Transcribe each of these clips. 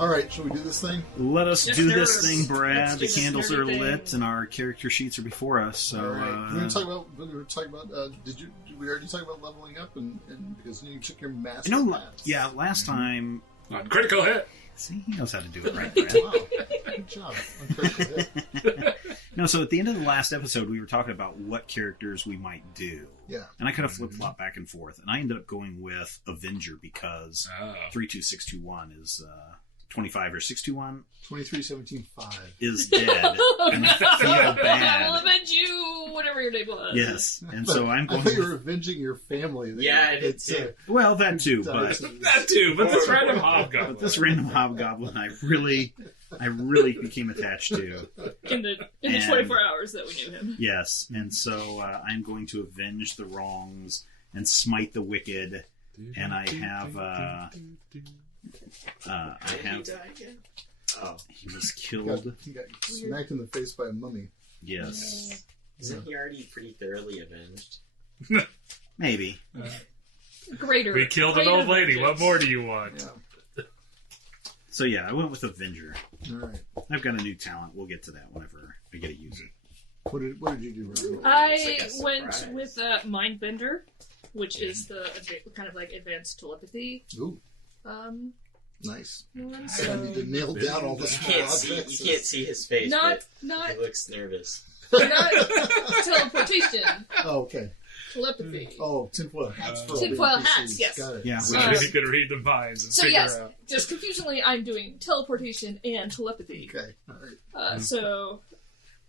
All right, shall we do this thing? Let us Just do nerds. this thing, Brad. Let's do The this candles nerdy are thing. lit and our character sheets are before us. So, All right. We were talking about. Did we already talk about leveling up? And because you took your master. yeah, last time. On critical hit. See, he knows how to do it right, Brad. Wow, good job. On critical hit. No, so at the end of the last episode, we were talking about what characters we might do. Yeah. And I kind of flip-flop back and forth. And I ended up going with Avenger because 32621 is 25 or 621 2317-5 is dead. And I feel I will bad. avenge you, whatever your name was. Yes. And so I'm I going thought you with... were avenging your family. Yeah, I did too. Well, that too, but... That too, but this random hobgoblin. But this random hobgoblin I really became attached to. In the And- 24 hours that we knew him. Yes, and so I'm going to avenge the wrongs and smite the wicked. And I have, he was killed. He got smacked in the face by a mummy. Yes, Isn't he already pretty thoroughly avenged? maybe. Greater. We killed an old lady. What more do you want? Yeah. So yeah, I went with Avenger. All right. I've got a new talent. We'll get to that whenever I get to use it. What did you do, Ryan? I It's like a went surprise. with Mindbender, which is the kind of like advanced telepathy. Ooh, One, nice. I so need to nail down all the You small can't see. objects. You can't see his face, not but he looks nervous. teleportation, Oh, okay. telepathy. Oh, tinfoil hats for all Tinfoil the hats, NPCs. yes. Got it. Yeah, So which you could read the minds and So figure yes, out. just confusingly, I'm doing teleportation and telepathy. Okay. All right. So,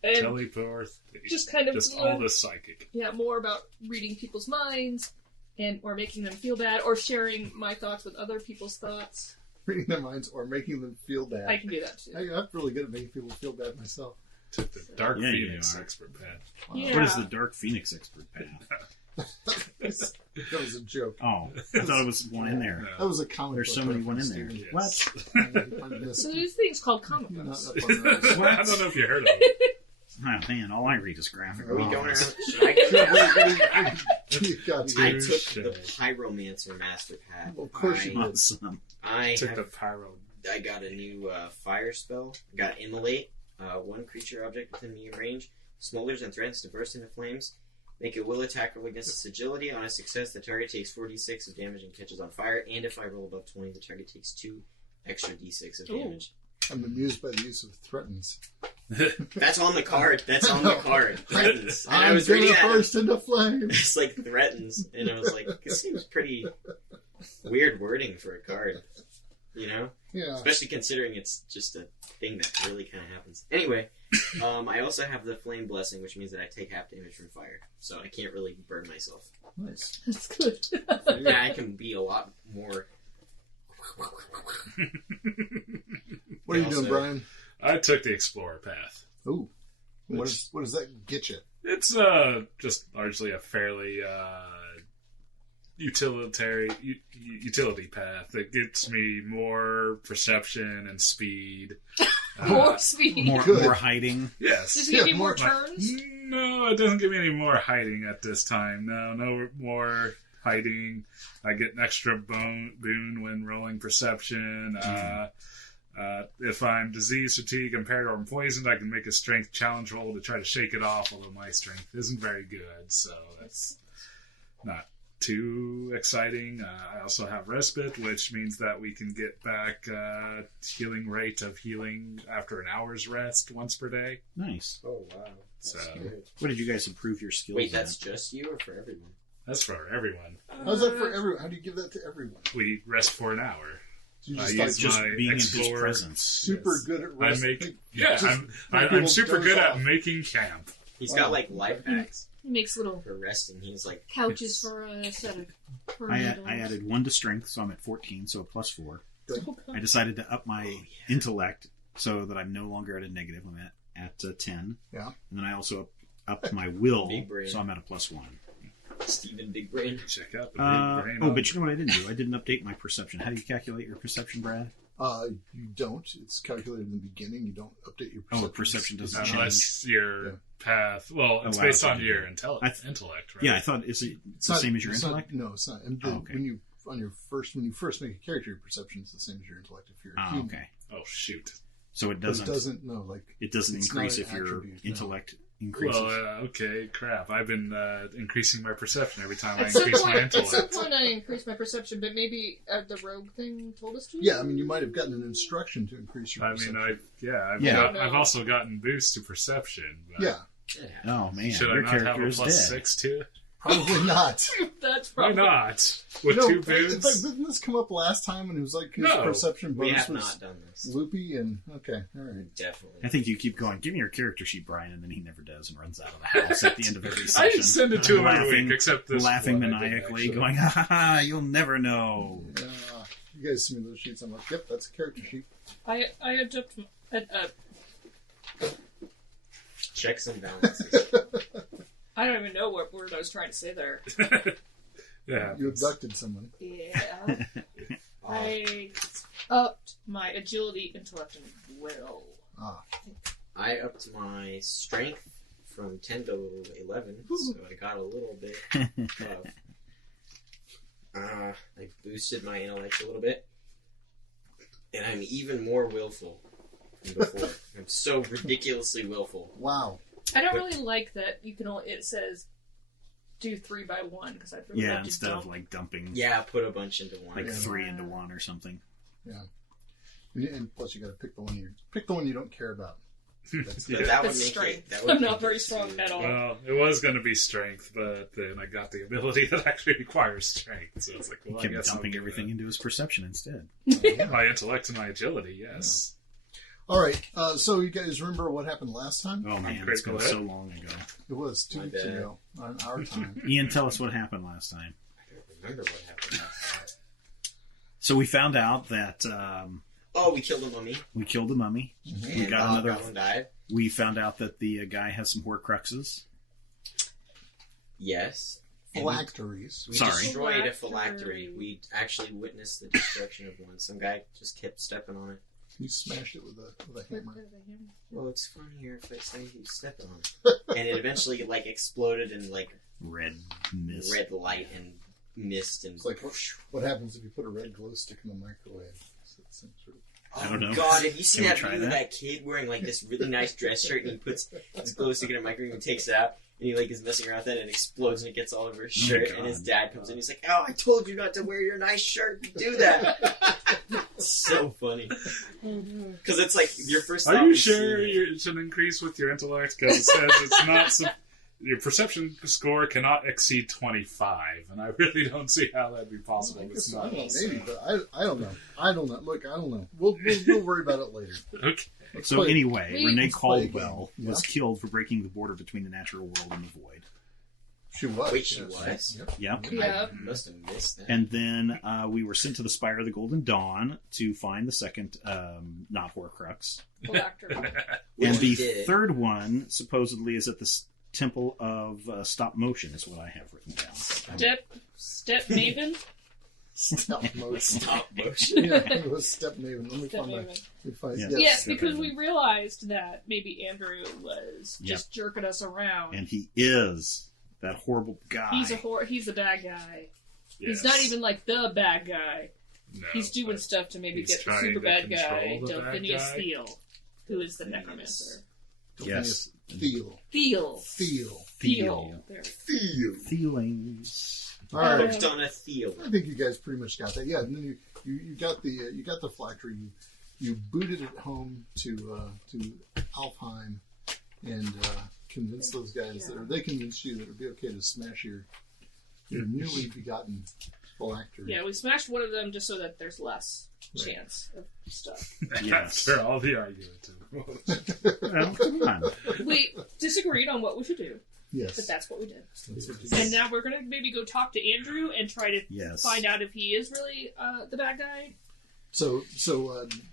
and Teleportation. just kind of Just all the psychic. yeah, more about reading people's minds and or making them feel bad or sharing my thoughts with other people's thoughts. Reading their minds or making them feel bad. I can do that too. I'm really good at making people feel bad myself. Took the Dark Yeah, you Phoenix are. expert path. Yeah. What is the Dark Phoenix expert path? That was a joke. Oh, I thought it was one in there. That was a comic There's book so many one in there. reference, Yes. What? So there's things called comic You're not books. up on those. I don't know if you heard of it. Oh man, all I read is graphic Are we going novels. around? Should I go? You got to. I Touche. took the Pyromancer Master Path. Well, of course you did. Awesome. I Took the have, pyro. I got a new fire spell. I got Immolate. One creature object within medium range smolders and threatens to burst into flames. Make a will attack roll against its agility. On a success, the target takes 4d6 of damage and catches on fire. And if I roll above 20, the target takes 2 extra d6 of damage. I'm amused by the use of threatens. That's on the card. That's on the card. Threatens. And I I'm was gonna reading that. burst into flames. It's like threatens, and I was like, this seems pretty weird wording for a card, you know? Yeah. Especially considering it's just a thing that really kind of happens. Anyway, I also have the Flame Blessing, which means that I take half damage from fire, so I can't really burn myself. Nice. That's good. Yeah, I can be a lot more. What are you Also- doing, Brian? I took the Explorer path. Ooh. What does that get you? It's just largely a fairly utility path. It gets me more perception and speed. More speed. More Good. hiding. Yes. Does it give Yeah, you more more- turns? No, it doesn't give me any more hiding at this time. No more hiding. I get an extra boon when rolling perception. If I'm disease, fatigue, impaired, or poisoned, I can make a strength challenge roll to try to shake it off, although my strength isn't very good, so that's not too exciting. I also have respite, which means that we can get back healing rate of healing after an hour's rest once per day. Nice. Oh, wow. That's So- good. What did you guys improve your skills Wait, in? that's just you or for everyone? That's for everyone. How's that for everyone? How do you give that to everyone? We rest for an hour. You I just use like just my being in his Explorer. presence. super Yes. good at I rest. make, Just I'm people super doze good off. at making camp. He's Wow. got, like, life packs He makes little for resting. He's like, couches for a set of I added 1 to strength, so I'm at 14, so a +4. Oh, I decided to up my intellect so that I'm no longer at a negative. I'm at 10. Yeah. And then I also upped my will, Big brain. so I'm at a +1. Steven Big Brain. Check out the big brain. But you know what I didn't do? I didn't update my perception. How do you calculate your perception, Brad? You don't. It's calculated in the beginning. You don't update your perception. Oh, perception doesn't Unless your Yeah. path, well, it's wow, based okay. on your I intellect, right? Yeah, I thought it's the same as your it's intellect? no, it's not. And Oh, okay. When you when you first make a character, your perception is the same as your intellect if you're a Oh, human. okay. Oh shoot. So it But doesn't. It doesn't it's increase not if an your attribute, no. intellect increases. Well, okay, crap. I've been increasing my perception every time I At some increase my point, intellect. I increased my perception, but maybe the rogue thing told us to. Yeah, I mean, you might have gotten an instruction to increase your I perception. mean, I've also gotten boost to perception. But Yeah, Oh man, should I your not have character a is plus dead. 6 too? probably not. That's Why probably not? With No, 2 but boosts? didn't this come up last time when it was like his No. perception We bonus have was not done this. loopy and okay, all right. Definitely. I think you keep going. Give me your character sheet, Brian, and then he never does and runs out of the house at the end of every I session. send it to him every laughing, week, except this laughing one I didn't maniacally, actually. going, "Ha ha ha! You'll never know." You guys send me those sheets. I'm like, yep, that's a character sheet. I adapt. Checks and balances. I don't even know what word I was trying to say there. Yeah. You abducted someone. Yeah. I upped my agility, intellect, and will. I upped my strength from 10 to 11, so I got a little bit above. I boosted my intellect a little bit, and I'm even more willful than before. I'm so ridiculously willful. Wow. I don't really like that you can only. It says do 3 by 1 because I'd really Yeah, like to instead dump. of like dumping Yeah, put a bunch into one. like Yeah. 3 into 1 or something. And plus, you got to pick the one you don't care about. That's Yeah. But that would That's make strength. it. That would I'm not make very it strong to- at all. Well, it was going to be strength, but then I got the ability that actually requires strength. So it's like, He well, I kept guess I'll dumping do everything into his perception instead. that. My intellect and my agility, yes. All right. So you guys remember what happened last time? Oh man, it's grateful been for that. so long ago. It was 2 My weeks bad. ago on our time. Ian, tell us what happened last time. I don't remember what happened last time. So we found out that Oh, we killed a mummy. we killed a mummy. And got another- Goblin died. We found out that the guy has some Horcruxes. Yes. And we- Phylacteries. We Sorry. destroyed a Phylactery. phylactery. We actually witnessed the destruction of one. Some guy just kept stepping on it. You smashed it with a hammer. Well, it's funnier if I say he stepped on it. And it eventually like exploded in like Red mist. red light and mist and. It's like what happens if you put a red glow stick in the microwave? So it's some sort of- Oh I don't know. God! Have you seen Can we that try video of that? that kid wearing like this really nice dress shirt and he puts his glow stick in a microwave and takes it out and he like is messing around with it and it explodes and it gets all over his Oh my shirt God. and his dad comes in and he's like, "Oh, I told you not to wear your nice shirt. Do that." It's so funny because it's like your first. Are thought you was sure seeing it. it should increase with your intellect? Because it says it's not. Your perception score cannot exceed 25, and I really don't see how that'd be possible. I It's guess, I not. don't know, maybe, but I don't know. I don't know. Look, I don't know. We'll worry about it later. Okay. Let's So play- anyway, We- Renee Let's play a Caldwell game. was Yeah. killed for breaking the border between the natural world and the void. She was. Wait, she yes. was? Yep. Yep. Yeah. I must have missed that. And then we were sent to the Spire of the Golden Dawn to find the second not Horcrux. Phylactery. Which And we the did. third one supposedly is at the Temple of Stop Motion, is what I have written down. Step Maven. Stop motion. Stop motion. Yeah, it was Step Maven. Let me Step find my. Maven. Let me find, Yeah. Yes, Step because Maven. we realized that maybe Andrew was just jerking us around. And he is that horrible guy. He's a bad guy. He's Yes. not even like the bad guy. No, He's doing but stuff to maybe he's get the trying super to bad control guy, the bad Delphinius guy. Thiel, who is the necromancer. Yes. Feel. Thiel. There. Feel. Feelings. All right. Hooked on a Thiel. I think you guys pretty much got that. Yeah, and then you got the phylactery. You booted it home to Alfheim and convinced those guys they convinced you that it would be okay to smash your newly begotten phylactery. Yeah, we smashed one of them just so that there's less chance of stuff. Yes. After all the argument. Well, come on. We disagreed on what we should do, Yes. but that's what we did. That's what you did. And now we're going to maybe go talk to Andrew and try to Yes. find out if he is really the bad guy. So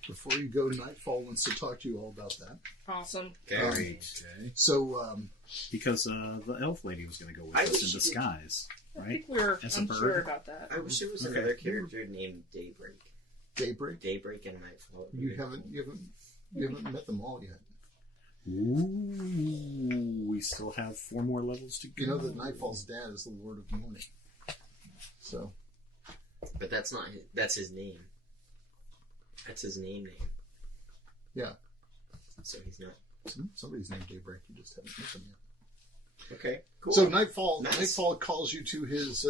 before you go, Nightfall wants to talk to you all about that. Awesome. Very. Okay. So Because the elf lady was going to go with I us wish in she did. disguise, I right? think we're As a unsure bird? about that. I wish there was Okay. another character named Daybreak. Daybreak. Daybreak and Nightfall. You haven't met them all yet. Ooh, we still have 4 more levels to go. You know that Nightfall's dad is the Lord of Morning. So But that's not his, that's his name. That's his name. Yeah. So he's not. Somebody's named Daybreak. You just haven't met them yet. Okay, cool. So Nightfall Nice. calls you to his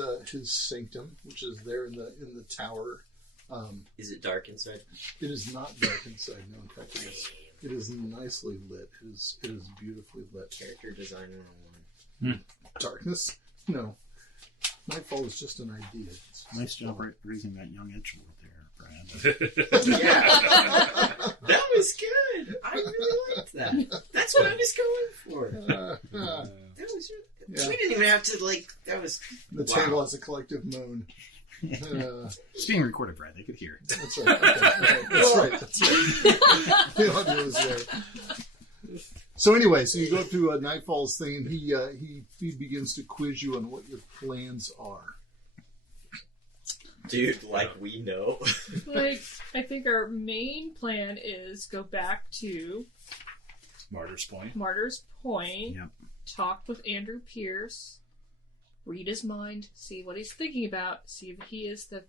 sanctum, which is there in the tower. Is it dark inside? It is not dark inside. No, in fact, it is nicely lit. It is beautifully lit. Character design 101. Darkness? No. Nightfall is just an idea. Nice job raising that young Edgelord there, Brad. Yeah, that was good. I really liked that. That's what I was going for. That was. Yeah. We didn't even have to That was The table has a collective moan. It's being recorded, Brad. They could hear it. That's right. Okay. That's right. The audio is there. So anyway, so you go up to Nightfall's thing, and he begins to quiz you on what your plans are. dude. We know. I think our main plan is go back to Martyr's Point. Yep. Talk with Andrew Pierce, read his mind, see what he's thinking about, see if he is the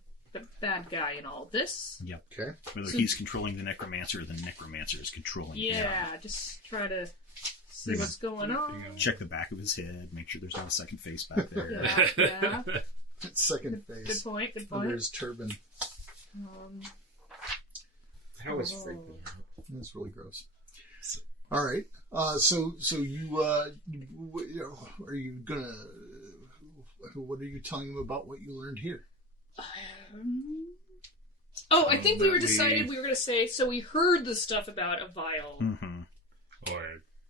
bad guy in all this. Yep. Okay. Whether he's controlling the necromancer or the necromancer is controlling him. Yeah, just try to see what's going on. Check the back of his head, make sure there's not a second face back there. Yeah. Second face. Good point. Under his turban. That always freaked me out. That's really gross. All right. So you are you gonna? What are you telling him about what you learned here? I think we were decided we were going to say, so we heard the stuff about a vial. Mm-hmm. Or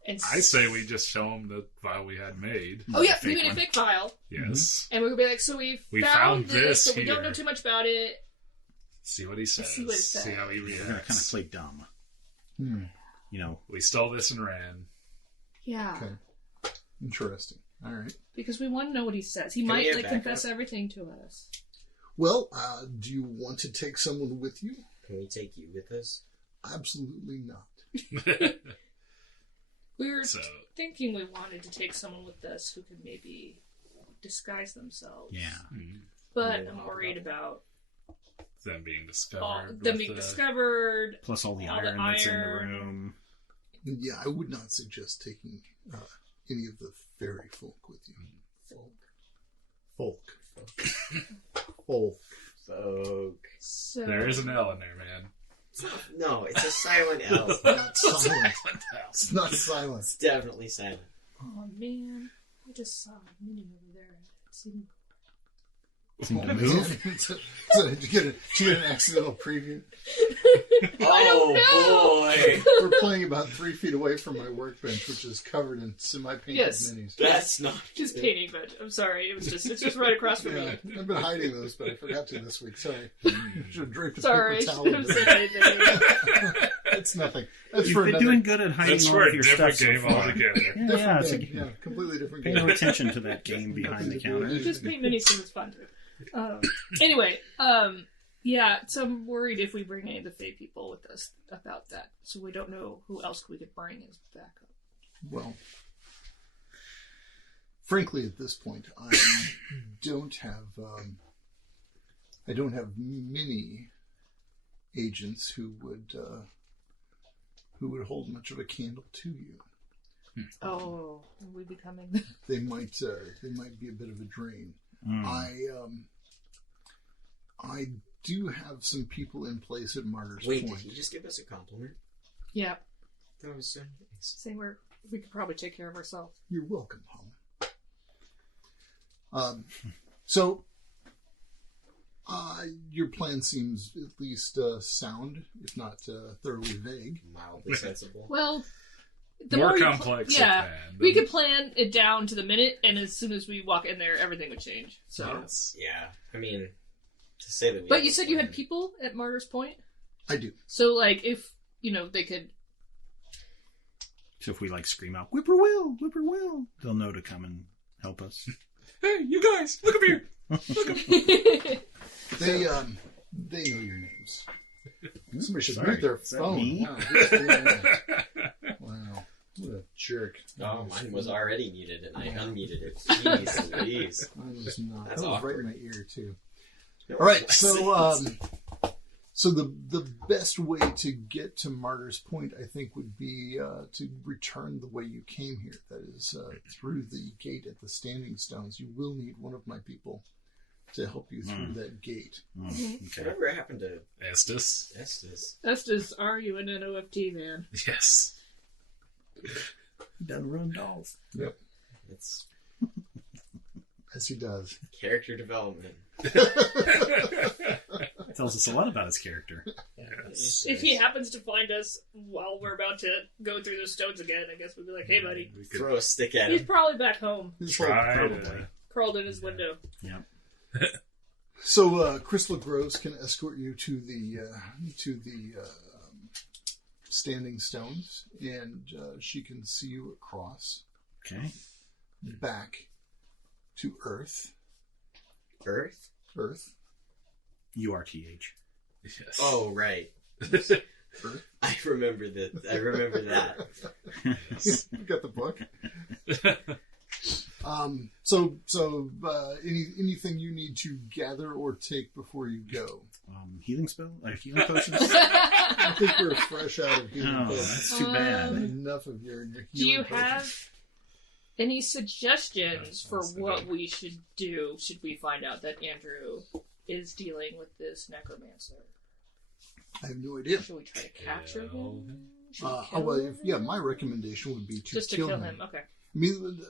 And I say we just show them the vial we had made. Oh yeah, The we fake made a one. fake vial. Yes. And we would be like, so we found this, but we don't know here. too much about it. See what he says. See what it says. See how he We're gonna kind of reacts. play dumb. You know. We stole this and ran. Yeah. Okay. Interesting. All right. Because we want to know what he says. He Can we might get confess backup? everything to us. Well, do you want to take someone with you? Can we take you with us? Absolutely not. We were So- thinking we wanted to take someone with us who could maybe disguise themselves. Yeah. But Yeah. I'm worried about Them being discovered. them with being the- discovered. Plus all the All the iron that's in the iron. room. Yeah, I would not suggest taking any of the fairy folk with you. Folk. So There is an L in there, man. No, it's a silent L. Not silent. It's not silent. It's definitely silent. Oh man, I just saw a mini over there. It seemed Seem to move. So did you get an accidental preview? Oh boy, We're playing about 3 feet away from my workbench, which is covered in semi-painted Yes. minis. that's not just painting, but I'm sorry. It's just right across from Yeah, me. I've been hiding those, but I forgot to this week. Sorry. Should have draped a Sorry, I paper towel. shouldn't have said anything. It's nothing. That's You've for been another doing good at hiding That's all for of a your different stuff so game far. altogether. Yeah, it's a game. Yeah, completely different Pay game. no attention to that game behind the counter. Just paint minis because it's fun too. Anyway, yeah. So I'm worried if we bring any of the Fae people with us about that. So we don't know who else we could bring as backup. Well, frankly, at this point, I don't have many agents who would hold much of a candle to you. Oh, are we becoming? They might be a bit of a drain. I do have some people in place at Martyr's Wait, Point. did he just give us a compliment? Yeah. That was so nice. Saying we could probably take care of ourselves. You're welcome, Holland. So, your plan seems at least sound, if not thoroughly vague. Mildly sensible. Well, the More we complex a yeah, plan we than- could plan it down to the minute, and as soon as we walk in there, everything would change. So, Yes. Yeah, I mean, to say that. but you said you had people at Martyr's Point, I do. so like if they could. So if we scream out, "Whippoorwill, whippoorwill," they'll know to come and help us. Hey, you guys, look up here. They know your names. Somebody should Sorry. mute their Is that phone. me? Wow, what a jerk! Oh, mine was already muted, and I unmuted it. Jeez, Louise. Mine was not. That's that was right awkward. in my ear too. All right, so the best way to get to Martyr's Point, I think, would be to return the way you came here. That is through the gate at the Standing Stones. You will need one of my people to help you through that gate. Okay. Whatever happened to Estes? Estes, are you an OFT man? Yes. Done run dolls. Yep. It's As he does. character development. Tells us a lot about his character. Yes. If he happens to find us while we're about to go through the stones again, I guess we'd be like, hey, buddy. We could Throw a stick at He's him. probably back home, try Probably. to... curled in his window. Yep. So Crystal Groves can escort you to the Standing Stones, and she can see you across Okay. back to Earth. Earth? Earth. URTH. Yes. Oh, right. Earth. I remember that. You got the book. Anything you need to gather or take before you go? Healing spell? Healing potions? I think we're fresh out of healing Oh, potions. that's too bad. Enough of your Do healing you potions. have any suggestions for That's what good. we should do should we find out that Andrew is dealing with this necromancer? I have no idea. Should we try to capture Kill him? Should we kill Well, him? my recommendation would be to Just to kill kill him. Okay. I mean,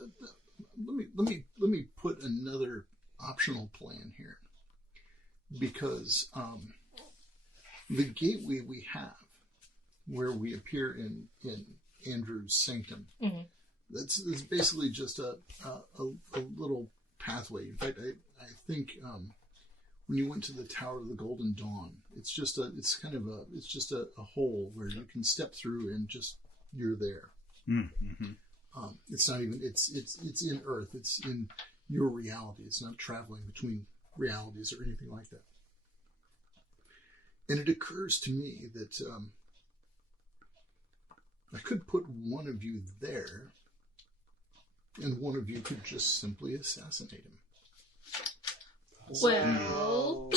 let me put another optional plan here, because the gateway we have, where we appear in Andrew's sanctum, Mhm. that's basically just a little pathway. In fact, I think when you went to the Tower of the Golden Dawn, it's just a hole where you can step through and just you're there. Mm-hmm. It's not even it's in Earth. It's in your reality. It's not traveling between realities or anything like that. And it occurs to me that I could put one of you there, and one of you could just simply assassinate him. Well,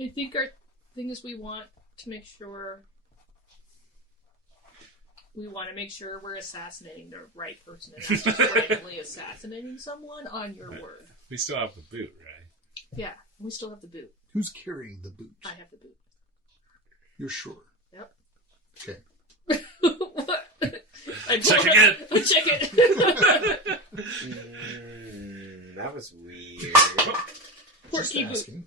I think our thing is we want to make sure we're assassinating the right person and not just randomly assassinating someone on your word. We still have the boot, right? Yeah, we still have the boot. Who's carrying the boot? I have the boot. You're sure? Yep. Okay. What? Check again. Check it. That was weird. Just Porky boot. asking.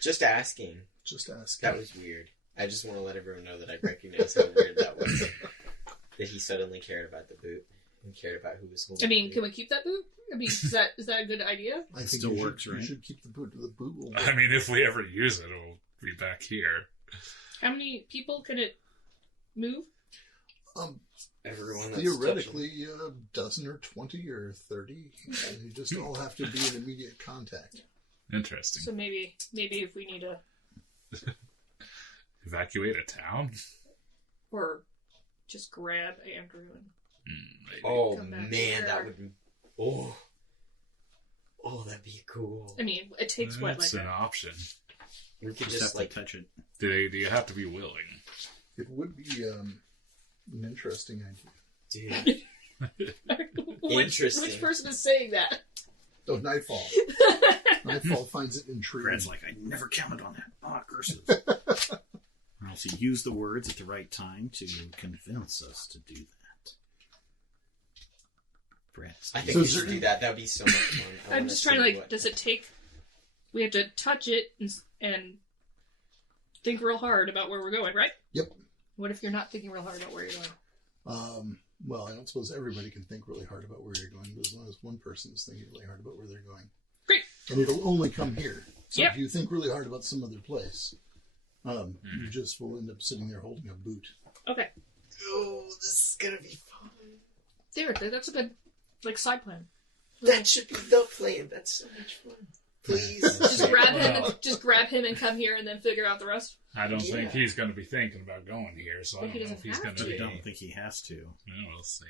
Just asking. Just asking. That was weird. I just want to let everyone know that I recognize how weird that was. That he suddenly cared about the boot and cared about who was holding I mean, the can boot. we keep that boot? I mean, is that a good idea? I think Still you works, should, right? You should keep the boot. The boot will work. I mean, if we ever use it, it'll be back here. How many people can it move? Everyone that's Theoretically, a dozen or 20 or 30. And you just all have to be in immediate contact. Interesting. So maybe if we need to, Evacuate a town? or just grab Andrew and Maybe. Oh Come back man, here. that would be. Oh, that'd be cool. I mean, it takes what, That's like an option. We could Just have just like to touch it. Do you have to be willing? It would be an interesting idea. dude. Interesting. Which person is saying that? Oh, Nightfall. Nightfall finds it intriguing. Brad's like, I never counted on that. Ah, curses. Or else he used the words at the right time to convince us to do that. Brad. I think So we is should there- do that. That would be so much fun. I I'm wanna just trying to see what- does it take? We have to touch it and think real hard about where we're going, right? Yep. What if you're not thinking real hard about where you're going? Well, I don't suppose everybody can think really hard about where you're going, but as long as one person is thinking really hard about where they're going. Great. And it'll only come here. So Yep. if you think really hard about some other place, you just will end up sitting there holding a boot. Okay. Oh, this is gonna be fun. That's a good side plan. That should be the plan. That's so much fun. Please. Just grab him and come here and then figure out the rest. I don't Yeah. think he's going to be thinking about going here, so But I he don't know doesn't if he's have going to. to I be. don't think he has to. Yeah, we'll see.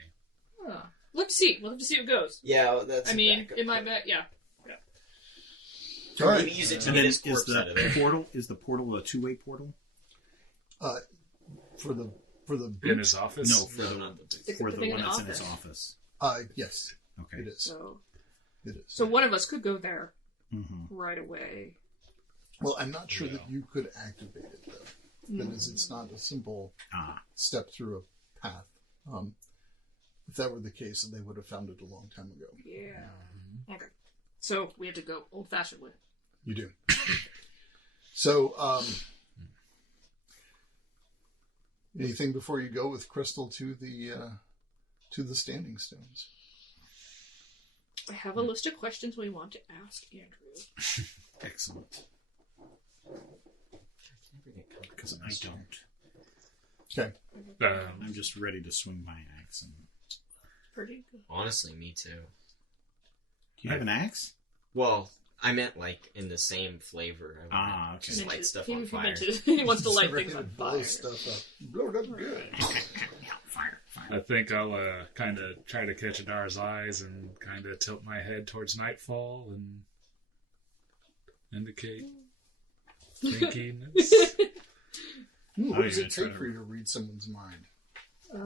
We'll have to see. We'll have to see what goes. Yeah, that's. I a mean, backup in my plan. yeah. All right. Maybe use it to And get then his corpse out of there. is the portal a two-way portal? For the In his office? No, for No, the, not the for the thing in one the that's in his office. office. Yes, Okay. it is. So, It is. so one of us could go there Mm-hmm. right away. Well, I'm not sure Yeah. that you could activate it though. That is, it's not a simple Ah, step through a path. If that were the case, then they would have found it a long time ago. Yeah. Okay. So we have to go old-fashioned way. You do. So, anything before you go with Crystal to the standing stones? I have a list of questions we want to ask Andrew. excellent. Because I don't. Okay. I'm just ready to swing my axe. And... Pretty good. Honestly, me too. Do you have an axe? Well, I meant like in the same flavor. I Ah, okay. Just light stuff on fire. He wants to light Ready things to on blow fire. stuff up. Blow it up good. Fire. I think I'll kind of try to catch Adar's eyes and kind of tilt my head towards nightfall and indicate thinkiness. Ooh, Oh, what does you're it trying take to- for you to read someone's mind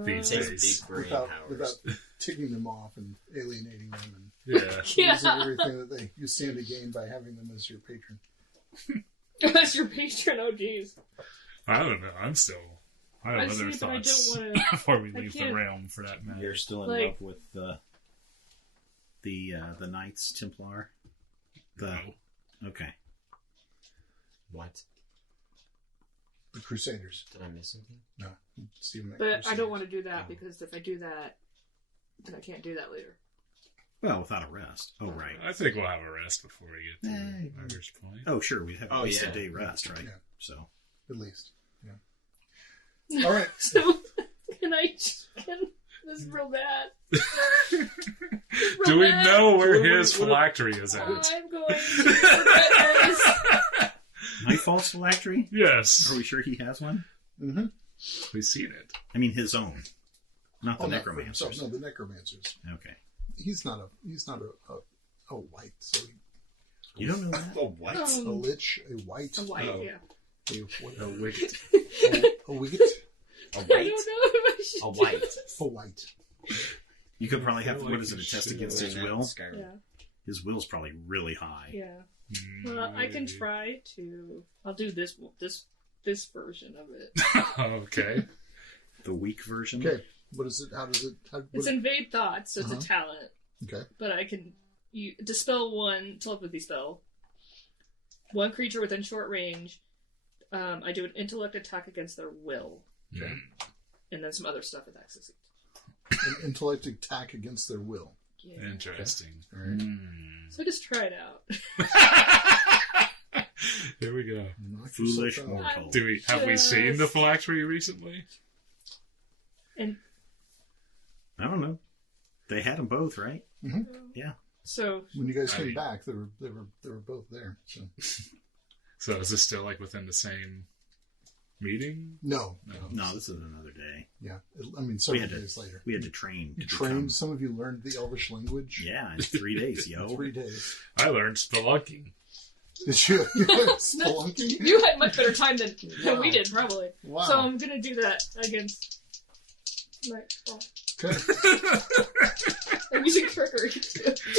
These It takes days. big brain without powers. ticking them off and alienating them and Yeah. losing everything that you stand to gain by having them as your patron? That's your patron. Oh, jeez. I don't know. I have I other see, but I don't thoughts wanna- before we I leave the can't- realm, for that matter. You're still in Like- love with the Knights Templar. Okay. What? The Crusaders. Did I miss something? No. Stephen But I don't want to do that because if I do that, then I can't do that later. Well, without a rest. Oh, right. I think we'll have a rest before we get to Hey. Ryder's Point. Oh, sure. We have at Oh, least yeah. a day rest, right? Yeah. So. At least. Yeah. All right. So, this is real bad. Do we know where What- his what- phylactery is at? I'm going to forget this. Nightfall's phylactery? Yes. Are we sure he has one? Mm-hmm. We've seen it. I mean, his own. Not the Oh, necromancers. No, the necromancers. Okay. He's not a white. So You don't know that? Oh, what? a lich, a white, A white, Oh. yeah. a A wicked. wicket, A I white? don't know if I should A do white. a white. You could probably have, I feel what like is it, you a test should against have his Doing that in will? Skyrim. Yeah, His will's probably really high. yeah. Well, I can try to. I'll do this version of it. Okay. The weak version? Okay. What is it? How does it? It's invade thoughts, so it's Uh-huh. a talent. Okay. But I can dispel one telepathy spell. One creature within short range. I do an intellect attack against their will, Okay. and then some other stuff with access. An intellect attack against their will. Yeah. Interesting. All right. So just try it out. Here we go. Knock Foolish yourself out. mortal. Have we seen the Just- phylactery recently? And I don't know. They had them both, right? Yeah. so When you guys I came mean- back, they were both there. So. So is this still like within the same meeting? No. No, this is another day. Yeah. I mean, several had to- days later. We had to train. You To trained. become- Some of you learned the Elvish language. Yeah, in 3 days, yo. 3 days. I learned spelunking. Did you? Spelunking? you had much better time than Wow. we did, probably. Wow. So I'm gonna do that against Nightfall. Okay. I'm using trickery.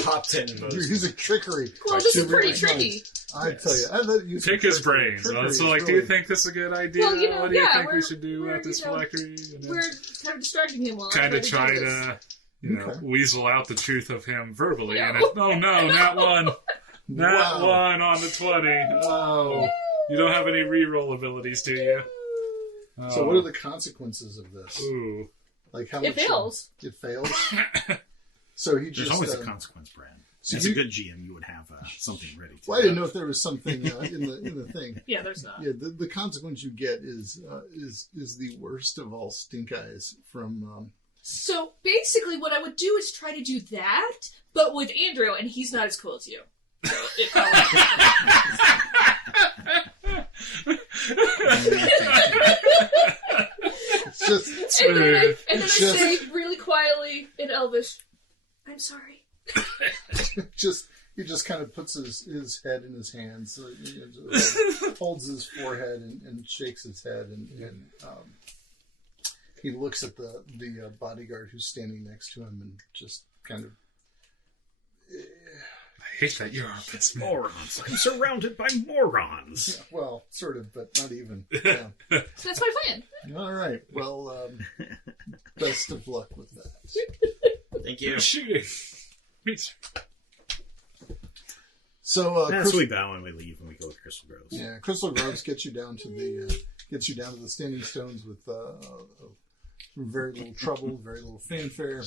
Top 10 You're most. using trickery. Well, this is to pretty really tricky. I Yes. tell you, I let you Pick his brains. Trickery So, is like, do really- you think this is a good idea? Well, you know, what do you yeah, think we we're- should do we're, about this you know, phylactery? And We're kind of distracting him while I kind of try try to do this. to, Okay. weasel out the truth of him verbally. No. And it, oh no, not one. Not Wow. one on the 20. Oh. You don't have any reroll abilities, do you? So, what are the consequences of this? Ooh. Like how It much? fails. It fails. So he There's just. always a consequence, Brad. so As you- a good GM, you would have something ready. To Well, I didn't know if there was something in the thing. Yeah, there's not. Yeah, the consequence you get is the worst of all stink eyes from. So basically, what I would do is try to do that, but with Andrew, and he's not as cool as you. So it It's just and then I It's just- say really quietly in Elvish, "I'm sorry." just he just kind of puts his head in his hands, holds his forehead and shakes his head, and he looks at the bodyguard who's standing next to him and just kind of. I hate that you're our best man. Morons. I'm surrounded by morons. Yeah, well, sort of, but not even. Yeah. So that's my plan. All right. Well, best of luck with that. Thank you. Shooting. So That's we bow when we leave when we go to Crystal Groves. yeah, Crystal Groves gets you down to the standing stones with very little trouble, very little fanfare.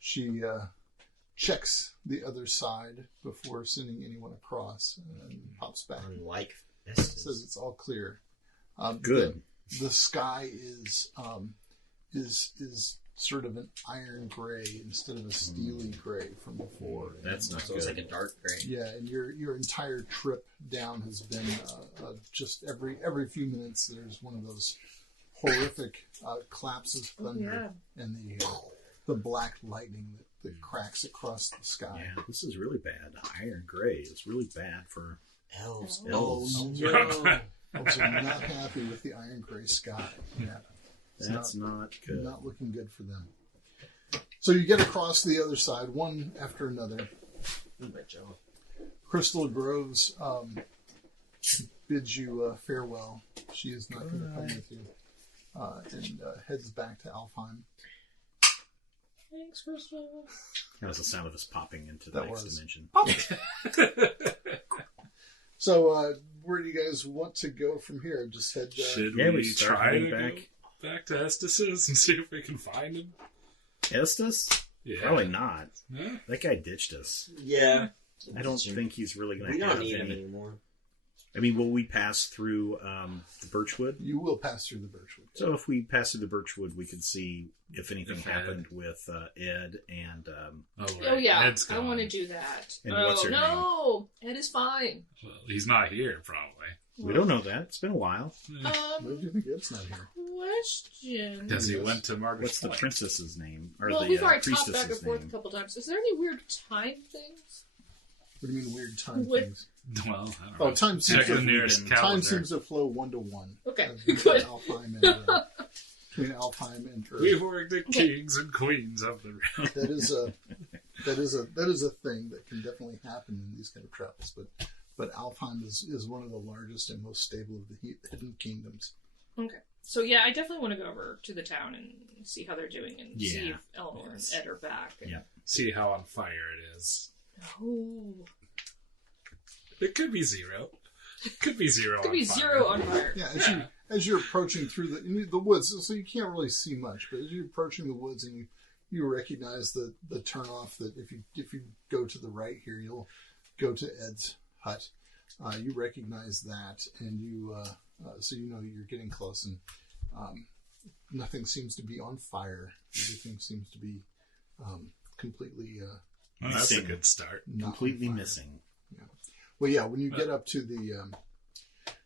She checks the other side before sending anyone across and pops back. Unlike Says it's all clear. Good. The sky is sort of an iron gray instead of a steely gray from before. That's not so good. it's like a dark gray. Yeah, and your entire trip down has been just every few minutes there's one of those horrific claps of thunder and the black lightning that cracks across the sky. Yeah, this is really bad. Iron gray is really bad for Elves. Oh no! Elves are not happy with the iron gray sky. Yeah, That's not good. Not looking good for them. So you get across the other side, one after another. Crystal Groves bids you farewell. She is not going to come with you. And heads back to Alfheim. Thanks, Crystal. That was the sound of us popping into the next dimension. So, where do you guys want to go from here? Just head. Should Yeah, we start try heading to go back to Estus's and see if we can find him? Estus? Yeah. Probably not. Yeah. That guy ditched us. Yeah. I don't think he's really going We to don't have need him any. anymore. I mean, will we pass through the Birchwood? You will pass through the Birchwood. So if we pass through the Birchwood, we could see if anything If happened with Ed and... Oh yeah, Ed's I gone. want to do that. And Oh what's her no, Ed is fine. Well, he's not here, probably. we don't know that. It's been a while. Why do you think Ed's not here? Question. Because he went to Margaret's What's the Point. princess's name? Or Well, the we've already talked back and priestess's forth a name? couple times. Is there any weird time things? What do you mean weird time What- things? Well, I don't know. Oh, time seems Check the to nearest time calendar. seems to flow 1-to-1. Okay, Between good. Alfheim and Earth. We were the kings and queens of the realm. That is a thing that can definitely happen in these kind of travels. But Alfheim is one of the largest and most stable of the hidden kingdoms. Okay. So yeah, I definitely want to go over to the town and see how they're doing and see Yeah. if Eleanor and Ed are back. And... Yeah. See how on fire it is. Oh. It could be zero. It could be zero. Could be zero on fire. Yeah, as you're approaching through the woods, so you can't really see much. But as you're approaching the woods and you recognize the turnoff that if you go to the right here, you'll go to Ed's hut. You recognize that, and you so you know you're getting close, and nothing seems to be on fire. Everything seems to be completely Well, that's a Missing. good start. not on Completely fire. missing. Well, yeah, when you get up to the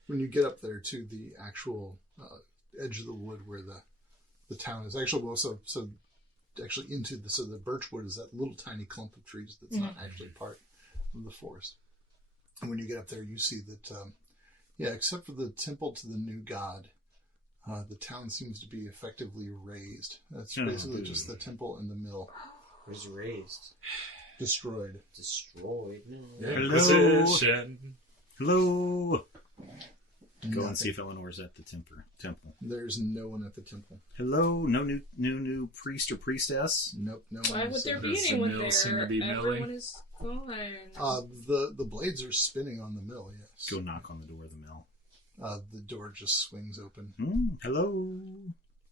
when you get up there to the actual edge of the wood where the town is actually actually into the birchwood is that little tiny clump of trees that's not actually part of the forest. And when you get up there, you see that except for the temple to the new god, the town seems to be effectively razed. That's basically just the temple and the mill Was raised. destroyed. Destroyed. No. Inquisition. Hello. Go Nothing. and see if Eleanor's at the temple. There's no one at the temple. Hello. No new priest or priestess. Nope, no Why one. would there be Does the anyone mill seem to there? be milling? Everyone is gone. The blades are spinning on the mill. Yes. Go knock on the door of the mill. The door just swings open. Hello.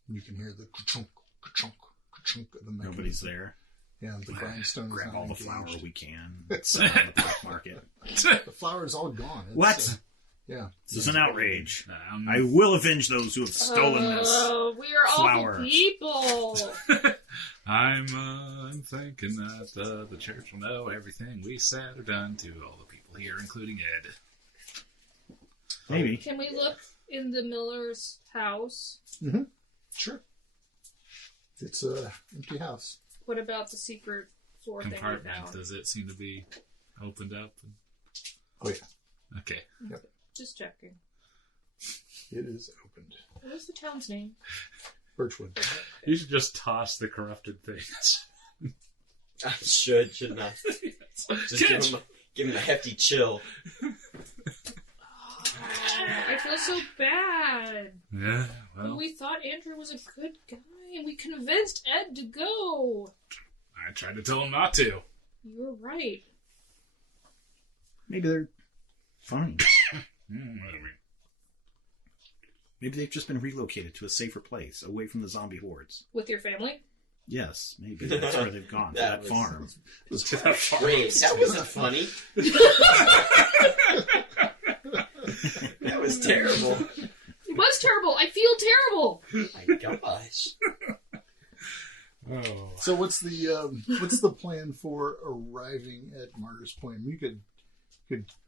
You can hear the ka-chunk, ka-chunk, ka-chunk of the mechanism. Nobody's there. Yeah, the grindstone is Grab not all the engaged. flour we can. Sell it on the black market. The flour is all gone. It's, What? Yeah. This is an outrage. Um, I will avenge those who have stolen this. We are flour. awful people. I'm thinking that the church will know everything we said or done to all the people here, including Ed. Maybe. Can we look in the miller's house? Sure. It's a empty house. What about the secret floor thing we compartment, found. does it seem to be opened up? Oh, yeah. Okay. Just checking. It is opened. What was the town's name? Birchwood. You should just toss the corrupted things. I shouldn't I? Just give him a hefty chill. I feel so bad. Yeah, well, We thought Andrew was a good guy, and we convinced Ed to go. I tried to tell him not to. You were right. Maybe they're fine. Whatever. Maybe they've just been relocated to a safer place, away from the zombie hordes. With your family? Yes, maybe that's where they've gone, to that farm. Wait, that wasn't funny. That was terrible. It was terrible. I feel terrible. My gosh. Oh. So what's the plan for arriving at Martyr's Point? You could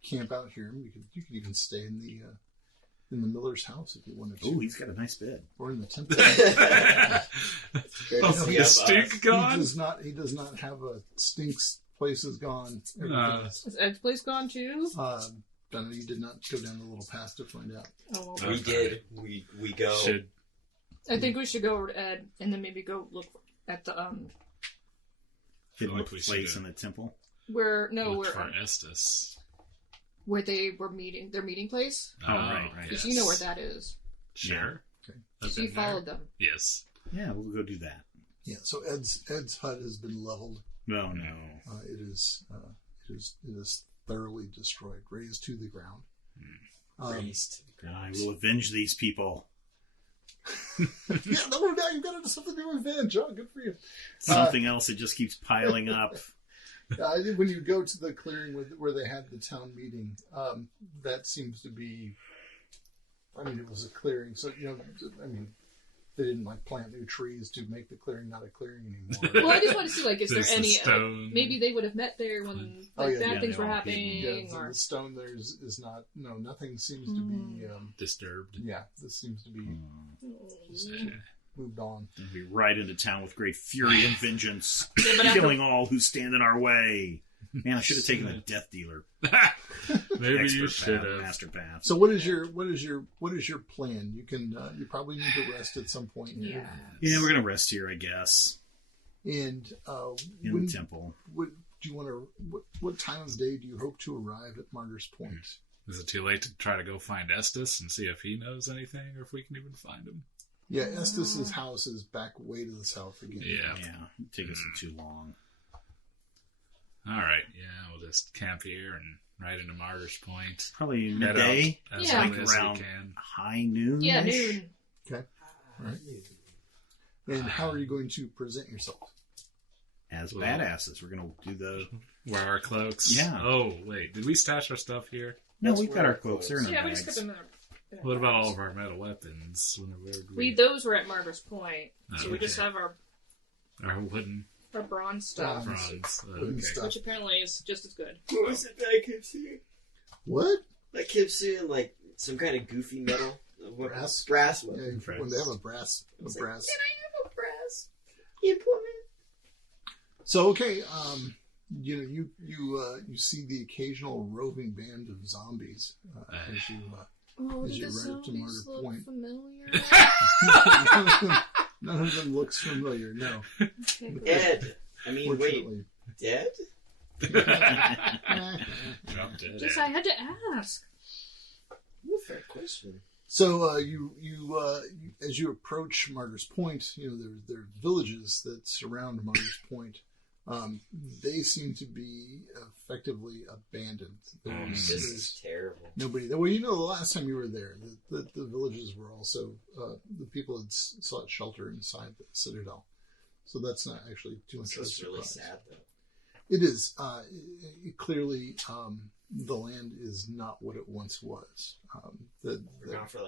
camp out here. You could even stay in the miller's house if you wanted to. Oh, he's got a nice bed. Or in the temple. Oh, the stink gone? He does not have a stinks. Place is gone. Is Ed's place gone too? Don't know, you did not go down the little path to find out. Oh, We did. We go. I think we should go over to Ed and then maybe go look at the Hidden like we place should, in the temple. where for Estes. where they were meeting, their meeting place. Right. Because you know where that is. Sure. Okay. I've So you been there. followed them. Yes. Yeah, we'll go do that. Yeah. So Ed's hut has been leveled. No, no. It is thoroughly destroyed, razed to the ground. Raised to the I ground. will avenge these people. Yeah, no, now you've got something to revenge. Oh, good for you. Something else that just keeps piling up. When you go to the clearing where they had the town meeting, that seems to be. I mean, it was a clearing, so they didn't plant new trees to make the clearing not a clearing anymore. Well, I just want to see is there There's the any stone. maybe they would have met there when bad things were happening, Yeah, so or the stone there is not. No, nothing seems to be. Disturbed. Yeah, this seems to be moved on. And we ride into town with great fury and vengeance, but after- killing all who stand in our way. Man, I should have taken a death dealer. Maybe you Expert should path, have. master path. So what is your plan? You can you probably need to rest at some point. Yeah. Yeah, we're gonna rest here, I guess, And in when the temple. what do you want to? What time of day do you hope to arrive at Martyr's Point? Is it too late to try to go find Estes and see if he knows anything or if we can even find him? Yeah, Estes' house is back way to the south again. Yeah. Yeah, it'd take us too long. All right. Yeah, we'll just camp here and ride into Martyr's Point. Probably Head midday, out as Yeah. early as we around can. high noon. Yeah, noon. Okay. All right. And how are you going to present yourself? As badasses, we're gonna do the. Wear our cloaks. Yeah. Oh, wait. Did we stash our stuff here? No, That's we've got where our our cloaks. They're in Yeah, our we just bags. put them in What about all of our metal weapons? Those were at Martyr's Point, so we Okay. just have our wooden bronze stuff, bronze? Wooden Okay. stuff. which apparently is just as good. What was it that I kept seeing? What? I kept seeing some kind of goofy metal. Brass? Brass Yeah, weapon. when they have a brass. I was A like, brass. Can I have a brass implement? So okay, you see the occasional roving band of zombies as you. Oh, As do you the ride up to zombies Martyr look Point. familiar? None of them looks familiar. No, Okay, good. Ed. I mean, wait. fortunately. Dead? Drop dead. Just I had to ask. Fair question. So you as you approach Martyr's Point, there are villages that surround Martyr's Point. They seem to be effectively abandoned. This is terrible. Nobody there. Well, the last time you were there, the villages were also the people had sought shelter inside the citadel. So that's not actually too much of a This is really surprise. sad, though. It is. Clearly, the land is not what it once was. We're gone for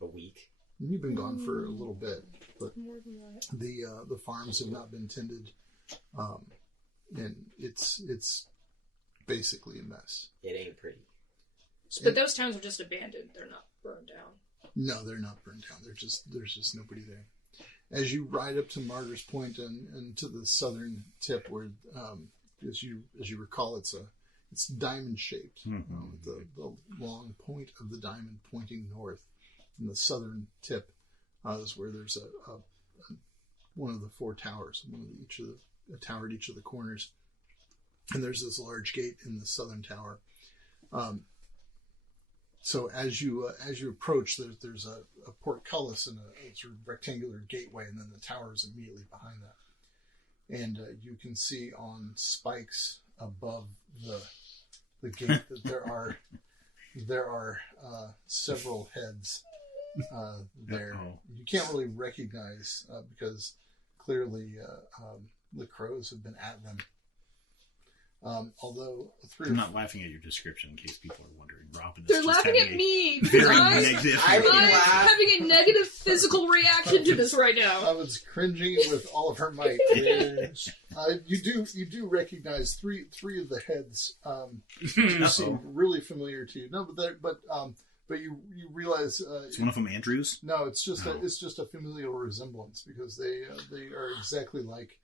a week. You've been gone for a little bit, but More than that. the farms have not been tended, and it's basically a mess. It ain't pretty. But those towns are just abandoned. They're not burned down. No, they're not burned down. There's just nobody there. as you ride up to Martyr's Point and to the southern tip, where as you recall, it's diamond shaped. The long point of the diamond pointing north, and the southern tip is where there's a one of the four towers, a tower at each of the corners, and there's this large gate in the southern tower. So as you approach, there's a portcullis and a sort of rectangular gateway, and then the tower is immediately behind that. And you can see on spikes above the gate that there are several heads there. You can't really recognize because clearly the crows have been at them. Although I'm not laughing at your description in case people are wondering. Robin is They're just laughing having at me because I'm having a negative physical reaction to this right now. I was cringing with all of her might. You do recognize three of the heads. Seem really familiar to you. No, but you realize is one of them Andrew's? No, it's just a familial resemblance because they are exactly like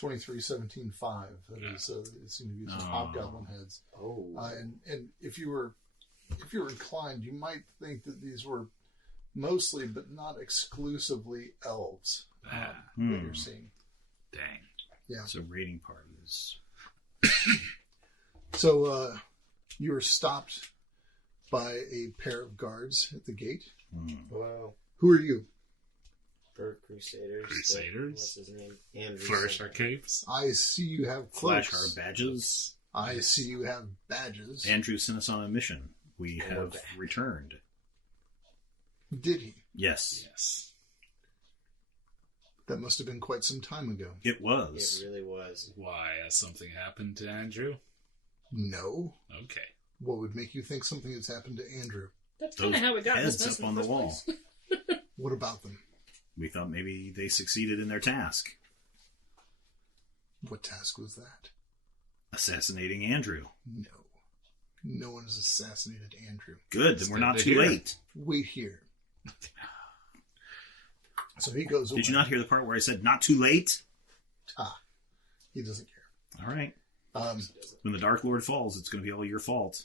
23-17-5. That is, it seemed to be some hobgoblin heads. And if you were inclined, you might think that these were mostly, but not exclusively, elves that you're seeing. Dang. Yeah. So raiding parties. So you were stopped by a pair of guards at the gate. Wow. Who are you? Bird Crusaders. What's his name? Andrew. Flourish our capes. I see you have Flash cloaks. our badges. I see you have badges. Andrew sent us on a mission. We have returned. Did he? Yes. That must have been quite some time ago. It was. It really was. Why? Has something happened to Andrew? No. Okay. What would make you think something has happened to Andrew? That's kind of how we got this heads mess up in on the the first wall. place. What about them? We thought maybe they succeeded in their task. What task was that? Assassinating Andrew. No. No one has assassinated Andrew. Good, then we're not too late. Wait here. So he goes away. Did you not hear the part where I said not too late? He doesn't care. All right. When the Dark Lord falls, it's going to be all your fault.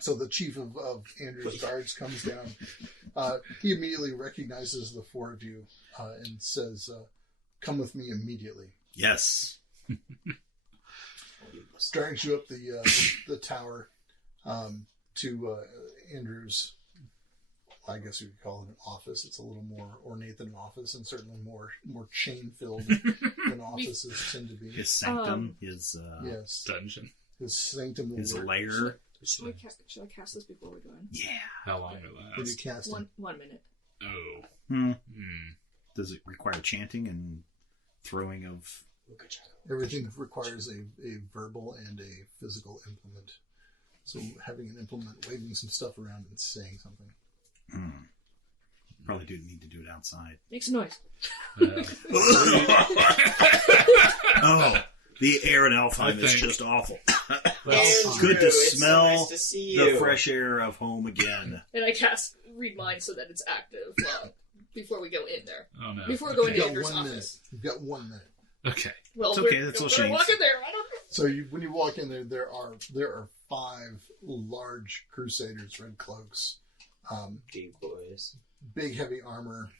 So the chief of Andrew's guards comes down. He immediately recognizes the four of you and says, "Come with me immediately." Yes. Drags you up the tower to Andrew's. I guess you could call it an office. It's a little more ornate than an office, and certainly more chain filled than offices tend to be. His sanctum, his yes, dungeon, his sanctum, his lair. Should I cast this before we go in? Yeah. How long will that When you last? cast it? 1 minute. Oh. Does it require chanting and throwing of? Everything requires a verbal and a physical implement. So having an implement, waving some stuff around and saying something. Probably do need to do it outside. Makes a noise. Oh, the air in Alfheim is just awful. Andrew, Good to it's smell so nice to see you. the fresh air of home again. And I cast Read Mind so that it's active before we go in there. Oh no. Before we go You've into got Andrew's 1 minute. office. You've got 1 minute. Okay. Well, It's okay, that's all she better needs. walk in there. I don't know. So when you walk in there are 5 large crusaders, red cloaks, Big boys. big heavy armor,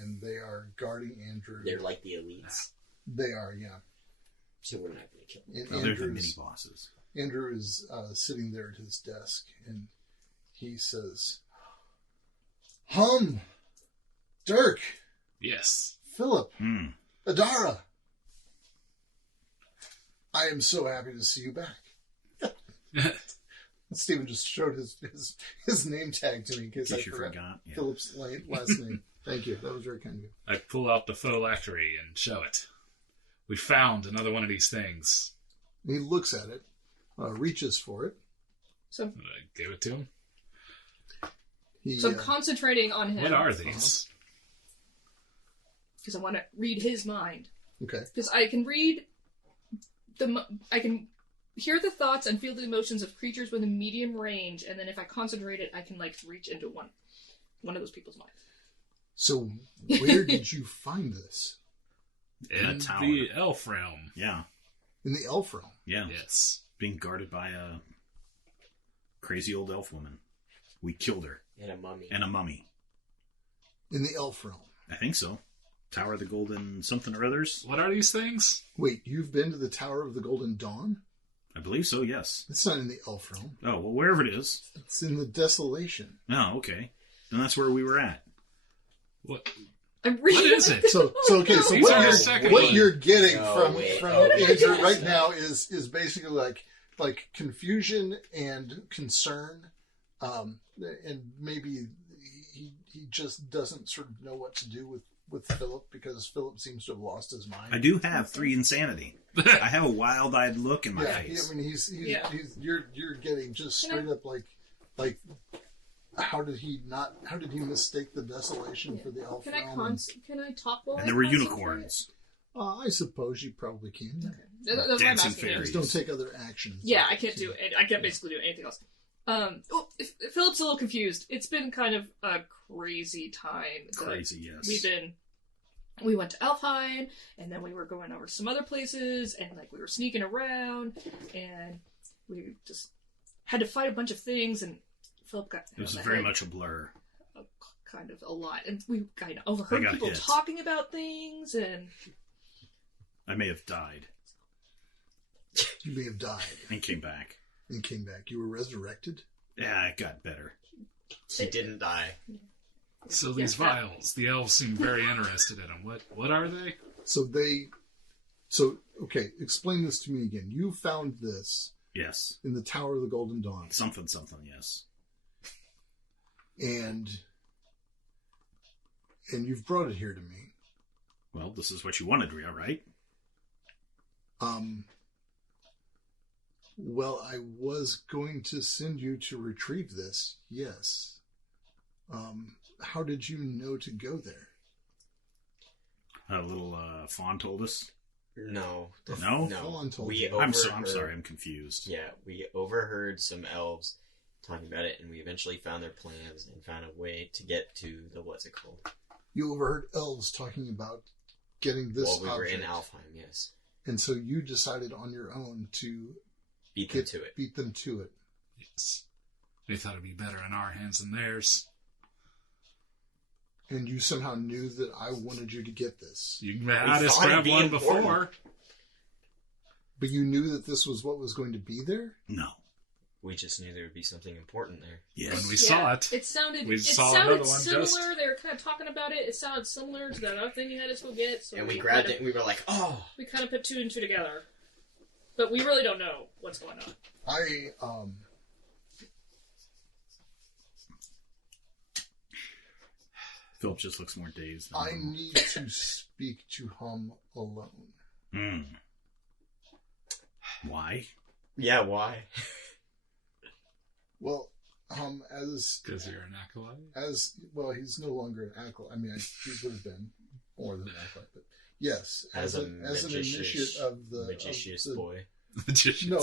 and they are guarding Andrew. They're like the elites. They are, yeah. So we're not going to kill them. And They're the mini bosses. Andrew is sitting there at his desk, and he says, Dirk, Yes. Philip, Adara, I am so happy to see you back." Stephen just showed his name tag to me in case I forgot Yeah. Philip's last name. Thank you. That was very kind of you. I pull out the phylactery and show it. We found another one of these things. He looks at it, reaches for it. So I gave it to him. I'm concentrating on him. What are these? Because I want to read his mind. Okay. Because I can read I can hear the thoughts and feel the emotions of creatures within medium range, and then if I concentrate it, I can reach into one of those people's minds. So, where did you find this? In a In tower. the elf realm. Yeah. In the elf realm. Yeah. Yes. Being guarded by a crazy old elf woman. We killed her. And a mummy. And a mummy. In the elf realm. I think so. Tower of the Golden something or others? What are these things? Wait, you've been to the Tower of the Golden Dawn? I believe so, yes. It's not in the elf realm. Oh, well, wherever it is. It's in the Desolation. Oh, okay. Then that's where we were at. What? I'm really What is it? So okay. So These are your what second you're, what one. you're getting No, from wait. Andrew right now is basically like confusion and concern, and maybe he just doesn't sort of know what to do with Philip because Philip seems to have lost his mind. I do have 3 insanity. I have a wild-eyed look in my Yeah, face. I mean he's you're getting just straight up like. How did he mistake the desolation for the elf Can I realm? can I talk while And I there were concentrate? unicorns. I suppose you probably can. Okay. That's what I'm Dancing asking. fairies. Just don't take other actions. Yeah, I can't do it. I can't basically do anything else. Philip's a little confused. It's been kind of a crazy time. Crazy, yes. We went to Alfheim, and then we were going over some other places, and like we were sneaking around, and we just had to fight a bunch of things, and Philip got It was very much a blur. kind of a lot, and we kind of overheard got people hit. talking about things, and I may have died You may have died and came back. and came back. You were resurrected? Yeah, it got better. He didn't die. So these Yeah. vials, the elves seem very interested in them. What are they? Okay, explain this to me again. You found this Yes. in the Tower of the Golden Dawn, Something, yes. and you've brought it here to me. Well, this is what you wanted, right? Well, I was going to send you to retrieve this, yes. How did you know to go there? A little fawn told us. No. No? Fawn told We you. I'm overheard- sorry, I'm confused. Yeah, we overheard some elves talking about it, and we eventually found their plans and found a way to get to the what's it called? You overheard elves talking about getting this While we were object, in Alfheim, yes. and so you decided on your own to Beat them to it. beat them to it. Yes. They thought it'd be better in our hands than theirs. And you somehow knew that I wanted you to get this. You had us thought it'd grab be one important. before. But you knew that this was what was going to be there? No. We just knew there would be something important there. Yes. When we saw it. It sounded. We It saw sounded another one similar. just- They were kind of talking about it. It sounded similar to that other thing you had us go get. So And we grabbed kind it, and we were like, oh! We kind of put 2 and 2 together, but we really don't know what's going on. Philip just looks more dazed. I need to speak to Hum alone. Why? Yeah, why? Well, as Because you're an acolyte? well, he's no longer an acolyte. I mean, he would have been more than an acolyte, but yes, As an initiate of the Magicious of the, boy. No,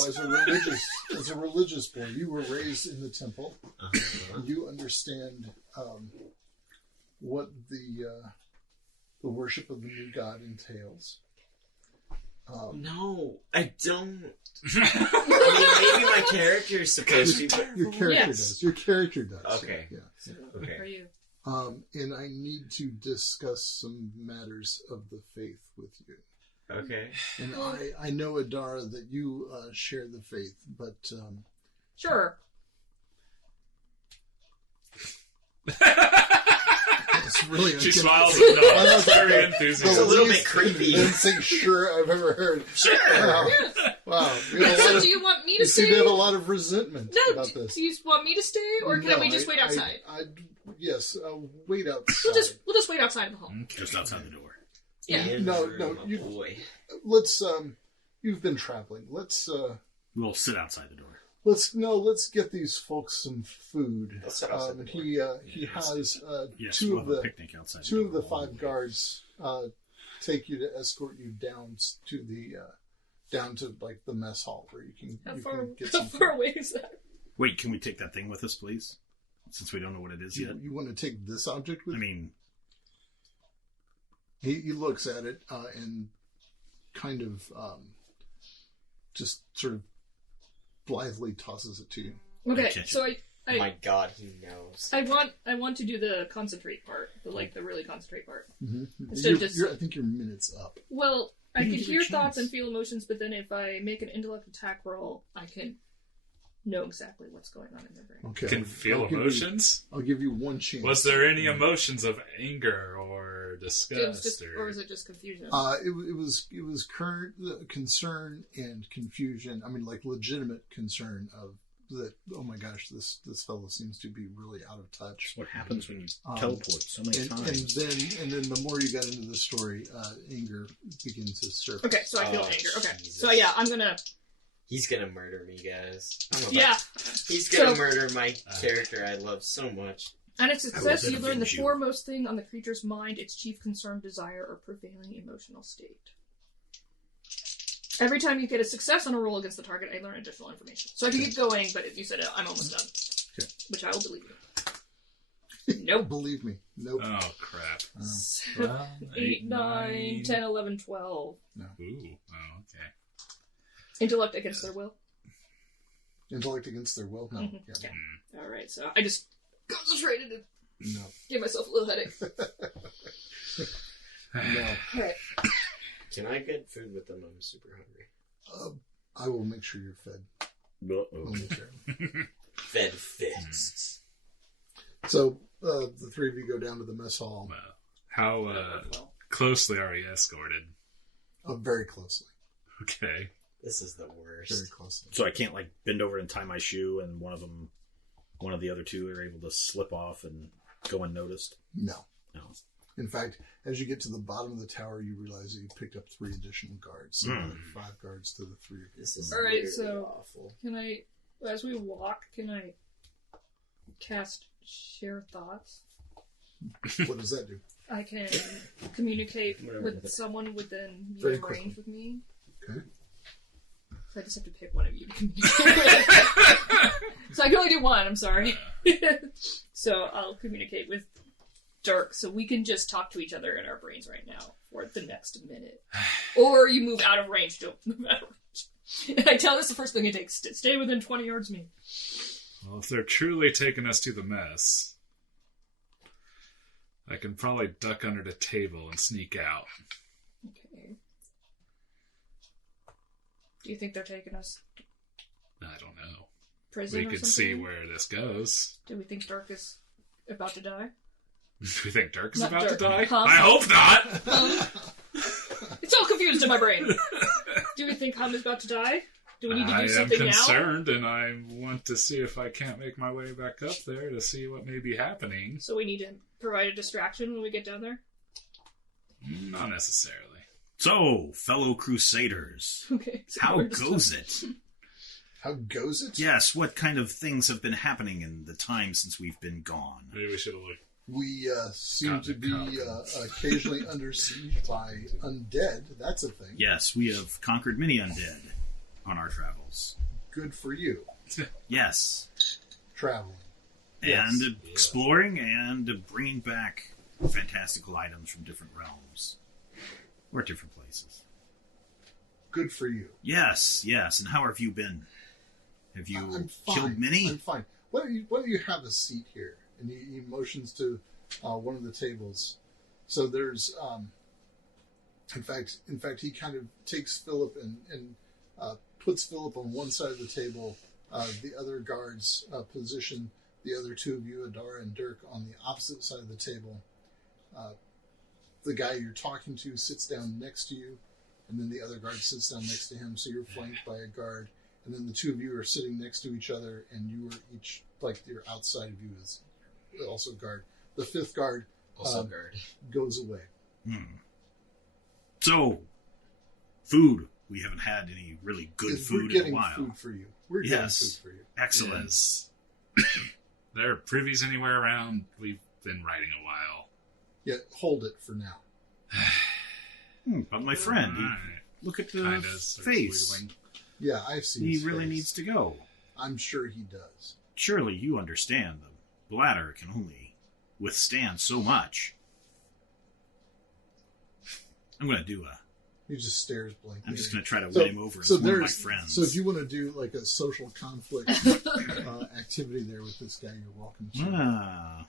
as a religious boy, you were raised in the temple. Uh-huh. You understand what the worship of the new god entails. No, I don't. I mean, maybe my character is supposed to, but... Your character Yes. does. Your character does. Okay. Yeah. Okay. For you. And I need to discuss some matters of the faith with you. Okay. And I know, Adara, that you share the faith, but Sure. it's really She unconvincing. smiles and Well, nods. that's Very the It's a enthusiastic. little bit least creepy. convincing sure I've ever heard. Sure. Wow. Wow. You have a lot So of, do you want me you to seem stay? to have a lot of resentment No, about this. do you want me to stay, or can No, we just wait outside? Yes, wait outside. We'll just wait outside in the hall. Just outside the door. Yeah. Andrew, No, my you- boy. Let's you've been traveling. Let's We'll sit outside the door. let's get these folks some food. Let's sit outside the He has Yes, two we'll of have a the picnic outside. two of the door. 5 guards take you to escort you down to the down to like the mess hall where you can How you far, can get how some far food. away is that? Wait, can we take that thing with us, please? Since we don't know what it is yet. You want to take this object with I you? mean, He looks at it and kind of just sort of blithely tosses it to you. Okay, so Oh my god, he knows. I want to do the concentrate part, the really concentrate part. Mm-hmm. Instead of just... I think your minute's up. Well, I can Give it a hear chance. thoughts and feel emotions, but then if I make an intellect attack roll, I can know exactly what's going on in their brain. Okay. Can feel I'll give emotions? I'll give you one chance. Was there any emotions of anger or disgust? Or is it just confusion? It was current concern and confusion. I mean, like legitimate concern of that. Oh my gosh, this fellow seems to be really out of touch. That's what happens when you teleport so many And times. then the more you got into the story, anger begins to surface. Okay, so I feel Oh, anger. Okay, Jesus. so yeah, I'm gonna... He's gonna murder me, guys. Yeah. He's gonna So- murder my character I love so much. And it says you learn the avenge you. foremost thing on the creature's mind, its chief concern, desire, or prevailing emotional state. Every time you get a success on a roll against the target, I learn additional information. So I can keep going, but if you said it, I'm almost done. Okay. Which I will believe you. Nope. Believe me. Nope. Oh, crap. 7, 8, 9, 10, 11, 12. Ooh. Oh, okay. Intellect against their will. Intellect against their will? No. Mhm. Yeah. Yeah. Alright, so I just concentrated and No. gave myself a little headache. No. Alright. Can I get food with them? I'm super hungry. I will make sure you're fed. Uh-oh. I'll make sure. Fed fixed. So the three of you go down to the mess hall Well, how Well, closely are we escorted? very closely. Okay. This is the Very worst. closely. So I can't like bend over and tie my shoe, and one of the other two are able to slip off and go unnoticed. No. No. In fact, as you get to the bottom of the tower, you realize that you picked up 3 additional guards. So Mm. 5 guards to the 3 of you. This is Alright, really so- awful. can I, as we walk, can I cast Share Thoughts? What does that do? I can communicate Whatever. with someone within Very range quickly. with me. Okay. So I just have to pick one of you to communicate with. So I can only do one, I'm sorry. So I'll communicate with Dirk, so we can just talk to each other in our brains right now for the next minute. Or you move out of range, don't move out of range. And I tell this the first thing it takes, stay within 20 yards of me. Well, if they're truly taking us to the mess, I can probably duck under the table and sneak out. Okay. Do you think they're taking us I don't know. prison We or could something? see where this goes. Do we think Dirk is about to die? Do we think Dirk is Not about Dirk. to die? Hum. I hope not! It's all confused in my brain. Do we think Hum is about to die? Do we need to I do am something now? concerned, and I want to see if I can't make my way back up there to see what may be happening. So we need to provide a distraction when we get down there? Not necessarily. So, fellow crusaders, Okay. So how we're just- goes it? How goes it? Yes, what kind of things have been happening in the time since we've been gone? Maybe we should have looked. We seem Got to the be confidence. occasionally under siege by undead. That's a thing. Yes, we have conquered many undead on our travels. Good for you. Yes, Traveling. and Yes. exploring and bringing back fantastical items from different realms or different places. Good for you. Yes, yes. And how have you been? Have you I'm fine. killed many? I'm fine. Why don't you have a seat here? And he motions to one of the tables. So there's, in fact, he kind of takes Philip and puts Philip on one side of the table. The other guards position the other two of you, Adara and Dirk, on the opposite side of the table. The guy you're talking to sits down next to you, and then the other guard sits down next to him, so you're flanked by a guard. And then the two of you are sitting next to each other, and you are each, like, your outside of you is also guard. The fifth guard Also guard. goes away. So, food. We haven't had any really good We're food in a getting while. food for you. We're Yes. getting food for you. Excellent. Yes. There are privies anywhere around. We've been riding a while. Yeah, hold it for now. But my friend, Alright. look at the Kinda starts face. wiggling. Yeah, I've seen He his really face. needs to go. I'm sure he does. Surely you understand the bladder can only withstand so much. I'm going to do He just stares blankly. I'm just going to try to win him over as one of my friends. So if you want to do like a social conflict activity there with this guy, you're welcome to.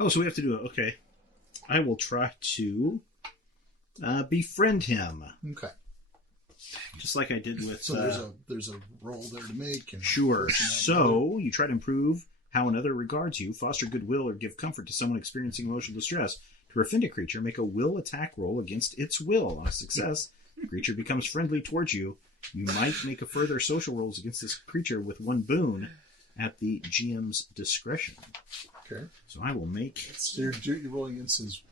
Oh, so we have to do it. Okay. I will try to befriend him. Okay. Just like I did with... So there's a roll there to make. And sure. So you try to improve how another regards you, foster goodwill, or give comfort to someone experiencing emotional distress. To offend a creature, make a will attack roll against its will. On a success, the creature becomes friendly towards you. You might make a further social rolls against this creature with one boon at the GM's discretion. Okay. So I will make... So you're rolling against his...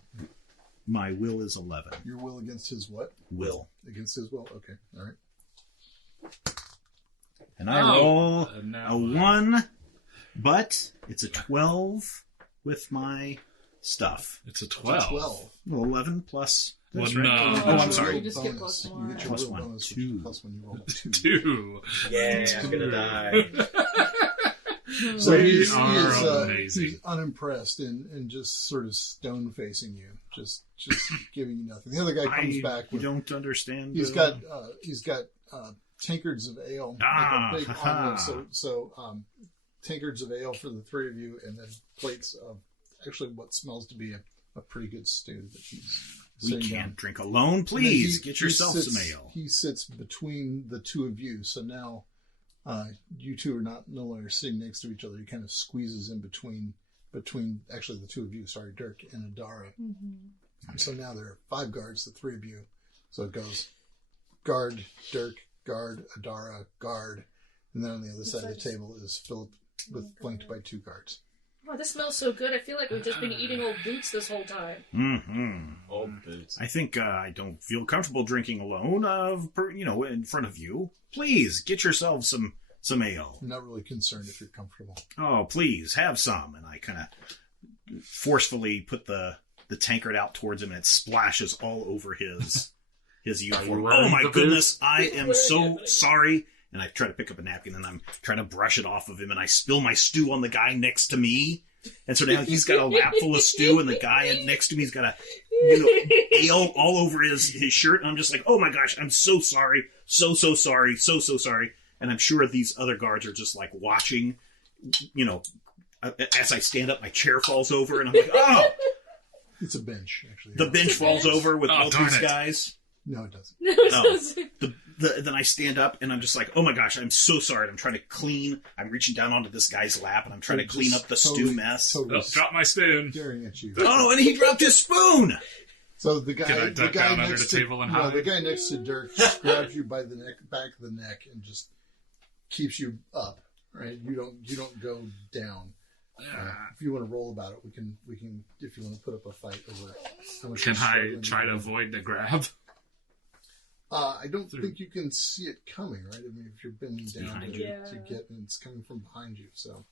My will is 11. Your will against his what? Will. Against his will? Okay. All right. And I roll a 1, but it's a 12 with my stuff. It's a 12. Well, 11 plus... Well, right. no. Oh, I'm sorry. You just get plus 1. You get your Plus will 1. bonus, which 2. is plus 1. You roll 2. 2. Yeah, I'm gonna die. So he's amazing. unimpressed and just sort of stone facing you, just giving you nothing. The other guy comes back. You don't understand. He's got tankards of ale, like a big omelet. So tankards of ale for the three of you, and then plates of actually what smells to be a pretty good stew that he's. We can't drink alone. Please get yourself some ale. He sits between the two of you, so now. You two are no longer sitting next to each other. He kind of squeezes in between actually the two of you. Sorry, Dirk and Adara. Mm-hmm. So now there are 5 guards, the 3 of you. So it goes guard, Dirk, guard, Adara, guard, and then on the other side of the table is Philip, flanked by 2 guards. Wow, this smells so good. I feel like we've just been eating old boots this whole time. Mm-hmm. Old boots. I think I don't feel comfortable drinking alone. In front of you. Please get yourself some ale. I'm not really concerned if you're comfortable. Oh, please have some. And I kind of forcefully put the tankard out towards him, and it splashes all over his uniform. Oh my goodness! I am so sorry. And I try to pick up a napkin, and I'm trying to brush it off of him, and I spill my stew on the guy next to me. And so now he's got a lap full of stew, and the guy next to me's got ale all over his shirt. And I'm just like, oh my gosh, I'm so sorry. So sorry. So sorry. And I'm sure these other guards are just like watching, as I stand up, my chair falls over, and I'm like, oh. It's a bench, actually. The bench falls over with both these guys. No, it doesn't. No, it doesn't. Then I stand up and I'm just like, oh my gosh, I'm so sorry. I'm trying to clean. I'm reaching down onto this guy's lap and I'm trying to clean up the stew mess. Drop my spoon. Staring at you. Oh, and he dropped his spoon. So the guy, Can I duck down under the table and hide? The guy next to Dirk just grabs you by the back of the neck and just keeps you up. Right? You don't go down. If you want to roll about it, we can. If you want to put up a fight over. Can I try to avoid the grab? I don't think you can see it coming, right? I mean, if you're bending down to get, and it's coming from behind you, so.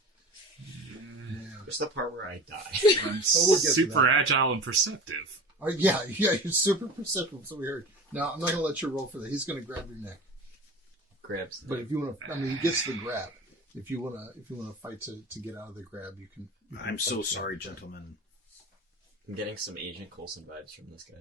Yeah. Where's the part where I die? I'm super agile and perceptive. Yeah, you're super perceptive. So we heard. Now I'm not going to let you roll for that. He's going to grab your neck. Grabs. But if you want to, he gets the grab. If you want to fight to get out of the grab, you can. I'm so sorry, gentlemen. I'm getting some Agent Coulson vibes from this guy.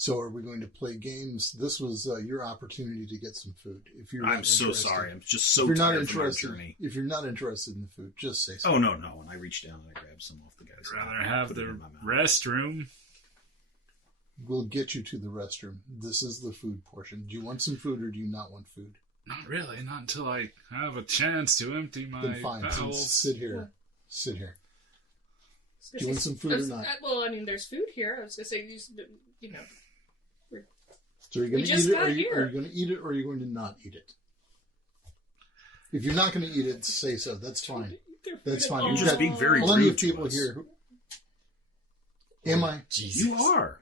So are we going to play games? This was your opportunity to get some food. If you're, I'm so sorry. I'm just so tired from our journey. If you're not interested in the food, just say so. Oh no! And I reached down and I grabbed some off the guy's. I'd rather have the restroom. We'll get you to the restroom. This is the food portion. Do you want some food or do you not want food? Not really. Not until I have a chance to empty my then fine. bowels. Sit here. Sit here. Do you want some food or not? Well, I mean, there's food here. I was going to say, So are you going to eat it? Are you going to eat it or are you going to not eat it? If you're not going to eat it, say so. That's fine. That's fine. You're just being very rude. Plenty of people here. Am I? Jesus. You are.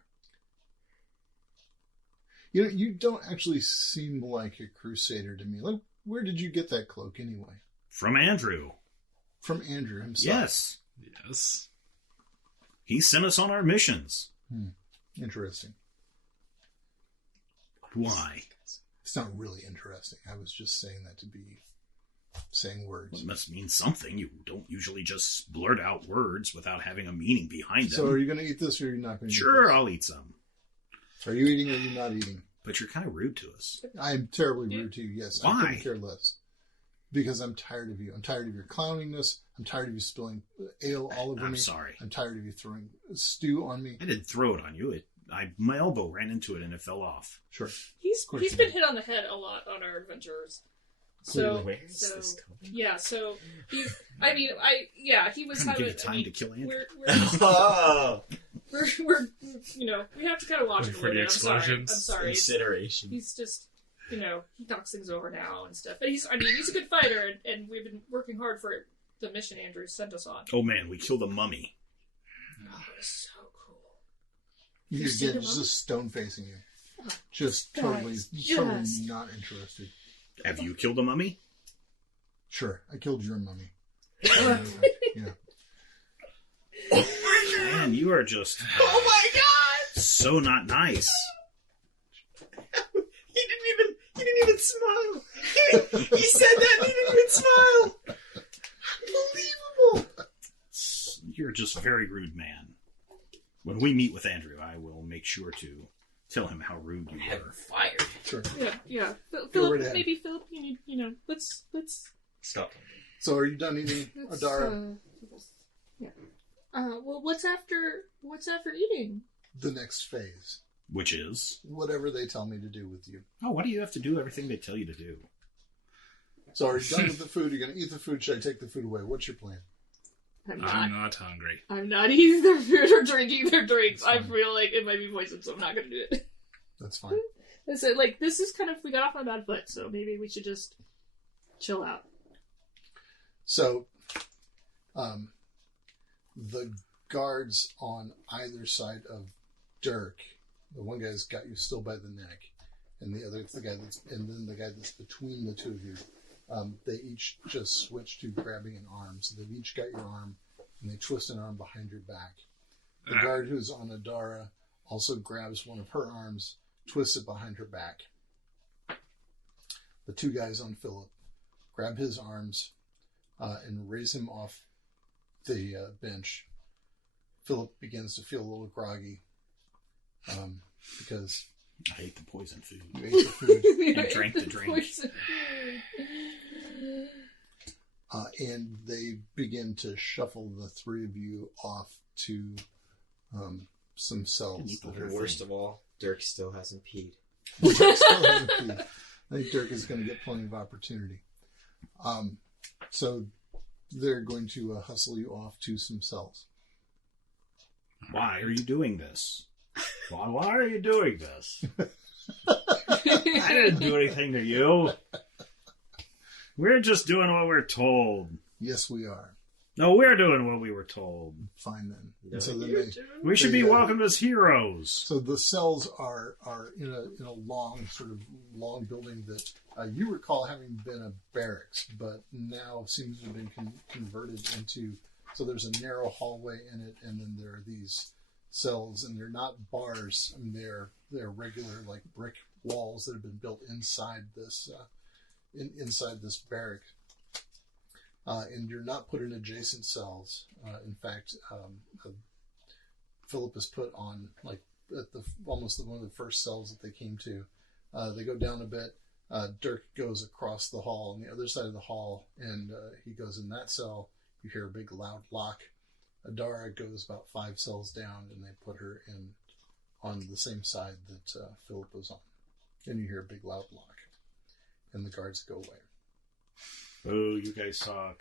You don't actually seem like a crusader to me. Like, where did you get that cloak anyway? From Andrew. From Andrew himself. Yes. He sent us on our missions. Interesting. Why? It's not really interesting. I was just saying that to be saying words. Well, it must mean something. You don't usually just blurt out words without having a meaning behind them. So are you going to eat this or are you not going to Sure, eat this? I'll eat some. Are you eating or are you not eating? But you're kind of rude to us. I'm terribly rude to you, yes. Why? I couldn't care less. Because I'm tired of you. I'm tired of your clowniness. I'm tired of you spilling ale all over me. I'm sorry. I'm tired of you throwing stew on me. I didn't throw it on you. My elbow ran into it and it fell off. Sure. He's course been you did. hit on the head a lot on our adventures. Clearly. So Where's this going? yeah, so he was Couldn't having. give you time to kill Andrew. Oh! We're we have to kind of watch Wait him a for the little bit. I'm explosions. sorry. Incineration. He's just he knocks things over now and stuff. But he's a good fighter, and we've been working hard for the mission Andrew sent us on. Oh man, we killed a mummy. Oh, it's so cool. You seen get him up? just stone facing you. Oh, Just guys, totally just- not interested. Have you killed a mummy? Sure, I killed your mummy. Yeah. Man, you are just Oh my god! so not nice. He didn't even smile. He said that and he didn't even smile. Unbelievable. You're just a very rude man. When we meet with Andrew, I will make sure to tell him how rude you Have were. fired. Sure. Yeah. Go right Philip, ahead. maybe Philip, you need, let's. Stop. So are you done eating, Adara? Yeah. Well, what's after eating? The next phase. Which is? Whatever they tell me to do with you. Oh, why do you have to do everything they tell you to do? So are you done with the food? You're going to eat the food? Should I take the food away? What's your plan? I'm not hungry. I'm not eating their food or drinking their drinks. That's I fine. feel like it might be poisoned, so I'm not going to do it. That's fine. I said, this is kind of, we got off on a bad foot, so maybe we should just chill out. So, the guards on either side of Dirk, the one guy's got you still by the neck, and the guy that's between the two of you, they each just switch to grabbing an arm. So they've each got your arm, and they twist an arm behind your back. The guard who's on Adara also grabs one of her arms, twists it behind her back. The two guys on Philip grab his arms and raise him off the bench. Philip begins to feel a little groggy because I ate the poison food. you ate the food. And drank the drink. And they begin to shuffle the three of you off to some cells. that are And worst of all, Dirk still hasn't peed. Dirk still hasn't peed. I think Dirk is going to get plenty of opportunity. So they're going to hustle you off to some cells. Why are you doing this? Why are you doing this? I didn't do anything to you. We're just doing what we're told. Yes, we are. No, we're doing what we were told. Fine then. No, And so then you're they, We should be welcomed as heroes. so the cells are in a long long building that you recall having been a barracks, but now seems to have been converted into. So there's a narrow hallway in it, and then there are these cells, and they're not bars. I mean, they're regular like brick walls that have been built inside this inside this barrack. And you're not put in adjacent cells. In fact, Philip is put on like at almost one of the first cells that they came to. They go down a bit. Dirk goes across the hall on the other side of the hall, and he goes in that cell. You hear a big loud lock. Adara goes about 5 cells down, and they put her in on the same side that Philip was on. And you hear a big loud lock, and the guards go away. Oh, you guys suck.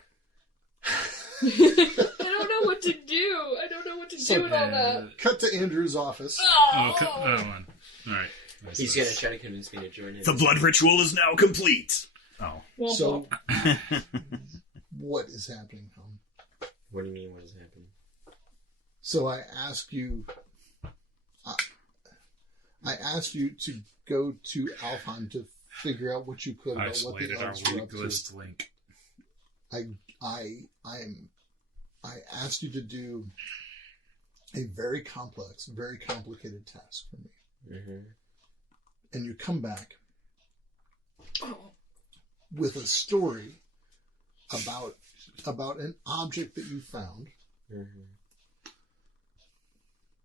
I don't know what to do. I don't know what to do with all that. Cut to Andrew's office. Oh, one. All right. He's going to try to convince me to join him. The blood ritual is now complete. Oh. So, what is happening, home? What do you mean, what is happening? So I asked you to go to Alfheim to figure out what you could about what the Isolated our elves were weak up to. list link. I asked you to do a very complex, very complicated task for me. Mm-hmm. And you come back with a story about an object that you found. Mm-hmm.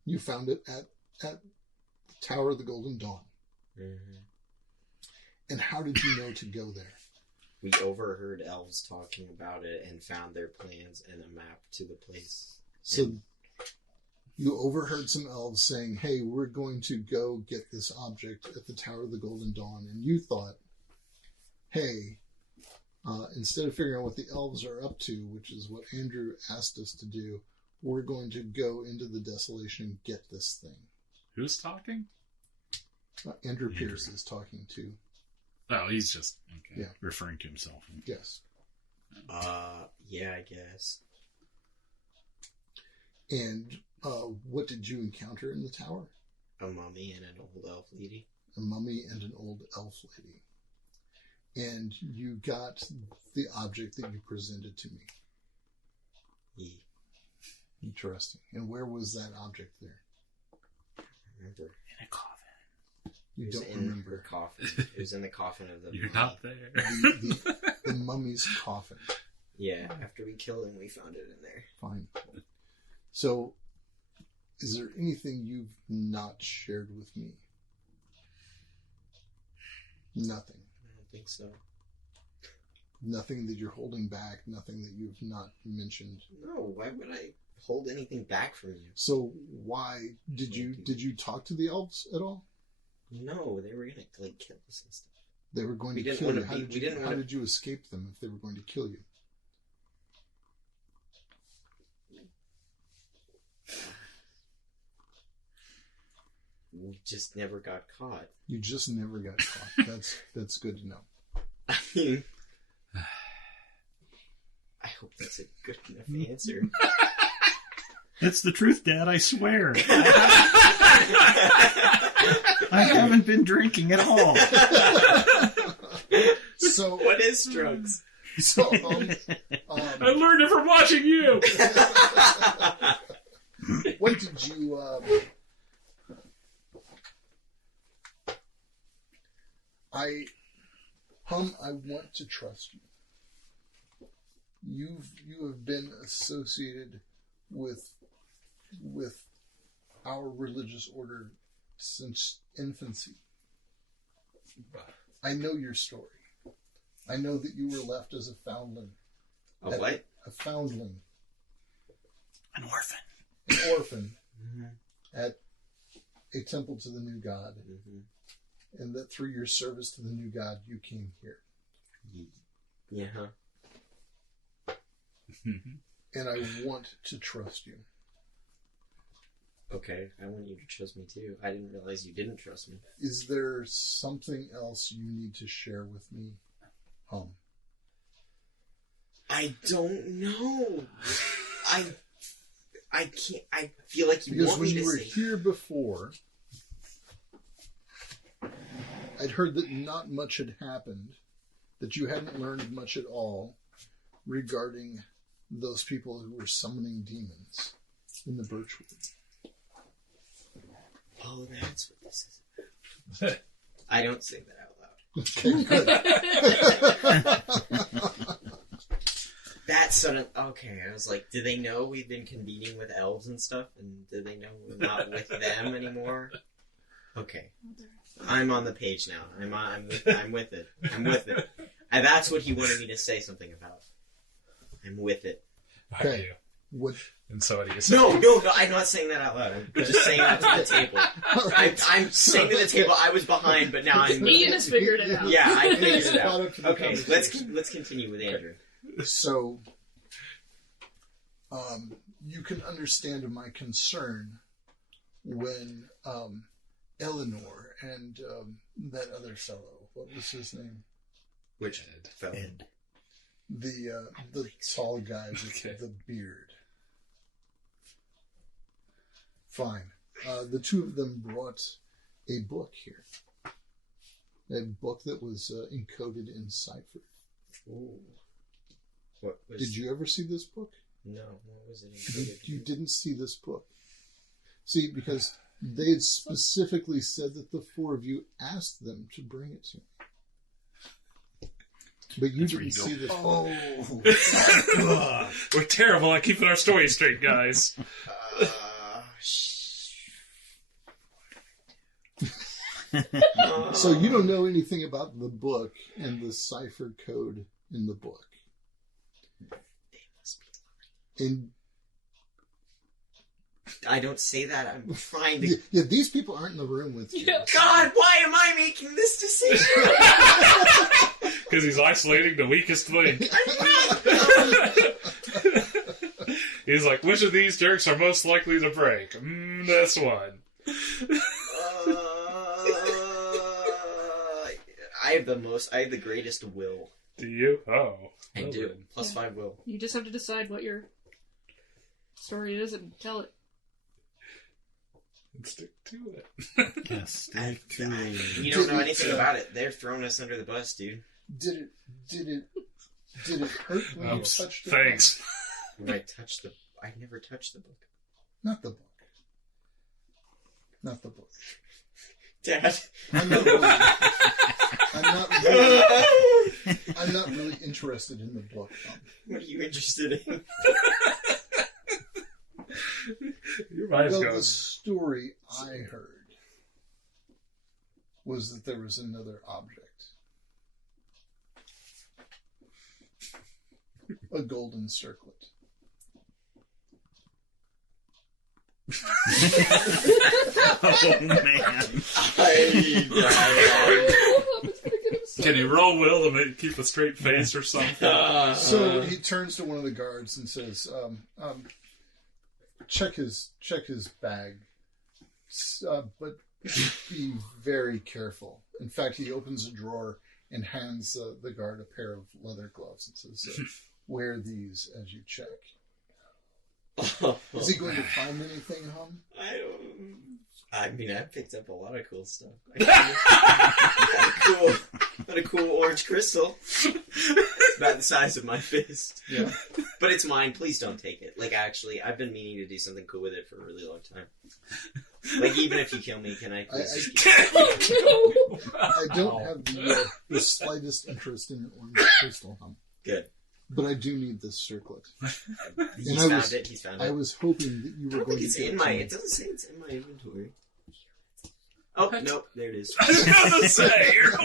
You found it at the Tower of the Golden Dawn. Mm-hmm. And how did you know to go there? We overheard elves talking about it and found their plans and a map to the place. So you overheard some elves saying, hey, we're going to go get this object at the Tower of the Golden Dawn. And you thought, hey, instead of figuring out what the elves are up to, which is what Andrew asked us to do, we're going to go into the desolation and get this thing. Who's talking? Andrew Pierce is talking to. Oh, he's just okay. Yeah. Referring to himself. Yes. Yeah, I guess. And what did you encounter in the tower? A mummy and an old elf lady. A mummy and an old elf lady. And you got the object that you presented to me. Yeah. Interesting. And where was that object there? I remember. In a coffin. You It was don't in remember. her coffin. It was in the coffin of the You're mummy. not there. The mummy's coffin. Yeah, after we killed him, we found it in there. Fine. So, is there anything you've not shared with me? Nothing. I don't think so. Nothing that you're holding back, nothing that you've not mentioned. No, why would I hold anything back from you? So why did you talk to the elves at all? No, they were gonna like kill us and stuff. They were going We to didn't kill wanna you. How be- did we you didn't how wanna- did you escape them if they were going to kill you? We just never got caught. You just never got caught. That's good to know. I mean, I hope that's a good enough answer. That's the truth, Dad, I swear. I haven't been drinking at all. So What is drugs? so I learned it from watching you. what did you I want to trust you. You have been associated with our religious order since infancy. I know your story. I know that you were left as a foundling. A what? A foundling. An orphan. An orphan Mm-hmm. at a temple to the new god. Mm-hmm. And that through your service to the new god, you came here. Yeah. Huh? And I want to trust you. Okay, I want you to trust me too. I didn't realize you didn't trust me. Is there something else you need to share with me? I don't know. I can't. I feel like you Because want when me to you were say. here before, I'd heard that not much had happened, that you hadn't learned much at all regarding those people who were summoning demons in the Birchwood. Oh, that's what this is about. I don't say that out loud. Okay, good. That's sudden. Okay, I was like, do they know we've been convening with elves and stuff, and do they know we're not with them anymore? Okay, I'm on the page now. I'm with it. I'm with it. And that's what he wanted me to say something about. I'm with it. I do. What? And so what do you say? No, I'm not saying that out loud. I'm just saying that to the table. I'm saying to the table I was behind, but now I'm. Ian has figured it out. Yeah, I figured it Caught out. up to the Okay, conversation. let's continue with Andrew. So, you can understand my concern when Eleanor and that other fellow, what was his name? Which fell? Ed. The tall guy with Okay. the beard. Fine. The two of them brought a book here. A book that was encoded in cipher. Ooh. What was? Did you ever see this book? No. What was it? You, Encoded? you didn't see this book. See, because they had specifically said that the four of you asked them to bring it to me. But you That's where didn't you see go, this. oh. We're terrible at keeping our story straight, guys. So you don't know anything about the book and the cipher code in the book. And I don't say that. I'm trying to. yeah, these people aren't in the room with you. Yeah. God, why am I making this decision? Because he's isolating the weakest link. He's like, which of these jerks are most likely to break? This one. I have the greatest will. Do you? Oh. I well do. then. Plus 5 will. You just have to decide what your story is and tell it. And stick to it. Yes. You don't know anything about it. They're throwing us under the bus, dude. Did it hurt when you Oops. touched it? Thanks. When I touched the... I never touched the book. Not the book. Not the book. Dad. I'm not really interested in the book. What are you interested in? Your mind's Well, going. the story I heard was that there was another object. A golden circlet. Oh, man. Can you roll will to keep a straight face or something? So he turns to one of the guards and says, check his bag, but be very careful. In fact, he opens a drawer and hands the guard a pair of leather gloves and says, wear these as you check. Is he going to find anything, hum? I mean, I picked up a lot of cool stuff. Had a cool orange crystal. It's about the size of my fist. Yeah. But it's mine. Please don't take it. Like, actually, I've been meaning to do something cool with it for a really long time. Like, even if you kill me, can I please just keep it? I don't have the slightest interest in an orange crystal, hum. Good. But I do need this circlet. He's I found was- it. He's found it. I was hoping that you I were don't going think it's to get in to my... me. It doesn't say it's in my inventory. Oh, What? nope. There it is. I was gonna say, you're the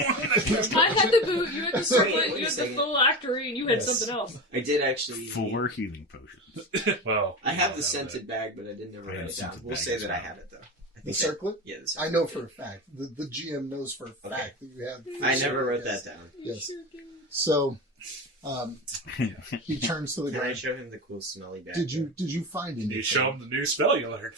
one I had the boot, you had the circlet, Wait a you had the second. phylactery, and you had Yes. something else. I did actually... 4 healing potions. Well, I have the that. scented bag, but I didn't never I have write it down. scented We'll bag say as that I well. have it, though. I The think circlet? Yeah, the I circlet. know for a fact. The GM knows for a fact that you have. I never wrote Yes. that down. Yes. So, he turns to the Can I guy. show him the cool smelly bag? Did you find anything? You show him the new spell you learned.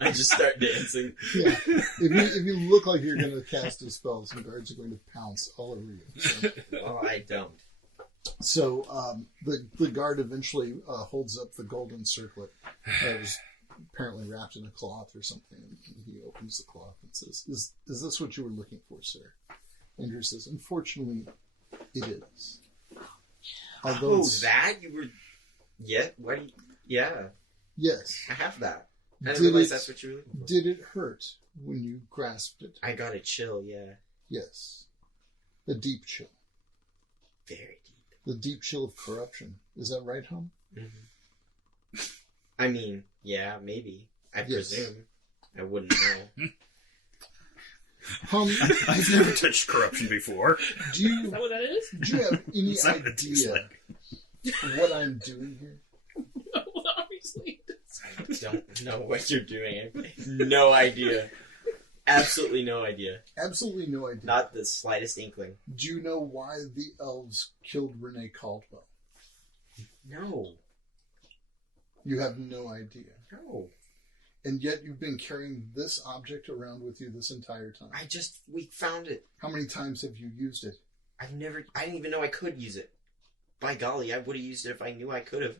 I just start dancing. Yeah. If you look like you're going to cast a spell, some guards are going to pounce all over you. So, Well, I don't. the guard eventually holds up the golden circlet that was apparently wrapped in a cloth or something. And he opens the cloth and says, "Is this what you were looking for, sir?" Andrew says, "Unfortunately, it is." Although Oh, it's- that? You were... Yeah? Why do you... Yeah, yes. I have that. I didn't Did realize it- that's what you were looking for. Did it hurt when you grasped it? I got a chill, yeah. Yes. A deep chill. Very deep. The deep chill of corruption. Is that right, hum? Mm-hmm. I mean, yeah, maybe. I Yes. presume. I wouldn't know. Hum, I've never touched corruption before. do you Is that what that is? do you have any Is that what it tastes idea like? what I'm doing here? Well, obviously. I don't know what you're doing. I have no idea. Absolutely no idea. Absolutely no idea. Not the slightest inkling. Do you know why the elves killed Renee Caldwell? No. You have no idea. No. And yet you've been carrying this object around with you this entire time. We found it. How many times have you used it? I didn't even know I could use it. By golly, I would have used it if I knew I could have.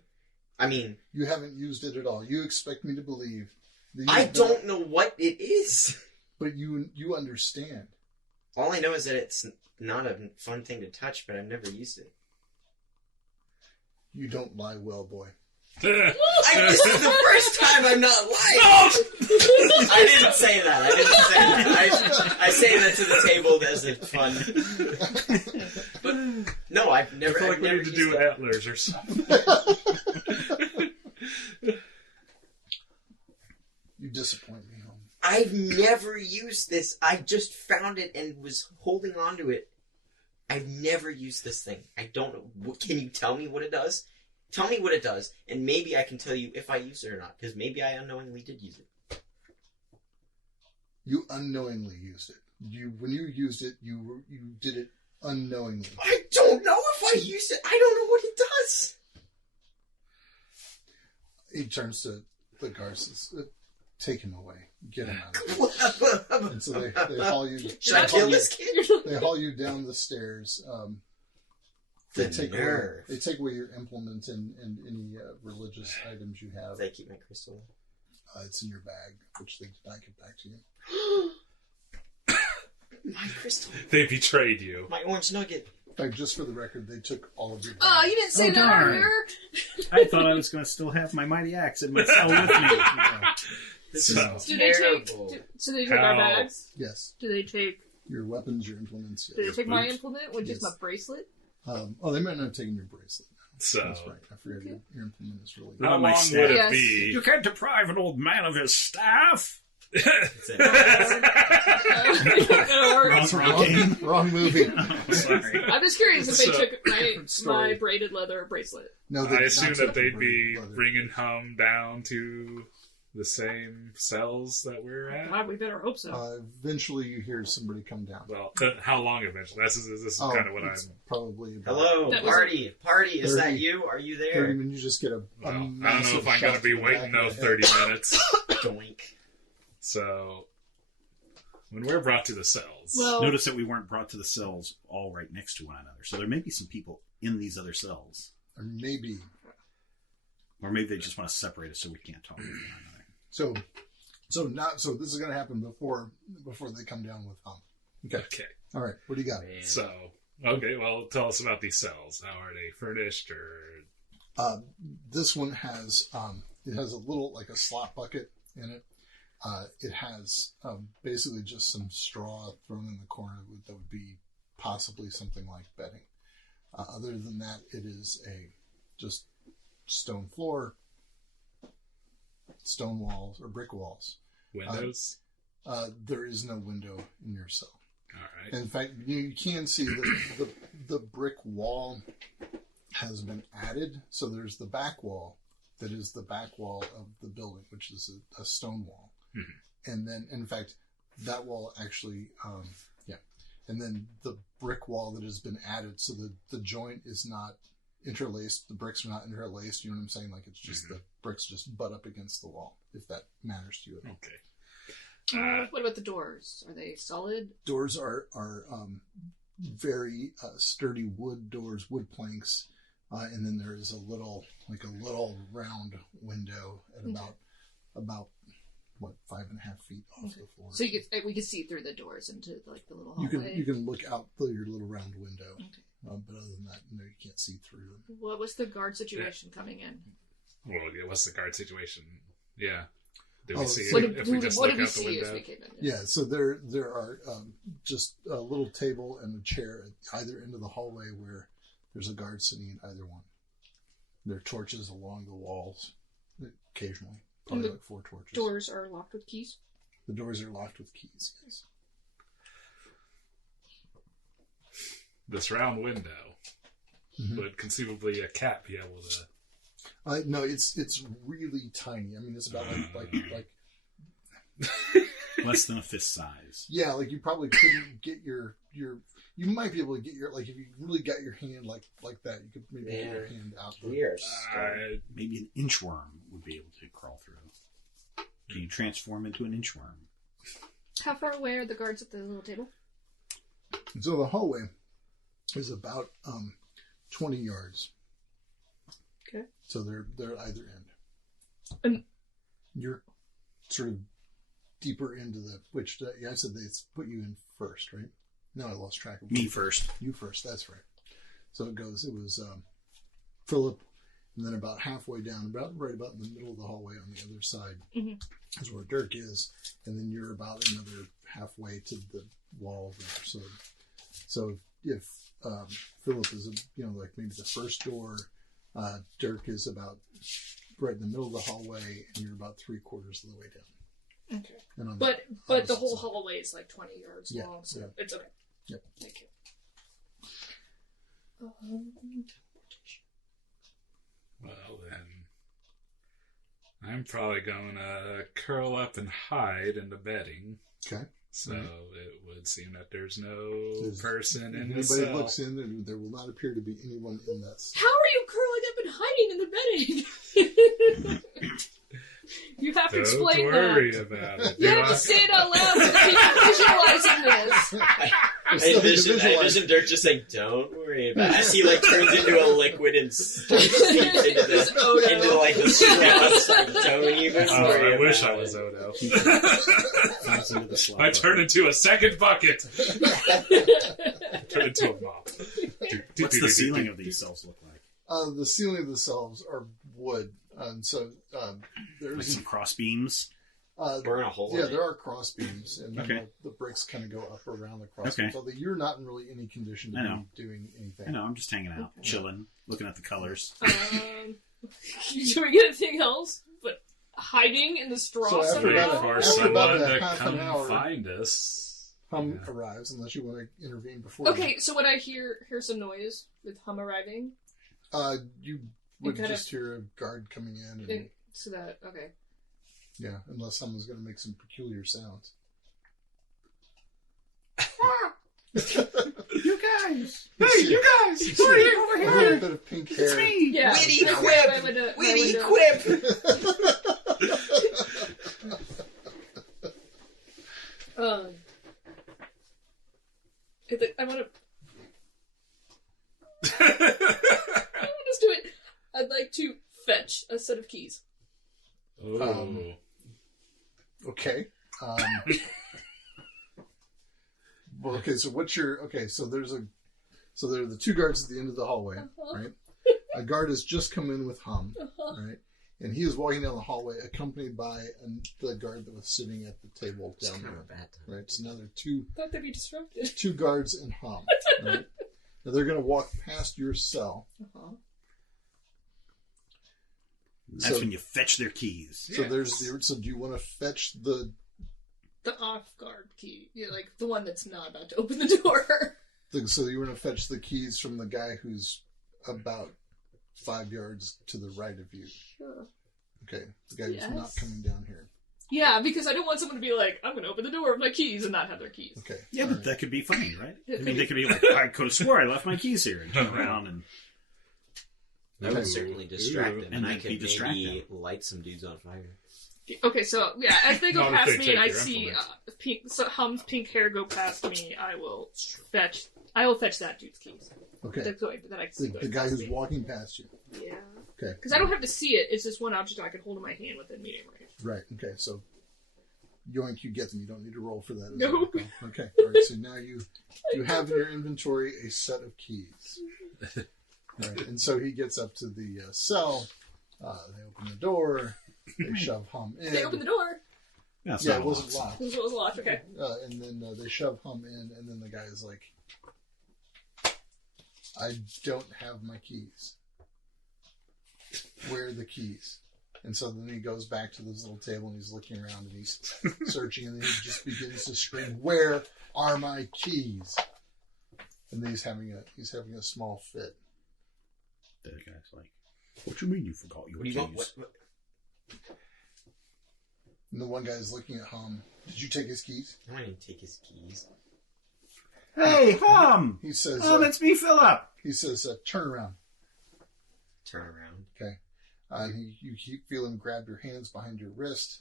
I mean, You haven't used it at all. You expect me to believe that I you've don't know what it is. But you understand. All I know is that it's not a fun thing to touch, but I've never used it. You don't lie well, boy. This is the first time I'm not lying. I didn't say that. I I say that to the table as a fun. But no, I've never. I feel like I've we never need to used do it. antlers or something. You disappoint me, home. I've never used this. I just found it and was holding on to it. I've never used this thing. I don't know. Can you tell me what it does? Tell me what it does, and maybe I can tell you if I use it or not, because maybe I unknowingly did use it. You unknowingly used it. When you used it, you did it unknowingly. I don't know if I used it. I don't know what it does. He turns to the guards and says, take him away. Get him out of here. And so they haul you. Should I kill this kid? They haul you down the stairs. They take away your implement and any religious items you have. Did I keep my crystal? It's in your bag, which they did not get back to you. My crystal. They betrayed you. My orange nugget. In fact, just for the record, they took all of your bag. Oh, you didn't say Oh, that darn. earlier. I thought I was going to still have my mighty axe in my cell with me. Yeah. This So- is Do they take? terrible. So they take our How? bags. Yes. Do they take? Your weapons, your implements. Do they Yes. take my boots? implement, which is Yes. my bracelet? They might not have taken your bracelet. So, That's right. I forgot your implement is really how my long staff. would it Yes. be? You can't deprive an old man of his staff. That's it. Wrong game. Wrong movie. Sorry. I'm just curious if they So- took Different story. my braided leather bracelet. No, they I did assume not that take they'd the be leather. bringing Hum down to the same cells that we're at. God, we better hope so. Eventually, you hear somebody come down. Well, how long eventually? This is kind of what it's I'm. probably about Hello, That was party. Party, is 30. that you? Are you 30 there? minutes. You just get a Well, I don't know massive if I'm going shot to be to the waiting back no of the 30 head. minutes. Doink. So, when we're brought to the cells, Well, Notice that we weren't brought to the cells all right next to one another. So there may be some people in these other cells. Or maybe. Or maybe they just want to separate us so we can't talk with one another. So this is going to happen before they come down with Hum. okay. All right. What do you got? Man. So, okay, well, tell us about these cells. How are they furnished, or This one has it has a little like a slop bucket in it. It has basically just some straw thrown in the corner that would be possibly something like bedding. Other than that, it is a just stone floor, stone walls or brick walls. windows? There is no window in your cell. All right. In fact, you can see that the brick wall has been added. So there's the back wall that is the back wall of the building, which is a stone wall. Mm-hmm. And then, in fact, that wall actually, and then the brick wall that has been added. So the joint is not interlaced. The bricks are not interlaced. You know what I'm saying? Like it's just the bricks just butt up against the wall, if that matters to you at all. Okay. what about the doors? Are they solid? Doors are very sturdy wood doors, wood planks, and then there is a little round window at about what 5.5 feet off the floor. So we could see through the doors into like the little you hallway. can look out through your little round window, Okay. but other than that, no, you can't see through them. What was the guard situation coming in? Well, yeah, what's the guard situation? Yeah. Did Oh, we see so it if we just what look did we out the see as window? we came in? Yeah, so there are just a little table and a chair at either end of the hallway where there's a guard sitting at either one. There are torches along the walls, occasionally, probably And the like 4 torches. Doors are locked with keys. The doors are locked with keys. Yes. This round window, Mhm. would conceivably a cat be able to? No, it's really tiny. I mean, it's about like Less than a fist size. yeah, like you probably couldn't get your. You might be able to get your if you really got your hand like that, you could maybe get your hand out. We are scared. Maybe an inchworm would be able to crawl through. Can you transform into an inchworm? How far away are the guards at the little table? And so the hallway is about 20 yards. Okay. So they're at either end. And- You're sort of deeper into I said they put you in first, right? No, I lost track of Me first. You first, that's right. So it was Philip, And then about halfway down, right about in the middle of the hallway on the other side is where Dirk is. And then you're about another halfway to the wall there. So if Philip is, like maybe the first door, Dirk is about right in the middle of the hallway, and you're about 3/4 of the way down. Okay. And But the whole hallway is like 20 yards long, so it's okay. Yep. Thank you. Well, then, I'm probably going to curl up and hide in the bedding. Okay. So it would seem that there's no person in the If cell. anybody looks in, there will not appear to be anyone in that cell. How are you curling up and hiding in the bedding? You have to explain Don't worry that. about it. You have to say it out loud so that people visualizing this. I envision Dirk just saying, "Don't worry about it." As he like turns into a liquid and seeps into the straws. Don't even worry. I wish about I was it. Odo. Falls into the slot I turn into a second bucket. Turn into a mop. What's the ceiling of these cells look like? The ceiling of the cells are wood, and so Like there's some cross beams? Burn a hole. yeah, in there it. are cross beams, and then Okay. the bricks kind of go up around the cross Okay. beams. Although you're not in really any condition to I know. be doing anything. I know, I'm just hanging out, chilling, looking at the colors. Do we get anything else? But hiding in the straw So after Wait about somehow? for after someone about to half an come hour, find us. Hum Yeah. arrives, unless you want to intervene before. Okay, so when I hear some noise with Hum arriving, You would kind just hear a guard coming in, and so that okay. yeah, unless someone's going to make some peculiar sounds. You guys! Hey, you guys! You see a little bit of pink hair. me! Yeah, Witty I- quip! I would, Witty I would, quip! I want to. Let's do it. I'd like to fetch a set of keys. Oh. Okay. Well, okay. So what's your so there are the two guards at the end of the hallway, right? A guard has just come in with Hum, right? And he is walking down the hallway accompanied by the guard that was sitting at the table It's down kind there, of a bad time. right? So now there are two Thought they'd be disrupted. guards and Hum, right? Now they're going to walk past your cell. That's So- when you fetch their keys. So so do you want to fetch the off guard key, like the one that's not about to open the door. so you want to fetch the keys from the guy who's about 5 yards to the right of you? Sure. Okay, the guy who's not Yes. coming down here. Yeah, because I don't want someone to be like, I'm going to open the door with my keys and not have their keys. Okay. Yeah, all but right. that could be funny, right? It I could mean, be. they could be like, I could have swore I left my keys here, and turn around and... That would certainly distract them, And and I then could you distract maybe light some dudes on fire. Okay, so yeah, as they go Not if past they me take and I your see influence. Hum's pink hair go past me, I will fetch that dude's keys. Okay. That's going, that I can see The going guy past who's me. walking past you. Yeah. Okay. Because I don't have to see it. It's just one object I can hold in my hand within medium range. Right. Okay. So, yoink, you get them. You don't need to roll for that. as No. well. Okay. All right. So now you have in your inventory a set of keys. All right. And so he gets up to the cell. They open the door. They shove Hum in. They open the door. Yeah, it's Yeah, not it a wasn't lot. locked. This was locked. Okay. And then they shove Hum in, and then the guy is like, I don't have my keys. Where are the keys? And so then he goes back to this little table and he's looking around and he's searching, and then he just begins to scream, "Where are my keys?" And then he's having a small fit. The guy's like, what you mean you forgot your What do keys? you want? What? And the one guy is looking at Hum. Did you take his keys? I didn't take his keys. Hey, Hum! He says, It's me, Philip! turn around. Turn around. Okay. You feel him grab your hands behind your wrist,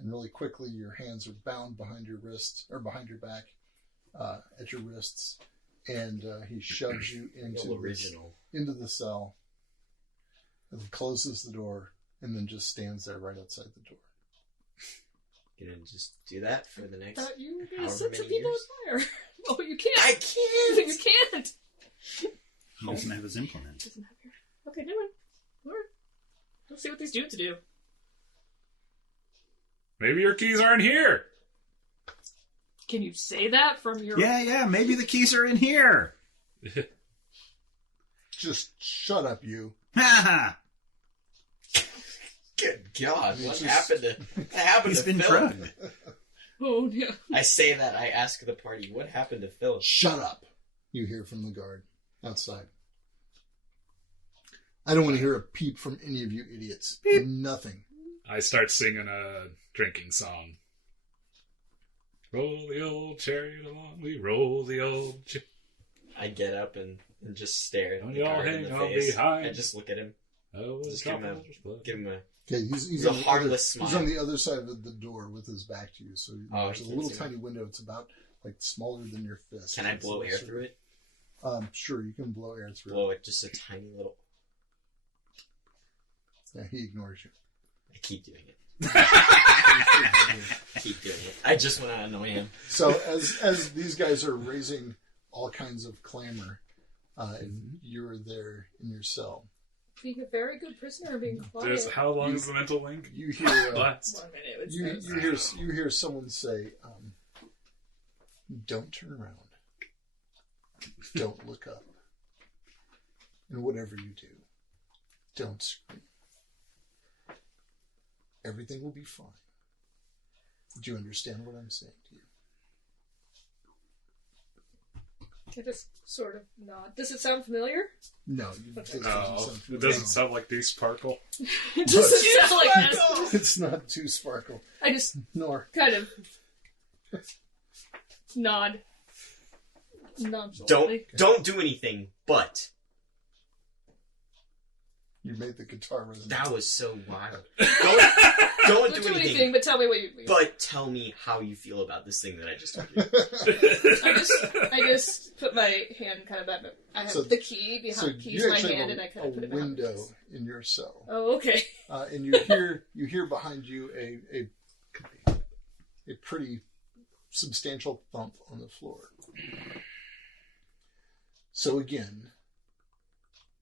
and really quickly your hands are bound behind your wrist, or behind your back, at your wrists, and he shoves you into the cell, and closes the door, and then just stands there right outside the door. Gonna just do that for the next. Thought you were going to However set some many people years. on fire. Oh, you can't. I can't. You can't. He doesn't have his implement. Doesn't have your... Okay, never mind. Let's see what these dudes do. Maybe your keys aren't here. Can you say that from your... Yeah, maybe the keys are in here. Just shut up, you. Ha Good God, It's what just- happened to He's been Phil? drugged. Oh, yeah. I say that, I ask the party, what happened to Phil? Shut up, you hear from the guard outside. I don't want to hear a peep from any of you idiots. Peep. Nothing. I start singing a drinking song. Roll the old chariot along, we roll the old... I get up and just stare at Don't the y'all guard in hang the on face. behind. I just look at him, Oh, Just give him a Okay, he's a on the harmless other, smile. He's on the other side of the door with his back to you. So Oh, there's he a can't little see me. tiny window. It's about like smaller than your fist. Can I It's blow like air sort through it? Sure, you can blow air through Blow it, just a tiny little... it. Yeah, he ignores you. I keep doing it. Keep doing it. I just want to annoy him. So as these guys are raising all kinds of clamor, and you're there in your cell, Being a very good prisoner, being quiet. How long is the mental link? you hear Last. 1 minute. It's you hear someone say, "Don't turn around, don't look up, and whatever you do, don't scream. Everything will be fine." Do you understand what I'm saying to you? I just sort of nod. Does it sound familiar? No, Oh, it doesn't sound like these sparkle. It doesn't sound like this. It's not too sparkle, I just nor kind of nod. Nonchalantly. Don't do anything, but... you made the guitar resonate. That was so wild. Don't Don't do anything, but tell me what you mean. But tell me how you feel about this thing that I just told you. I just put my hand kind of at I have So- the key So behind keys you in my actually hand have and I kind a of put it behind my window face. in your cell, Oh, okay. and you hear behind you a pretty substantial thump on the floor. So again,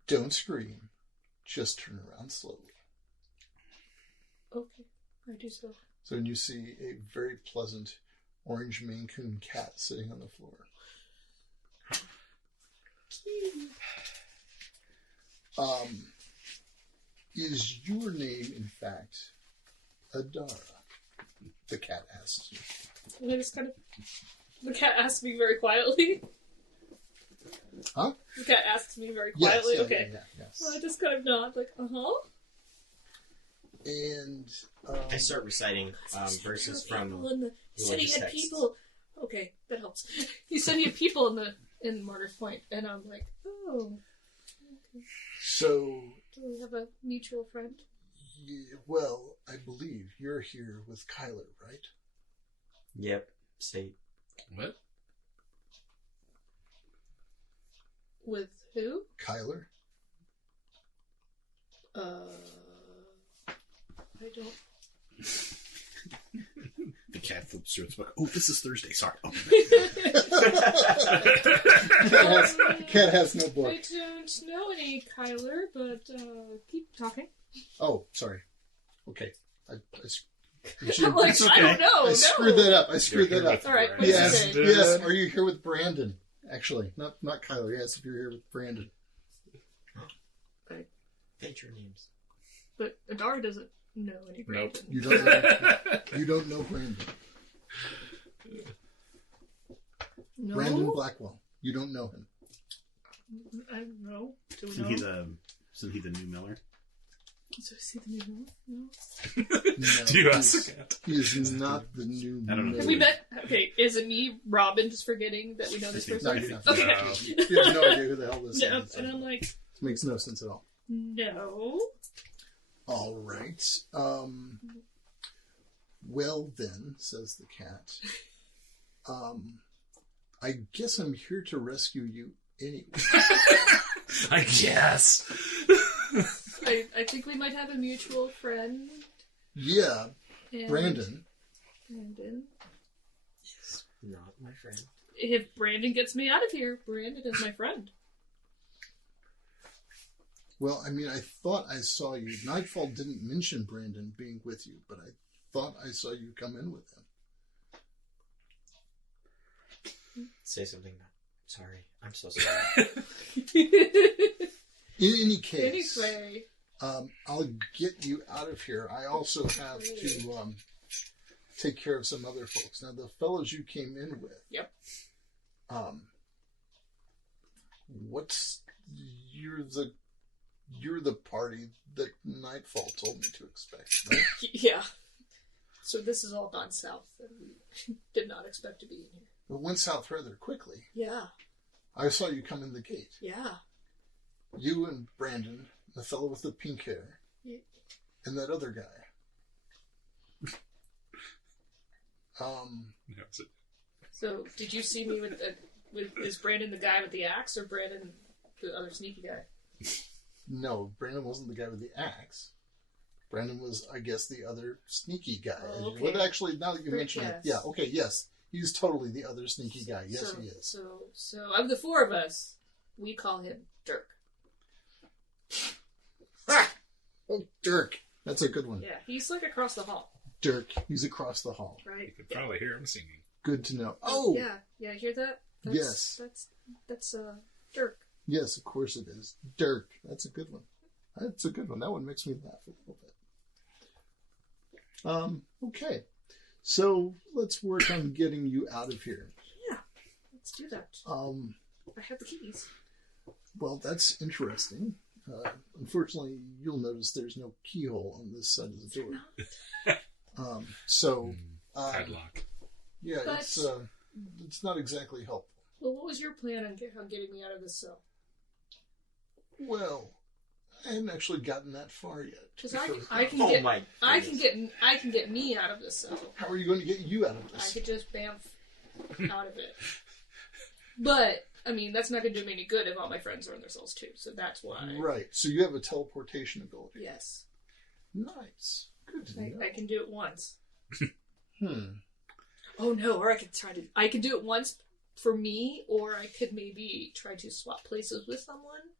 don't scream, just turn around slowly. Okay, I do so. So you see a very pleasant orange Maine Coon cat sitting on the floor. Is your name, in fact, Adara? The cat asks you. And I just kind of... The cat asks me very quietly. Huh? The cat asks me very Yes, quietly. yeah, Okay. yes. So I just kind of nod, like, uh-huh. And I start reciting verses from He said he religious had texts. people. Okay, that helps. He said he had people in Martyr's Point, and I'm like, oh. Okay. so, Do we have a mutual friend? well, I believe you're here with Kyler, right? Yep. Say What? With who? Kyler? I don't. The cat flips through its book. Oh, this is Thursday. Sorry. Oh. Cat has no book. I don't know any Kyler, but keep talking. Oh, sorry. Okay. I'm like, It's I okay. don't know. I no. screwed that up. I screwed that up. All right, what Yes, does it say? yes. Are you here with Brandon? Actually, not Kyler. Yes, if you're here with Brandon. patron names. But Adara doesn't know any Brandon. You don't know. You don't know Brandon. No? Brandon Blackwell. You don't know him. I don't know. Do we Isn't know? he the new Miller? So is he the new one? No. No, Do you ask he's- the cat? He is not the new. I don't know. Miller. Have we met? Okay, is it me, Robin, just forgetting that we know this I think person? No, Okay. You have no idea who the hell this No, is. and I'm like, Makes no sense at all. no. All right. Well then, says the cat. I guess I'm here to rescue you anyway. I guess. I think we might have a mutual friend. Yeah, And Brandon. Brandon. He's not my friend. If Brandon gets me out of here, Brandon is my friend. Well, I mean, I thought I saw you. Nightfall didn't mention Brandon being with you, but I thought I saw you come in with him. Say something. Sorry. I'm so sorry. In any case, Anyway. I'll get you out of here. I also have to take care of some other folks. Now, the fellows you came in with. Yep. What's you're the party that Nightfall told me to expect, right? Yeah. So this has all gone south, and we did not expect to be in here. It went south rather quickly. Yeah. I saw you come in the gate. Yeah. You and Brandon, the fellow with the pink hair, Yeah. and that other guy. So did you see me with is Brandon the guy with the axe, or Brandon the other sneaky guy? No, Brandon wasn't the guy with the axe. Brandon was, I guess, the other sneaky guy. Oh, okay. Well, actually, now that you mention it, yes. yeah, okay, yes. He's totally the other sneaky guy. Yes, he is. So of the four of us, we call him Dirk. Oh, Dirk. That's a good one. Yeah, he's like across the hall. Dirk. He's across the hall. Right. You could probably hear him singing. Good to know. Oh! Yeah, hear that? Yes. That's Dirk. Yes, of course it is. Dirk. That's a good one. That's a good one. That one makes me laugh a little bit. Okay. So let's work on getting you out of here. Yeah, let's do that. I have the keys. Well, that's interesting. Unfortunately, you'll notice there's no keyhole on this side of the door. Padlock. Yeah, But- it's not exactly helpful. Well, what was your plan on getting me out of this cell? Well, I haven't actually gotten that far yet. Because I can Oh get my I can get me out of this cell. How are you going to get you out of I this? could just bamf out of it. But I mean, that's not going to do me any good if all my friends are in their cells too. So that's why. Right. So you have a teleportation ability. Yes, Nice. Good to know. I can do it once. Hmm. Oh no! Or I could do it once for me, or I could maybe try to swap places with someone.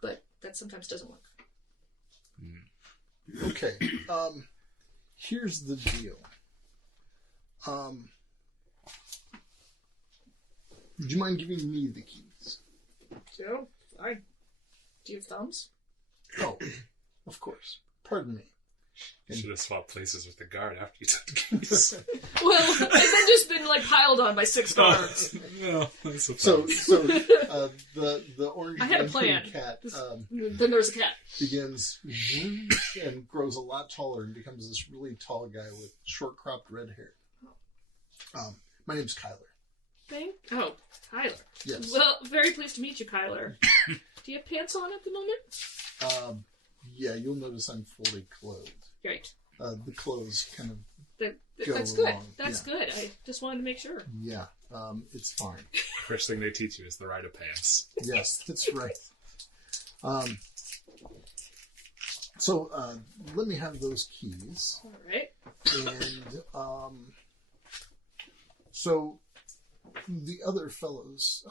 But that sometimes doesn't work. Okay. Here's the deal. Would you mind giving me the keys? So, fine. Do you have thumbs? Oh, of course. Pardon me. Should have swapped places with the guard after you took the keys. Well, I've been just been like piled on by 6 guards. No, that's a So problem. the orange I had a and plan. pink cat Then there's a cat. begins and grows a lot taller and becomes this really tall guy with short cropped red hair. My name's Kyler. Oh, Kyler. Yes. Well, very pleased to meet you, Kyler. Do you have pants on at the moment? Yeah, you'll notice I'm fully clothed. Great. The clothes kind of That's Go good. along, That's good. I just wanted to make sure. yeah. It's fine. First thing they teach you is the rite of pants. Yes, that's right. So let me have those keys. All right. And so the other fellows,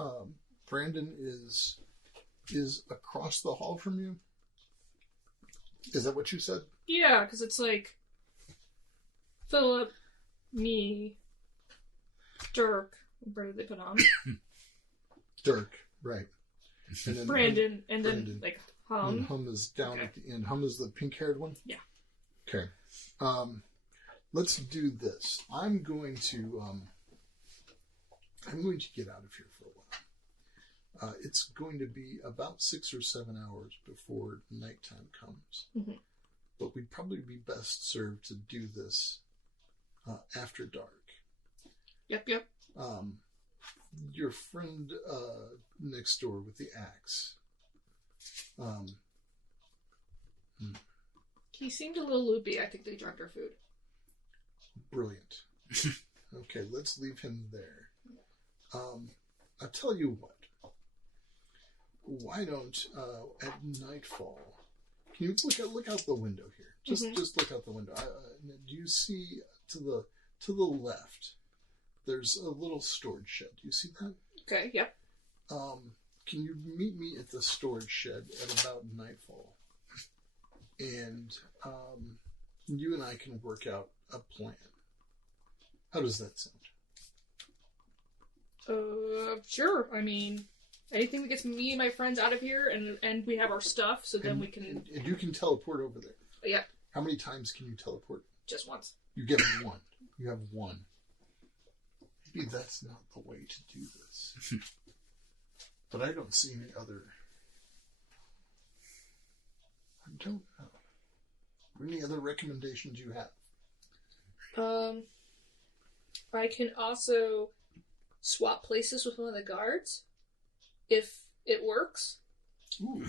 Brandon is across the hall from you. Is that what you said? Yeah, because it's like Philip, me, Dirk. What did they put on? Dirk, right? And then Brandon, and then Brandon. like And Hum. Hum is down at the end. Hum is the pink-haired one. Yeah. Okay. Let's do this. I'm going to get out of here for a while. It's going to be about 6 or 7 hours before nighttime comes. Mhm. But we'd probably be best served to do this after dark. Yep. Your friend next door with the axe. He seemed a little loopy. I think they drugged our food. Brilliant. Okay, let's leave him there. I'll tell you what. Why don't at nightfall? Can you look out the window here? Just look out the window. Do you see to the left? There's a little storage shed. Do you see that? Okay. Yep. can you meet me at the storage shed at about nightfall? And you and I can work out a plan. How does that sound? Sure. I mean, anything that gets me and my friends out of here, and we have our stuff, so then we can... And you can teleport over there. Yeah. How many times can you teleport? Just once. You get one. You have one. Maybe that's not the way to do this. But I don't see any other... I don't know. Any other recommendations you have? I can also swap places with one of the guards if it works. Ooh,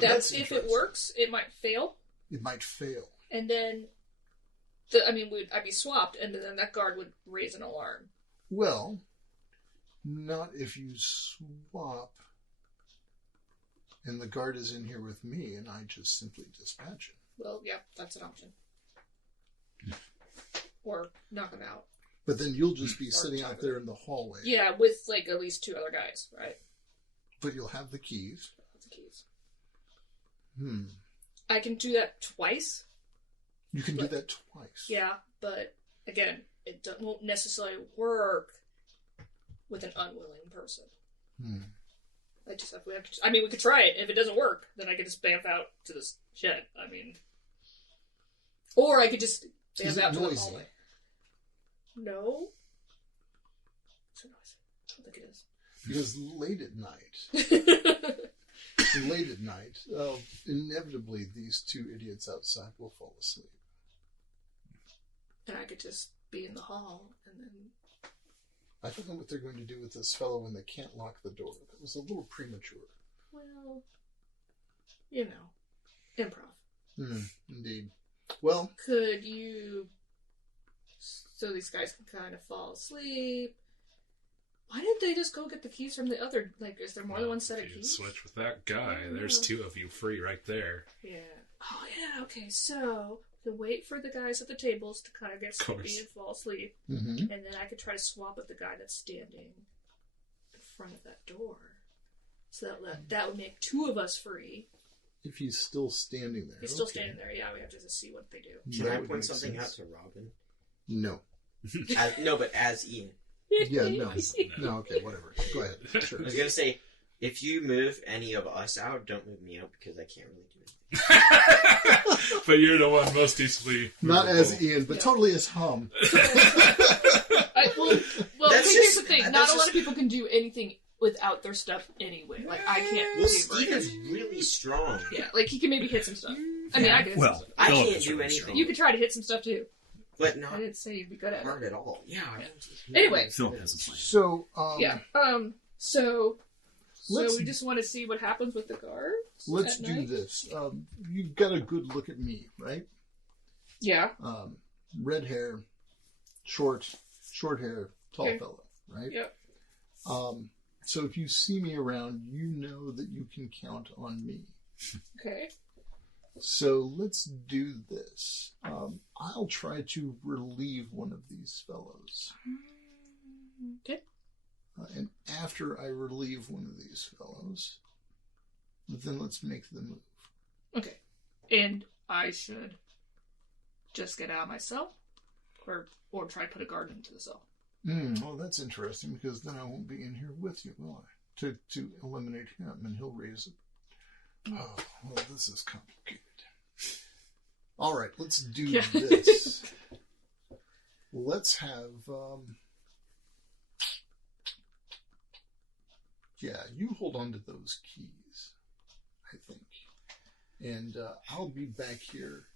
That's if it works. It might fail, It might fail. and then I'd be swapped, and then that guard would raise an alarm. Well, not if you swap and the guard is in here with me and I just simply dispatch him. Well, yeah, that's an option. Or knock him out. But then you'll just be sitting out there in the hallway. Yeah, with like at least 2 other guys, right? But you'll have the keys. That's the keys. I can do that twice. You can do that twice. Yeah, but again, it won't necessarily work with an unwilling person. We could try it. If it doesn't work, then I could just bamf out to this shed. Or I could just bamf out to the hallway. No. It's a noise. I don't think it is. Because late at night, inevitably these 2 idiots outside will fall asleep. And I could just be in the hall, and then... I don't know what they're going to do with this fellow when they can't lock the door. That was a little premature. Well, improv. Indeed. Well... Could you... So these guys can kind of fall asleep. Why didn't they just go get the keys from the other... is there more than one set of keys? Switch with that guy. There's 2 of you free right there. Yeah. Oh, yeah, okay, so... To wait for the guys at the tables to kind of get sleepy and fall asleep. And then I could try to swap with the guy that's standing in front of that door. So that would make 2 of us free. If he's still standing there. He's still standing there, yeah. We have to just see what they do. Can I point something out to Robin? No. No, but as Ian. Yeah, no. No, okay, whatever. Go ahead. Sure. I was going to say, if you move any of us out, don't move me out because I can't really do anything. But you're the one most easily not movable. as Ian, but totally as Hum. Here's the thing. Not a lot of people can do anything without their stuff anyway. I can't. Well, Steven's really strong. Yeah, he can maybe hit some stuff. I could hit some stuff. I can't do anything. You could try to hit some stuff too. But not I didn't say you'd be good at hard it. at all. Yeah. Anyway. Phil has a plan. So, So we just want to see what happens with the guards. Let's do this. You've got a good look at me, right? Yeah. Red hair, short hair, tall fellow, right? Yep. So if you see me around, you know that you can count on me. Okay. So let's do this. I'll try to relieve one of these fellows. Okay. And after I relieve one of these fellows, then let's make the move. Okay. And I should just get out myself? Or try to put a guard into the cell? Oh, that's interesting, because then I won't be in here with you, will I? To eliminate him, and he'll raise it. Oh, well, this is complicated. All right, let's do this. Let's have... you hold on to those keys, I think. And I'll be back here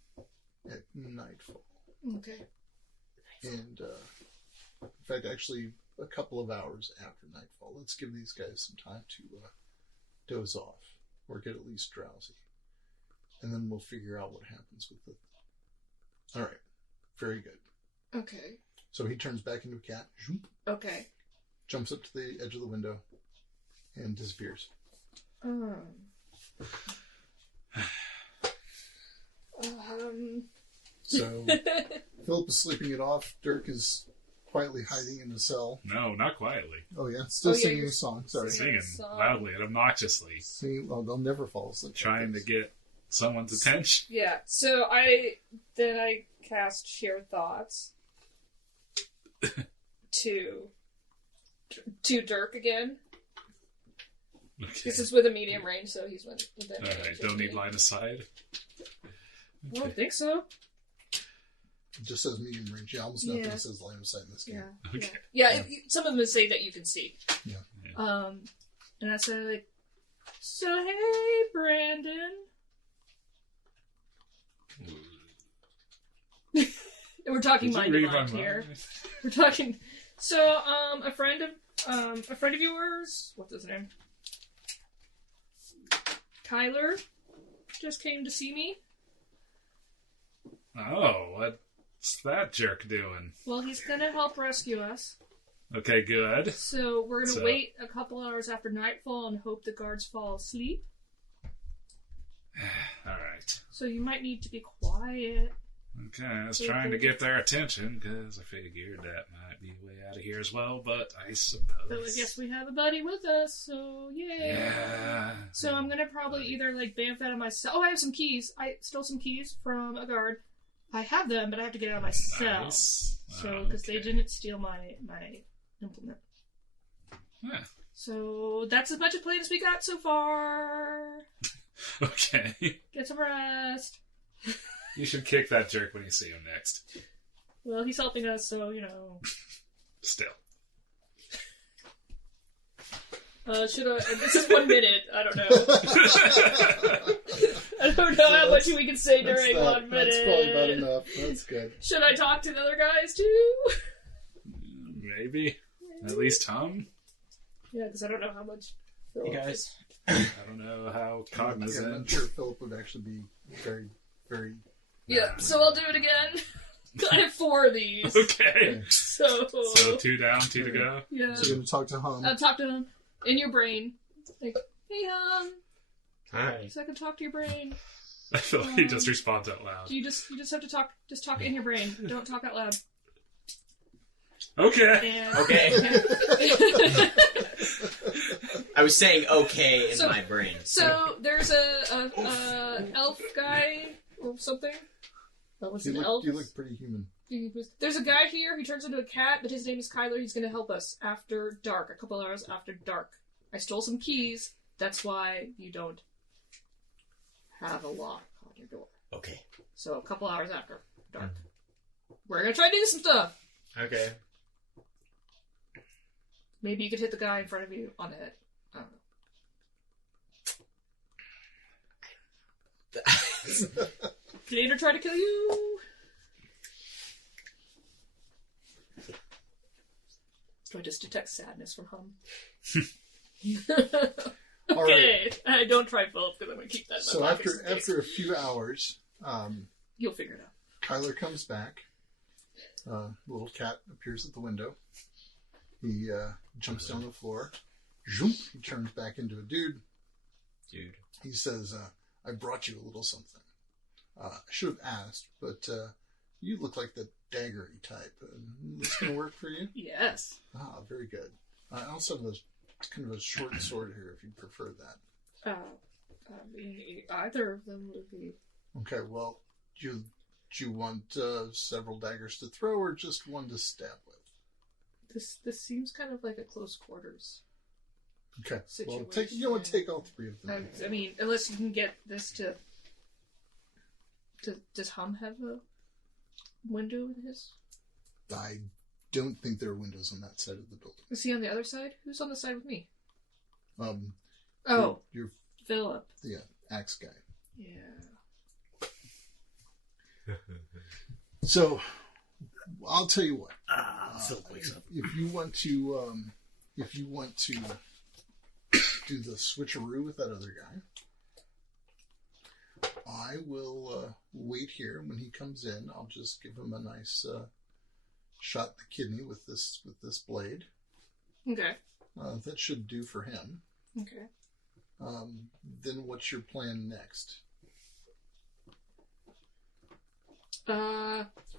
at nightfall. Okay. And, in fact, actually, a couple of hours after nightfall. Let's give these guys some time to doze off, or get at least drowsy. And then we'll figure out what happens with it. All right. Very good. Okay. So he turns back into a cat. Okay. Jumps up to the edge of the window. And disappears. So Philip is sleeping it off. Dirk is quietly hiding in the cell. No, not quietly. Oh yeah, still Oh, yeah, singing you're a song. Sorry, Singing song. loudly and obnoxiously. singing. Well, they'll never fall asleep. Trying to get someone's attention. Yeah. So I cast Shared Thoughts to Dirk again. Okay. This is with a medium range, so he's within. Alright, don't need line of sight. I don't think so. It just says medium range. Yeah, almost nothing says line of sight in this game. Yeah. Okay. Yeah. Some of them say that you can see. Yeah. And I said like, so hey, Brandon. And we're talking Did you mind read to my mind here. mind? We're talking. So, a friend of yours, what's his name? Kyler, just came to see me. Oh, what's that jerk doing? Well, he's gonna help rescue us. Okay, good. So we're gonna So- wait a couple hours after nightfall and hope the guards fall asleep. Alright. So you might need to be quiet. Okay, I was trying to get their attention because I figured that might be way out of here as well, but I suppose. So I guess we have a buddy with us, so yeah. Yeah. So I'm gonna probably either like bamf out of my cell. Oh, I have some keys. I stole some keys from a guard. I have them, but I have to get out of my cell. Nice. So because they didn't steal my implement. Yeah. So that's as much a plan as we got so far. Okay. Get some rest. You should kick that jerk when you see him next. Well, he's helping us, so you know. Still. Should I? This is 1 minute. I don't know. I don't know how much we can say during 1 minute. That's probably about enough. That's good. Should I talk to the other guys too? Maybe. At least Tom? Yeah, because I don't know how much. Hey guys. I don't know how Yeah, I'm not cognizant. sure Philip would actually be very, very. Yeah, so I'll do it again. I have 4 of these. Okay. So 2 down, 2 to go. yeah. So you're going to talk to Hum. I'll talk to him in your brain. Like, hey, Hi. so I can talk to your brain. I feel like he just responds out loud. You just have to talk. Just talk in your brain. Don't talk out loud. Okay. And, Okay. I was saying okay in So- my brain. So there's a elf guy or something. That was an elf. You look pretty human. There's a guy here. He turns into a cat, but his name is Kyler. He's going to help us after dark. A couple hours after dark. I stole some keys. That's why you don't have a lock on your door. Okay. So a couple hours after dark. We're going to try to do some stuff. Okay. Maybe you could hit the guy in front of you on the head. I don't know. Later try to kill you. Do I just detect sadness from Hum? All Okay, I don't try Philip because I'm going to keep that in my So pocket after just in case. a few hours, You'll figure it out. Kyler comes back. Little cat appears at the window. He jumps down the floor. Zoom, he turns back into a dude. Dude. He says, I brought you a little something. I should have asked, but you look like the daggery type. This going to work for you? Yes. Ah, very good. I also have kind of a short sword here if you prefer that. I mean, either of them would be. Okay, well, do you want several daggers to throw or just one to stab with? This seems kind of like a close quarters. Okay, well, Situation. you want to take all 3 of them. I mean, unless you can get this to. Does Hum have a window in his? I don't think there are windows on that side of the building. Is he on the other side? Who's on the side with me? You're Philip. the axe guy. Yeah. So, I'll tell you what. Philip wakes up. If you want to do the switcheroo with that other guy, I will wait here. When he comes in, I'll just give him a nice shot in the kidney with this blade. Okay. That should do for him. Okay. Then what's your plan next?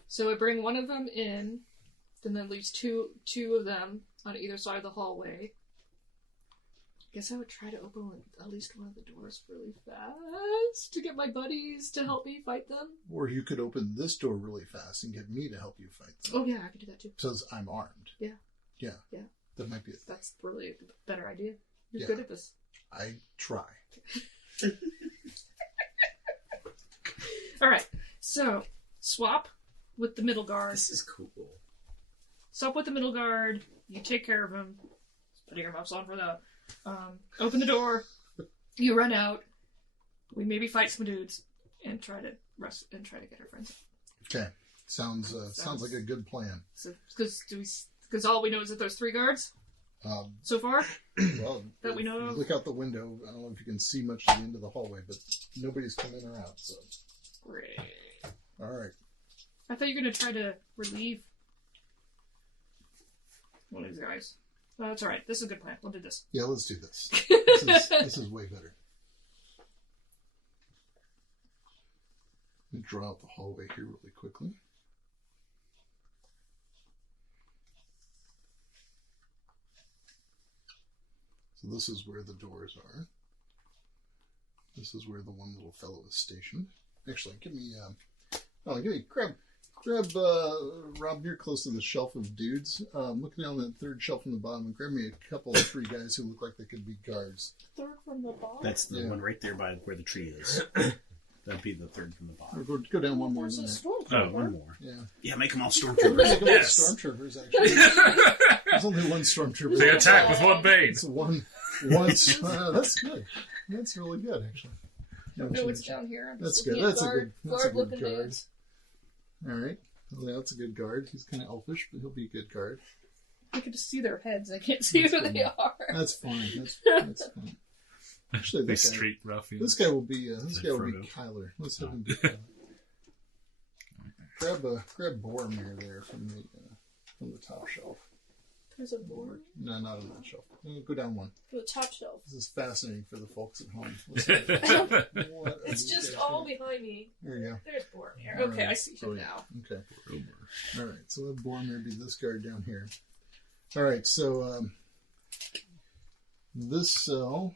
So I bring one of them in Then that leaves two of them on either side of the hallway. Guess I would try to open at least one of the doors really fast to get my buddies to help me fight them. Or you could open this door really fast and get me to help you fight them. Oh yeah, I could do that too. Because I'm armed. Yeah. Yeah. Yeah. That might be it. That's really a better idea. You're Yeah. good at this. I try. Alright, so swap with the middle guard. This is cool. Swap with the middle guard. You take care of him. Put earmuffs on for that. Open the door. You run out. We maybe fight some dudes and try to get our friends. Okay. Sounds like a good plan. So, because all we know is that there's 3 guards so far. Well, that we know you of. look out the window. I don't know if you can see much to the end of the hallway, but nobody's come in or out. So, Great. all right. I thought you were gonna try to relieve one of these guys. That's all right. This is a good plan. We'll do this. Yeah, let's do this. This is way better. Let me draw out the hallway here really quickly. So this is where the doors are. This is where the one little fellow is stationed. Actually, grab Rob, you're close to the shelf of dudes. Looking down that third shelf from the bottom and grab me a couple of 3 guys who look like they could be guards. Third from the bottom. That's the one right there by where the tree is. That'd be the third from the Or bottom. go down one more. There's a Oh, one more. Yeah. Yeah, make them all Make stormtroopers. them Yes. stormtroopers, actually. There's only one stormtrooper. They attack with one bane. It's one. That's good. That's really good, actually. Don't know what's down here. I'm That's just good. looking at That's a good. That's a good guard-looking guard. dudes. All right. Well, that's a good guard. He's kind of elfish, but he'll be a good guard. I can just see their heads. I can't see who they are. That's fine. That's fine. Actually, These this guy, street ruffians. this guy will be Frodo? Kyler. Let's have him be Kyler. Grab Boromir there from the top shelf. There's a board. No, not on that shelf. Go down one. For the top shelf. This is fascinating for the folks at home. What are It's these just guys all doing? behind me. There you go. There's Boromir. All Okay, right. I see him now. Okay. All right. So let Boromir be this guard down here. All right. So this cell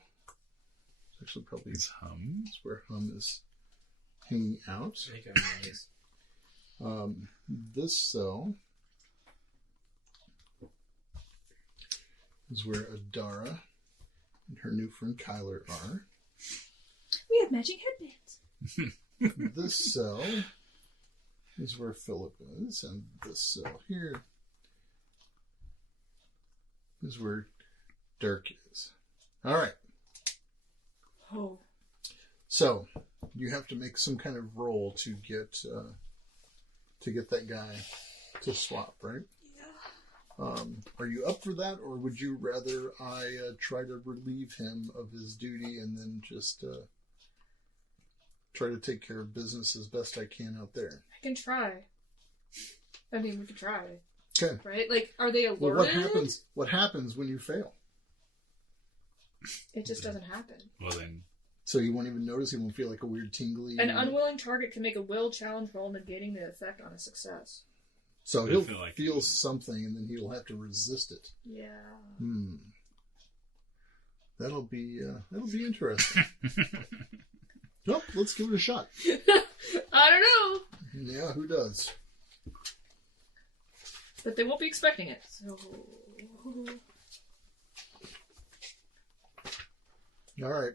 is actually probably It's hum. it's where Hum is hanging out. Make a noise. This cell is where Adara and her new friend Kyler are. We have matching headbands. This cell is where Philip is, and this cell here is where Dirk is. All right. Oh. So you have to make some kind of roll to get that guy to swap, right? Yeah. Are you up for that, or would you rather I try to relieve him of his duty and then just try to take care of business as best I can out there? I can try. I mean, we could try. Okay. Right? Like, are they alerted? Well, what happens when you fail? It just doesn't happen. Well then, So he won't even notice. He won't feel like a weird tingly. An unwilling target can make a will challenge roll, negating the effect on a success. So I he'll feel like feel something, and then he'll have to resist it. Yeah. That'll be interesting. Well, let's give it a shot. I don't know. Yeah, who does? But they won't be expecting it. So. All right.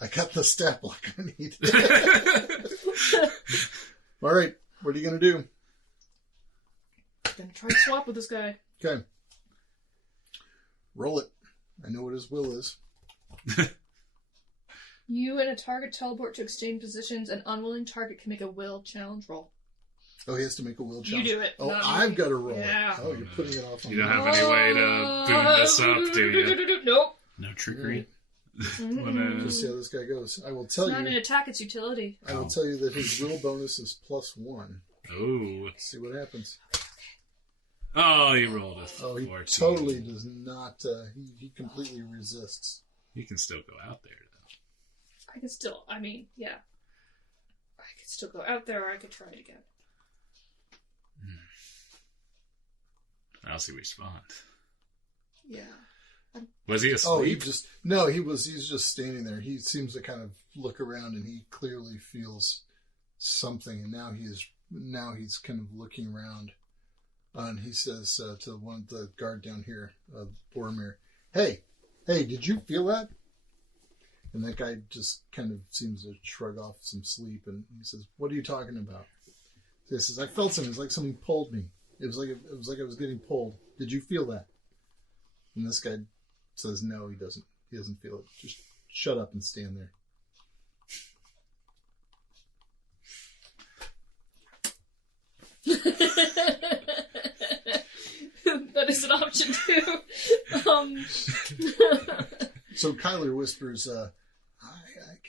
I got the stat block I need. All right. What are you going to do? Gonna try to swap with this guy. Okay. Roll it. I know what his will is. You and a target teleport to exchange positions. An unwilling target can make a will challenge roll. Oh, he has to make a will challenge. You do it. Oh, not I've me. got to roll Yeah. it. Oh, you're putting it off on you don't me. have any way to boom this up, do you? Nope. No trickery. Just see how this guy goes. I will tell It's not an you. attack, it's utility. I will tell you that his will bonus is +1. Oh. Let's see what happens. Oh, he rolled a 14. Oh, he totally does not. He completely resists. You can still go out there, though. I can still, I mean, yeah. I could still go out there or I could try it again. How's he respond? Yeah. Was he asleep? Oh, he's just standing there. He seems to kind of look around, and he clearly feels something. And now he's kind of looking around, and he says to the guard down here, Boromir, "Hey, did you feel that?" And that guy just kind of seems to shrug off some sleep, and he says, "What are you talking about?" He says, "I felt something. It was like something pulled me. It was like I was getting pulled. Did you feel that?" And this guy says, "No, he doesn't. He doesn't feel it. Just shut up and stand there." That is an option too. So Kyler whispers, I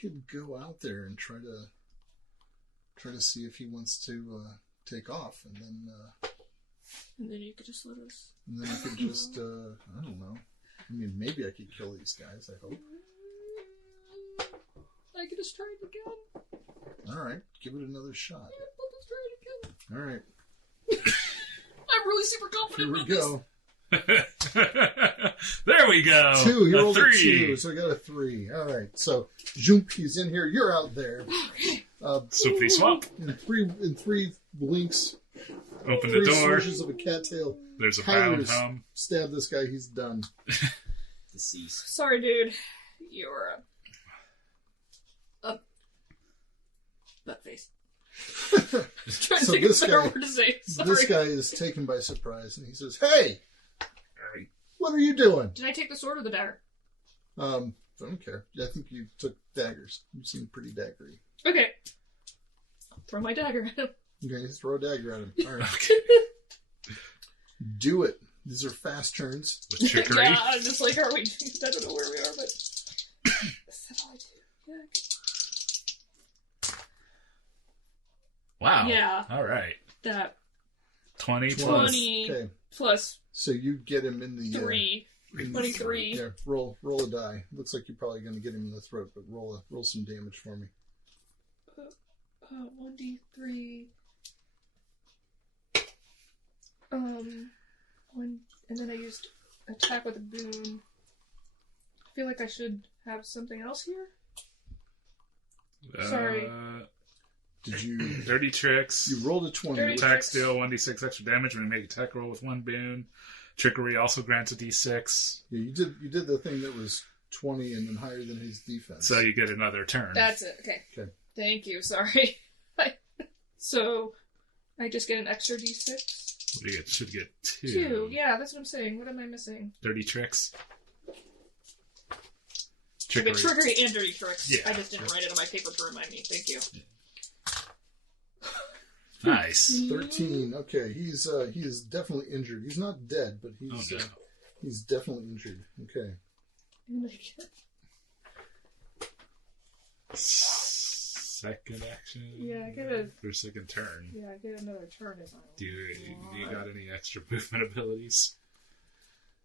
could go out there and try to see if he wants to take off, and then you could just let us. And then I could just, I don't know. I mean, maybe I could kill these guys, I hope. I could just try it again. All right, give it another shot. I'll just try it again. All right, I'm really super confident here we about go. There we go. 2, you rolled a 3. 2, so I got a 3. All right, so Joomp, he's in here. You're out there. Soupy swap. In three blinks. Open the 3 door. swishes of a cattail. There's a pound Kyler's hum. Stab this guy. He's done. Deceased. Sorry, dude. You're a butt face. Trying So to think of this a better guy- word to say. Sorry. This guy is taken by surprise, and he says, "Hey, what are you doing?" Did I take the sword or the dagger? I don't care. I think you took daggers. You seem pretty daggery. Okay. I'll throw my dagger at him. Okay, just throw a dagger at him. All right. Do it. These are fast turns. With trickery. Yeah, I'm just like, are we? I don't know where we are, but is that all I do? Wow. Yeah. All right. That 20 plus. 20 Okay, plus so you get him in the 3. in the- 23. Yeah, roll a die. Looks like you're probably going to get him in the throat, but roll some damage for me. 1d3. 1, and then I used attack with a boon. I feel like I should have something else here. Sorry. Did you? 30 tricks. You rolled a 20. 30. Attacks deal 1d6 extra damage when you make a attack roll with 1 boon. Trickery also grants a d6. Yeah, you did the thing that was 20 and then higher than his defense. So you get another turn. That's it. Okay. Okay. Thank you. Sorry. So I just get an extra d6. What do you get? Should get 2. 2. Yeah, that's what I'm saying. What am I missing? 30 tricks. I mean, trickery and dirty tricks. Yeah. I just didn't write it on my paper to remind me. Thank you. Nice. 13. Okay, he is definitely injured. He's not dead, but he's definitely injured. Okay. Second action. Yeah, I get a. Or second turn. Yeah, I get another turn if I. Do you got any extra movement abilities?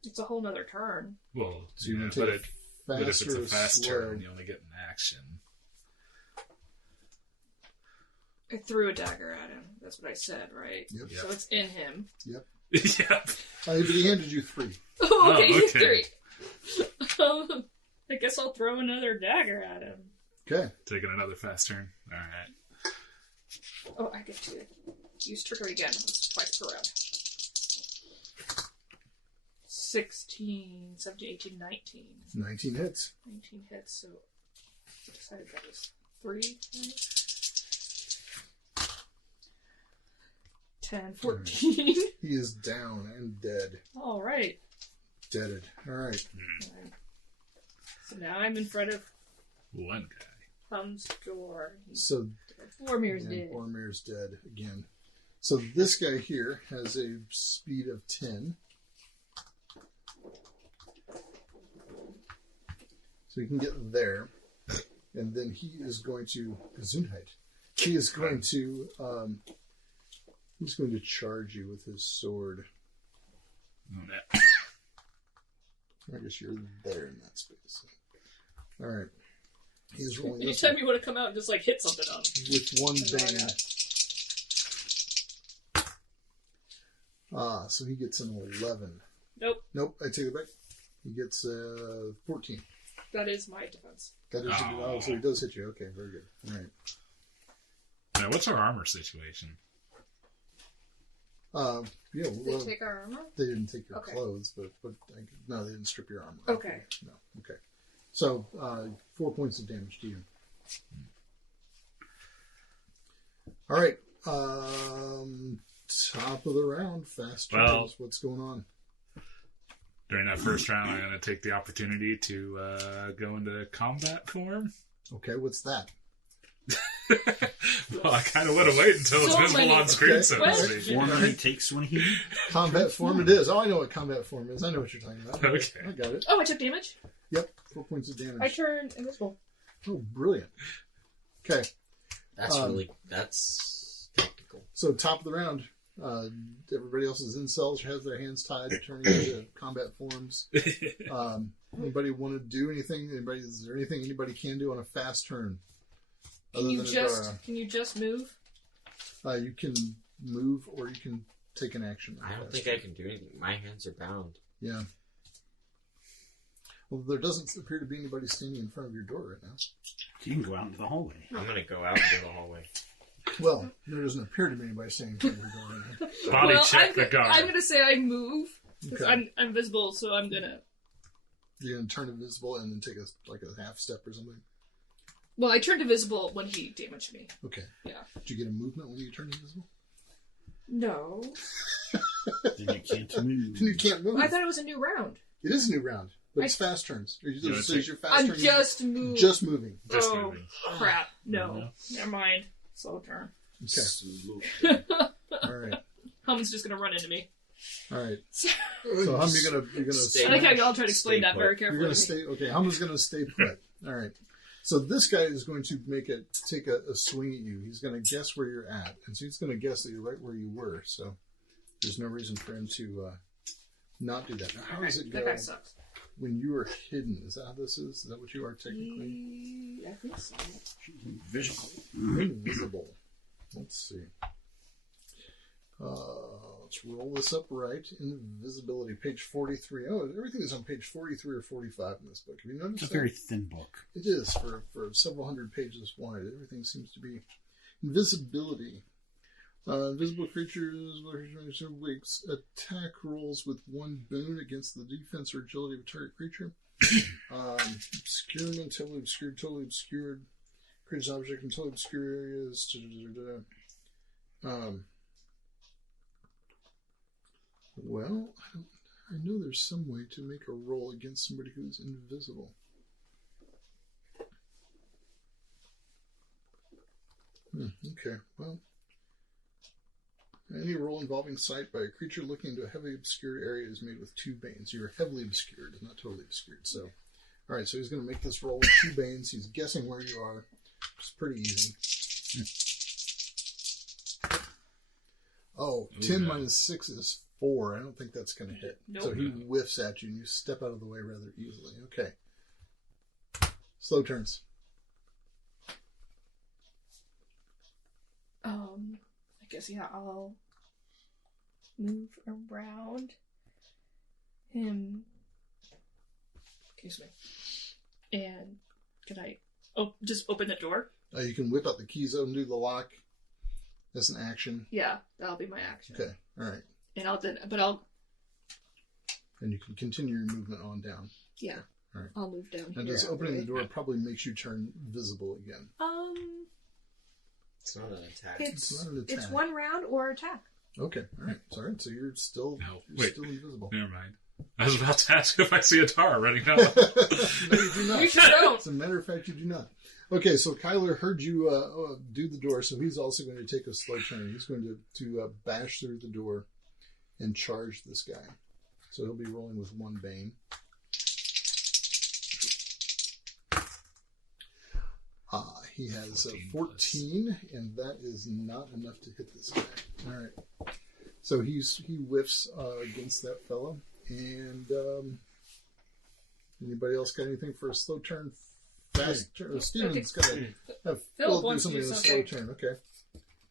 It's a whole nother turn. Well, So you yeah, can take but if it's faster a or fast slow. turn, you only get an action. I threw a dagger at him. That's what I said, right? Yep. So it's in him. Yep. Yep. But he handed you 3. Oh, okay, Oh, okay. 3. I guess I'll throw another dagger at him. Okay. Taking another fast turn. All right. Oh, I get to use trickery again. It's twice per round. 16, 17, 18, 19. 19 hits. 19 hits, so I decided that was 3, right? 10, 14. He is down and dead. All right. Deaded. All right. So now I'm in front of One guy. Hum's door. So Boromir's and dead. Boromir's dead again. So this guy here has a speed of 10. So he can get there. And then he is going to Gesundheit. He is going to he's going to charge you with his sword. I guess you're there in that space. Alright. He's rolling this Anytime you want to come out and just like hit something on. with 1 That's all I bang. got. So he gets an 11. Nope, I take it back. He gets 14. That is my defense. That is so he does hit you. Okay, very good. All right. Now, what's our armor situation? Yeah, Did well, they take our armor? they didn't take your Okay. clothes, but no, they didn't strip your armor. Okay. No. Okay. So 4 points of damage to you. All right. Top of the round. Fast turns. Well- What's going on? During that first round, I'm going to take the opportunity to go into combat form. Okay, what's that? Well, I kind of want to wait until it's So visible many- on screen, Okay. so to Well- speak. Form he takes when he. Combat form it is. Oh, I know what combat form is. I know what you're talking about. Okay. I got it. Oh, I took damage. Yep. 4 points of I damage. turned invisible. Oh, brilliant. Okay. That's technical. So top of the round. Everybody else is in cells, has their hands tied, turning into combat forms. Anybody want to do anything? Is there anything anybody can do on a fast turn? Can you just move? You can move, or you can take an action. I don't think I can do anything. My hands are bound. Yeah. Well, there doesn't appear to be anybody standing in front of your door right now. You can go out into the hallway. I'm going to go out into the hallway. Well, there doesn't appear to be anybody standing in front of your door right now. Body well, check the guard. I'm gonna say I move because Okay. I'm visible, so I'm gonna. You're going to turn invisible and then take a half step or something? Well, I turned invisible when he damaged me. Okay. Yeah. Did you get a movement when you turned invisible? No. Then you can't move. You can't move. I thought it was a new round. It is a new round, but it's fast turns. So is your fast I'm turn just moving. just moving. Just oh, moving. crap. No. Never mind. Slow turn. Okay. All right. Hum's just gonna run into me. All right. So Hum, you're gonna Stay- I think I'll try to explain Stay that very put. carefully. you're gonna stay. Okay, Hum is gonna stay put. All right. So this guy is going to take a swing at you. He's going to guess where you're at, and so he's going to guess that you're right where you were. So there's no reason for him to not do that. Now, how does it go That guy sucks. when you are hidden? Is that how this is? Is that what you are technically? I think so. Visual. Invisible. Let's see. Let's roll this up right. Invisibility, page 43. Oh, everything is on page 43 or 45 in this book. Have you noticed It's a that? very thin book. It is for several hundred pages wide. Everything seems to be invisibility. Invisible creatures makes attack rolls with one boon against the defense or agility of a target creature. Obscurement, totally obscured. Creatures object in totally obscure areas. Well, I know there's some way to make a roll against somebody who's invisible. Okay, well, any roll involving sight by a creature looking into a heavily obscured area is made with 2 banes. You're heavily obscured, not totally obscured. So, all right, so he's going to make this roll with 2 banes. He's guessing where you are. It's pretty easy. Oh, 10 minus 6 is 4. I don't think that's going to hit. Nope. So he whiffs at you, and you step out of the way rather easily. Okay. Slow turns. I guess, yeah, I'll move around him. Excuse me. And can I just open the door? You can whip out the keys, undo the lock. That's an action. Yeah, that'll be my action. Okay, all right. And I'll And you can continue your movement on down. yeah. All right. I'll move down And here. just opening the door probably makes you turn visible again. It's not an attack. It's not an attack. It's one round or attack. Okay, all right. Sorry, so you're still still invisible. Never mind. I was about to ask if I see a tar running out. No, you do not. You sure don't. As a matter of fact, you do not. Okay, so Kyler heard you do the door, so he's also going to take a slow turn. He's going to bash through the door and charge this guy. So he'll be rolling with 1 bane. He has 14, and that is not enough to hit this guy. All right. So he whiffs against that fellow. And anybody else got anything for a slow turn? Fast turn. Steven's got to have Phil Phil do wants to something do in a slow something. turn. Okay.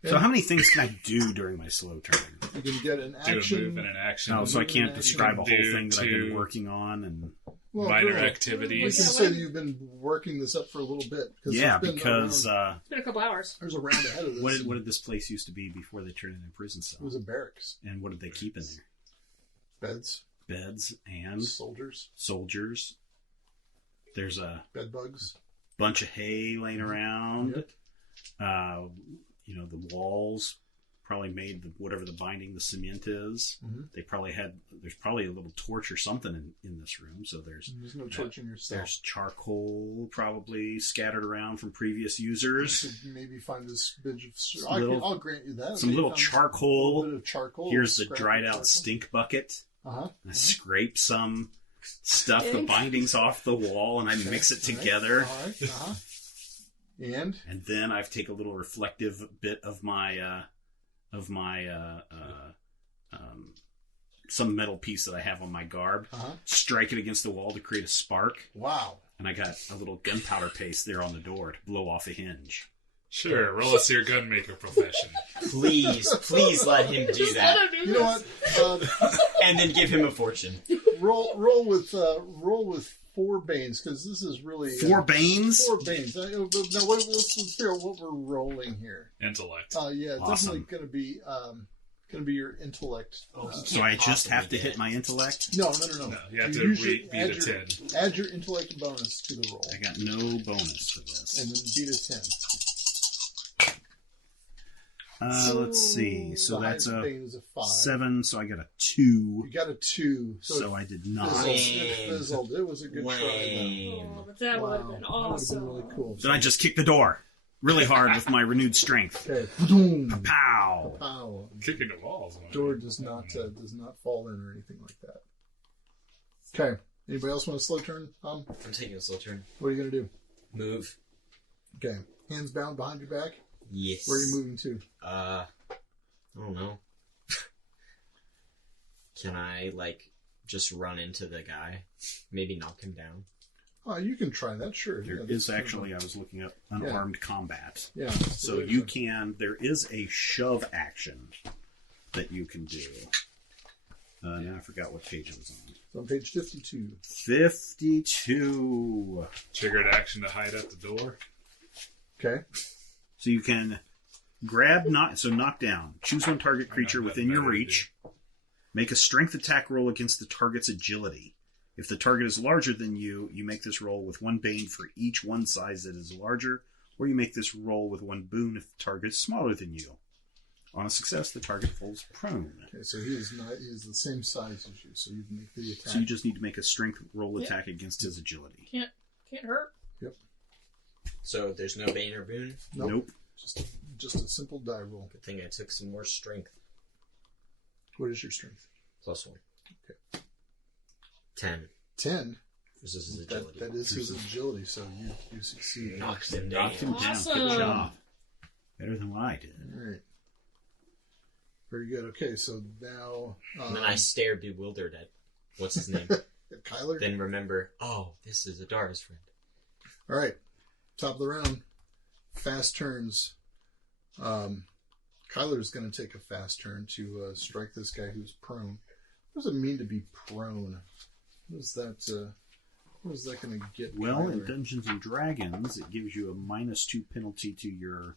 So how many things can I do during my slow turn? You can get an Do a action. move and an action. Oh, so I can't describe a whole Do thing that I've been two working on and minor really, activities. We can say that you've been working this up for a little bit. yeah, there's been because It's been a couple hours. there's a round ahead of this. what did this place used to be before they turned it into a prison cell? It was a barracks. And what did they keep in there? Beds, Beds and soldiers, soldiers. There's a bed bugs. bunch of hay laying around. Yep. The walls probably made whatever the binding the cement is. Mhm. They probably there's probably a little torch or something in this room. So there's no torch in your cell. there's charcoal probably scattered around from previous You users. could maybe find this bit of. little- I'll grant you that. Some Maybe little found charcoal. A little bit of charcoal. Here's the scrap dried of out charcoal. stink bucket. Uh-huh. I scrape some stuff, the Stink? bindings off the wall, and I mix it together. All right. Uh-huh. And And then I take a little reflective bit of my some metal piece that I have on my garb, strike it against the wall to create a spark, wow. and I got a little gunpowder paste there on the door to blow off a hinge. Sure, roll us your gunmaker profession. Please let him do Just that. let him do You know this. what? And then give him a fortune. Roll with 4 banes because this is really 4 banes? 4 banes. Now let's figure out what we're rolling here. Intellect. Yeah, it's Awesome. definitely going to be your intellect. So I just have to hit my intellect? No. No, you have to usually beat add a your- 10. Add your intellect bonus to the roll, I got no bonus for this. and then beat a 10. Let's see. So the that's highest a bane is a 5. 7, so I got a 2. You got a 2. So I did it not. fizzled. It fizzled. It was a good try. Oh, but that would have been That awesome. would have been really cool. Then I just kicked the door really hard with my renewed strength. Okay. Boom. Pow! Pow. Kicking the walls. Door does not fall in or anything like that. Okay. Anybody else want a slow turn? I'm taking a slow turn. What are you gonna do? Move. Okay. Hands bound behind your back. Yes. Where are you moving to? I don't know. Can I, just run into the guy? Maybe knock him down? Oh, you can try that. Sure. There Yeah, is that's- actually, I was looking up unarmed combat. Yeah. So there is a shove action that you can do. Now I forgot what page it was on. It's on page 52. 52. Triggered action to hide at the door. Okay. So you can knock down. Choose one target creature within your reach. Make a strength attack roll against the target's agility. If the target is larger than you, you make this roll with 1 bane for each one size that is larger, or you make this roll with 1 boon if the target is smaller than you. On a success, the target falls prone. Okay. So he is the same size as you. So you can make the attack. So you just need to make a strength roll attack against his agility. Can't hurt. So there's no bane or boon? Nope. Just a simple die roll. Good thing I took some more strength. What is your strength? +1. Okay. 10. 10. Versus his agility. That is his agility. So you succeed. Knocked him down. Knocked him down. Awesome. Good job. Better than what I did. All right. Very good. Okay. So now. And then I stare bewildered at, what's his name? Kyler. Then remember, this is Adara's friend. All right. Top of the round. Fast turns. Kyler's going to take a fast turn to strike this guy who's prone. What does it mean to be prone? What is that going to get? Well, in Kyler? Dungeons and Dragons, it gives you a -2 penalty to your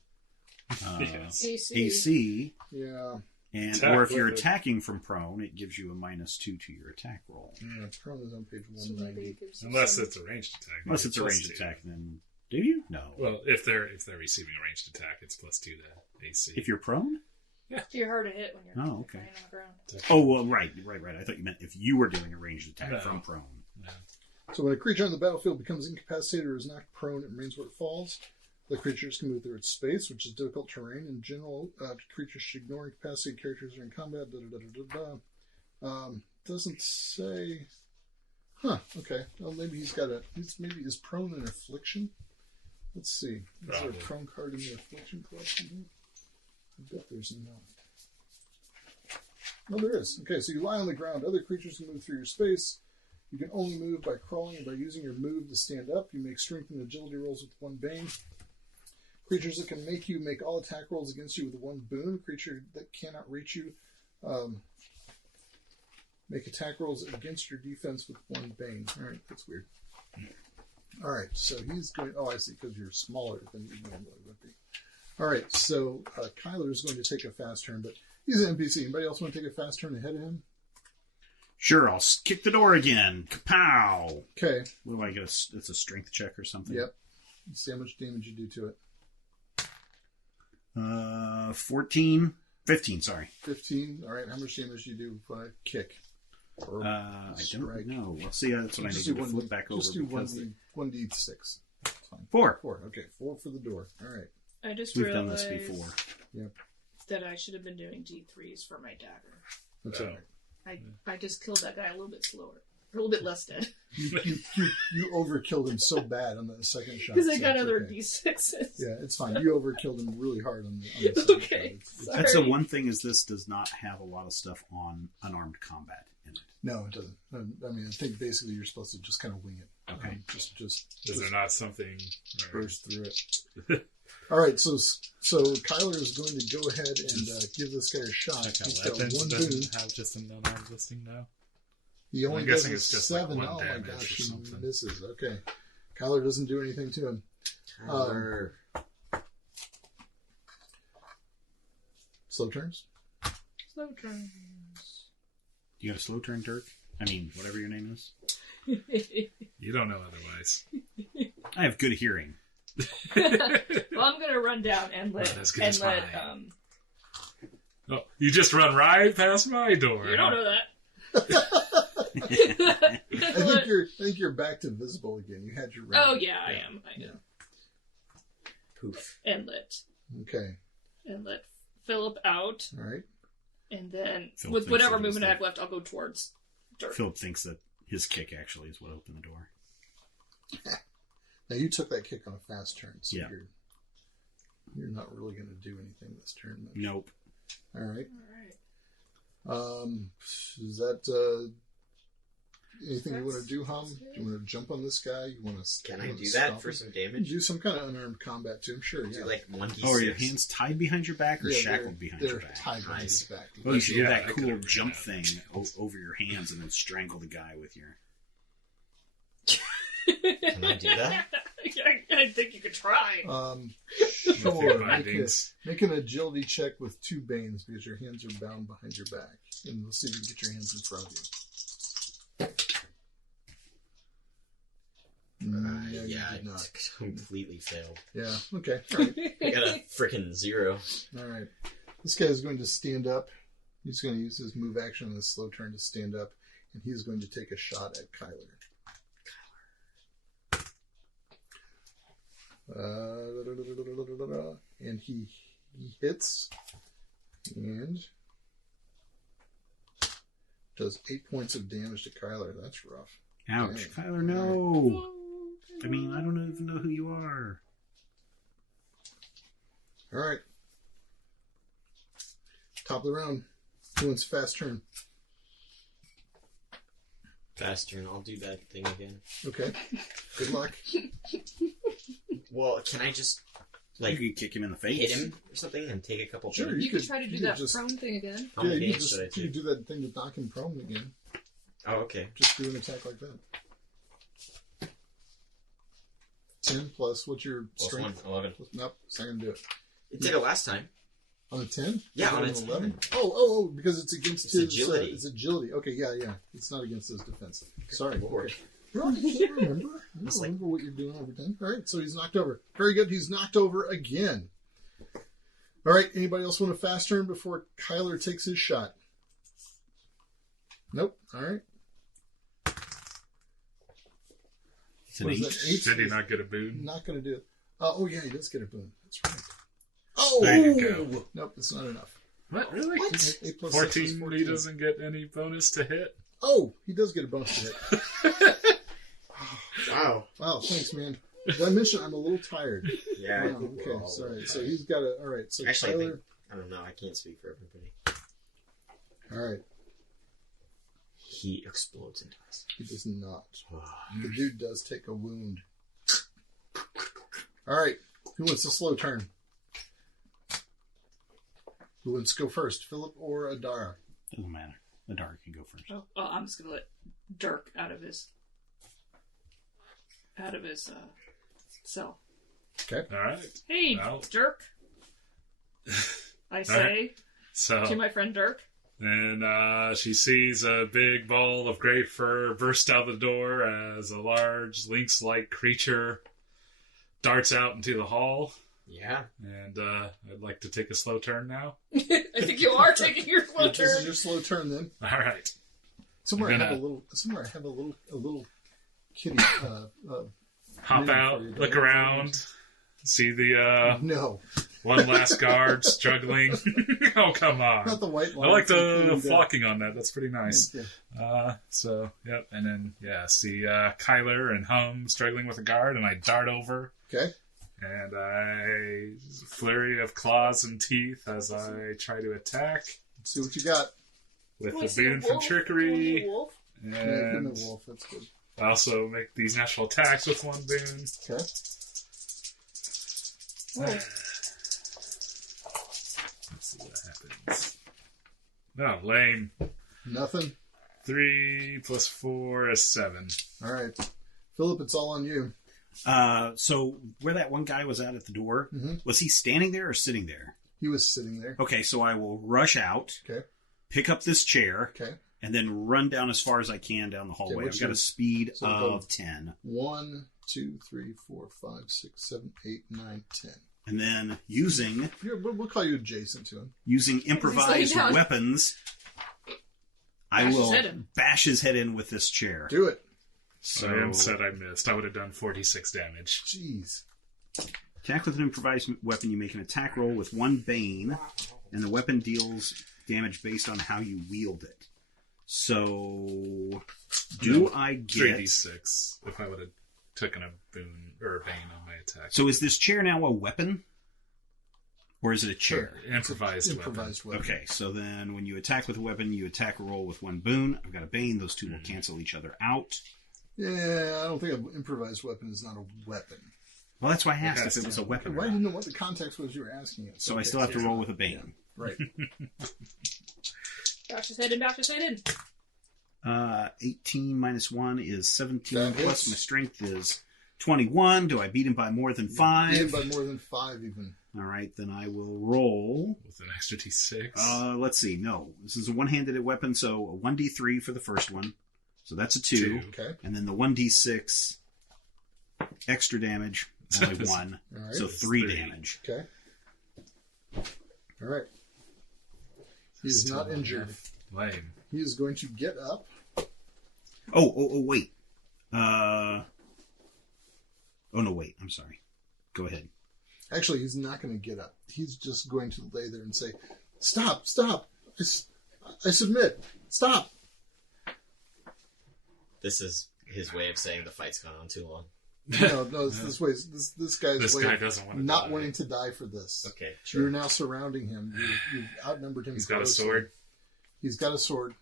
Yes. AC, Yeah. and Attack or if you're with it. attacking from prone, it gives you a -2 to your attack roll. Yeah. Prone is on page So maybe 190. it gives you Unless some- it's a ranged attack. Unless it's a +2. ranged attack, then do you? No. Well, if they're receiving a ranged attack, it's +2 to AC. If you're prone? You're hard to hit when you're Oh, okay. lying on the ground. Oh, well, right. I thought you meant if you were doing a ranged attack No. from prone. So when a creature on the battlefield becomes incapacitated or is knocked prone, it remains where it falls. The creatures can move through its space, which is difficult terrain. In general, creatures should ignore incapacitated characters are in combat. Doesn't say. Huh. Okay. Well, maybe he's is prone an affliction. Let's see. Is there a Probably. prone card in the affliction collection? I bet there's not. No, there is. Okay, so you lie on the ground. Other creatures can move through your space. You can only move by crawling and by using your move to stand up. You make strength and agility rolls with 1 bane. Creatures that can make all attack rolls against you with 1 boon. Creature that cannot reach you, make attack rolls against your defense with 1 bane. All right, that's weird. All right, so he's going. Oh, I see, because you're smaller than you normally would be. All right, so Kyler is going to take a fast turn, but he's an NPC. Anybody else want to take a fast turn ahead of him? Sure, I'll kick the door again. Kapow! Okay. What do I get? It's a strength check or something? Yep. Let's see how much damage you do to it. 15, sorry. 15. All right, how much damage do you do if I kick? Or I strike? don't know. Well, see, that's what I need to flip back over. Just do because 1d6. Fine. 4. 4. Okay, 4 for the door. All right. I just We've done realized this before. that I should have been doing D3s for my dagger. That's all right. I just killed that guy a little bit slower. A little bit less dead. You overkilled him so bad on the second shot. Because I so got it's other okay. D6s. Yeah, it's fine. You overkilled him really hard on the second Okay. shot. That's the Sorry. one thing is this does not have a lot of stuff on unarmed combat in it. No, it doesn't. I mean, I think basically you're supposed to just kind of wing it. Okay. Just Is there not something? burst through it. All right, so Kyler is going to go ahead and give this guy a shot. Like He's how got weapons 1 boon. doesn't have just an unarmed listing now. He only I'm does guessing a it's just like 7. one Oh my damage gosh, or he something. misses. Okay. Kyler doesn't do anything to him. Slow turns? Slow turns. You got a slow turn, Dirk? I mean, whatever your name is. You don't know otherwise. I have good hearing. Well, I'm gonna run down and let Not as good as mine. um. Oh, you just run right past my door. You don't know that. I think you're back to visible again. You had your round. Oh yeah, I am. I know. Poof. And Okay. let Philip out, All right. and then Philip with thinks whatever that he's movement I the- have left, I'll go towards Dirk. Philip thinks that his kick actually is what opened the door. Now you took that kick on a fast turn, so Yeah. you're not really going to do anything this turn. Much. Nope. All right. All right. Is that anything you want to do, Hum? Do you want to jump on this guy? You want to? Can I do that for some damage? Do some kind of unarmed combat to him? Sure. Do Yeah. like 1d6. Oh, are your hands tied behind your back or Yeah, shackled behind they're your back? tied behind Nice. his back. Well, you should do Yeah, that I cool could've jump ran thing over your hands and then strangle the guy with your... Can I do that? I think you could try. With your Sure. bindings. Make an agility check with 2 banes because your hands are bound behind your back, and let's see if you can get your hands in front of you. No, you Yeah, I did not. completely failed. Yeah. Okay. All right. I got a freaking 0. All right. This guy is going to stand up. He's going to use his move action on his slow turn to stand up, and he's going to take a shot at Kyler. And he hits and does 8 points of damage to Kyler. That's rough. Ouch. Dang. Kyler, no! I mean, I don't even know who you are. All right. Top of the round. Who wants a fast turn? Fast turn. I'll do that thing again. Okay. Good luck. Well, can I just like You could kick him in the face. hit him or something and take a couple? Sure. damage? You could try to do you that could just- prone thing again. How Yeah, many you damage should I just you take? do that thing to knock him prone again. Oh, okay. Just do an attack like that. 10 plus what's your Plus strength? 1, 11. Nope, it's not gonna do it. It did it last time. On a 10? Yeah, Is it on a an 10. Oh, because it's against It's his agility. it's agility. Okay, yeah. It's not against his defense. Sorry. Lord. Okay. Well, I can't remember. I don't It's like- remember what you're doing every time. All right, so he's knocked over. Very good. He's knocked over again. All right. Anybody else want a fast turn before Kyler takes his shot? Nope. All right. It's an What is 8. that, 8? Did he not get a boon? Not going to do it. Oh, yeah, he does get a boon. That's right. Oh! There you go. Nope, it's not enough. What? Really? 8 plus 6 is 14, 14. he doesn't get any bonus to hit? Oh, he does get a bonus to hit. Wow. Wow, thanks, man. Did I mention I'm a little tired? Yeah. I Wow, think we're okay, all sorry. over So that. he's got a. All right, so Actually, I Tyler. think I don't know. I can't speak for everybody. All right, He explodes into us. he does not. The dude does take a wound. All right, Who wants a slow turn? Who wants to go first, Philip or Adara? Doesn't matter. Adara can go first. Oh, well, I'm just gonna let Dirk out of his cell. Okay. All right. Hey, Well. Dirk. I say So to my friend Dirk. then she sees a big ball of gray fur burst out the door as a large lynx-like creature darts out into the hall. Yeah. And I'd like to take a slow turn now. I think you are taking your slow This is turn. your slow turn then. All right. Somewhere I'm I have gonna- a little kitty. Hop Reading out, for you, look don't around, see the no, one last guard struggling. Oh, come on. not the white I line. like the Including flocking on that. That's pretty nice. Thank you. So, yep. And then, see Kyler and Hum struggling with a guard, and I dart over. Okay. And I flurry of claws and teeth as I try to attack Let's see what you got. with Oh, I the see a boon from wolf. trickery. Oh, wolf. Yeah, give me And the wolf. That's good. I also make these natural attacks with one boon. Okay. Let's see what happens. No, lame. Nothing. 3 plus 4 is 7. All right, Philip. It's all on you. So where that one guy was at the door, Mhm. was he standing there or sitting there? He was sitting there. Okay, so I will rush out, Okay. pick up this chair, Okay. and then run down as far as I can down the hallway. what's I've got your- a speed so go- of 10. 1, 2, 3, 4, 5, 6, 7, 8, 9, 10. And then using We'll call you adjacent to him. improvised down. weapons, I Bash his will head in. bash his head in with this chair. Do it. So I am said I missed. I would have done 46 damage. Jeez. attack with an improvised weapon, you make an attack roll with one bane, and the weapon deals damage based on how you wield it. So, I get... 3d6 if I would have taken a boon or a bane on my attack. So is this chair now a weapon? Or is it a chair? Improvised Weapon. Okay, so then when you attack with a weapon, you attack a roll with one boon. I've got a bane. Those two will cancel each other out. Yeah, I don't think an improvised weapon is not a weapon. Well, that's why I asked if it was a weapon. Well, I didn't know what the context was you were asking it. So I still have to roll with a bane. Right. Bash his head in, bash his head in. 18 minus 1 is 17, That plus hits. my strength is 21. Do I beat him by more than 5? Beat him by more than 5 even. All right, then I will roll. With an extra d6. Let's see. No, this is a one-handed weapon, so a 1d3 for the first one. So that's a 2. Okay. And then the 1d6 extra damage, only 1. All right. So 3 damage. Okay. All right. He's Still not injured. Lame. He is going to get up. Oh, wait. Oh, no, wait. I'm sorry. Go ahead. Actually, he's not going to get up. He's just going to lay there and say, "Stop! Stop! I submit! Stop!" This is his way of saying the fight's gone on too long. No, it's this way. This guy's This way guy of doesn't want to not die. wanting to die for this. Okay, You're sure. now surrounding him. You've outnumbered him. He's got a closely. sword. He's got a sword.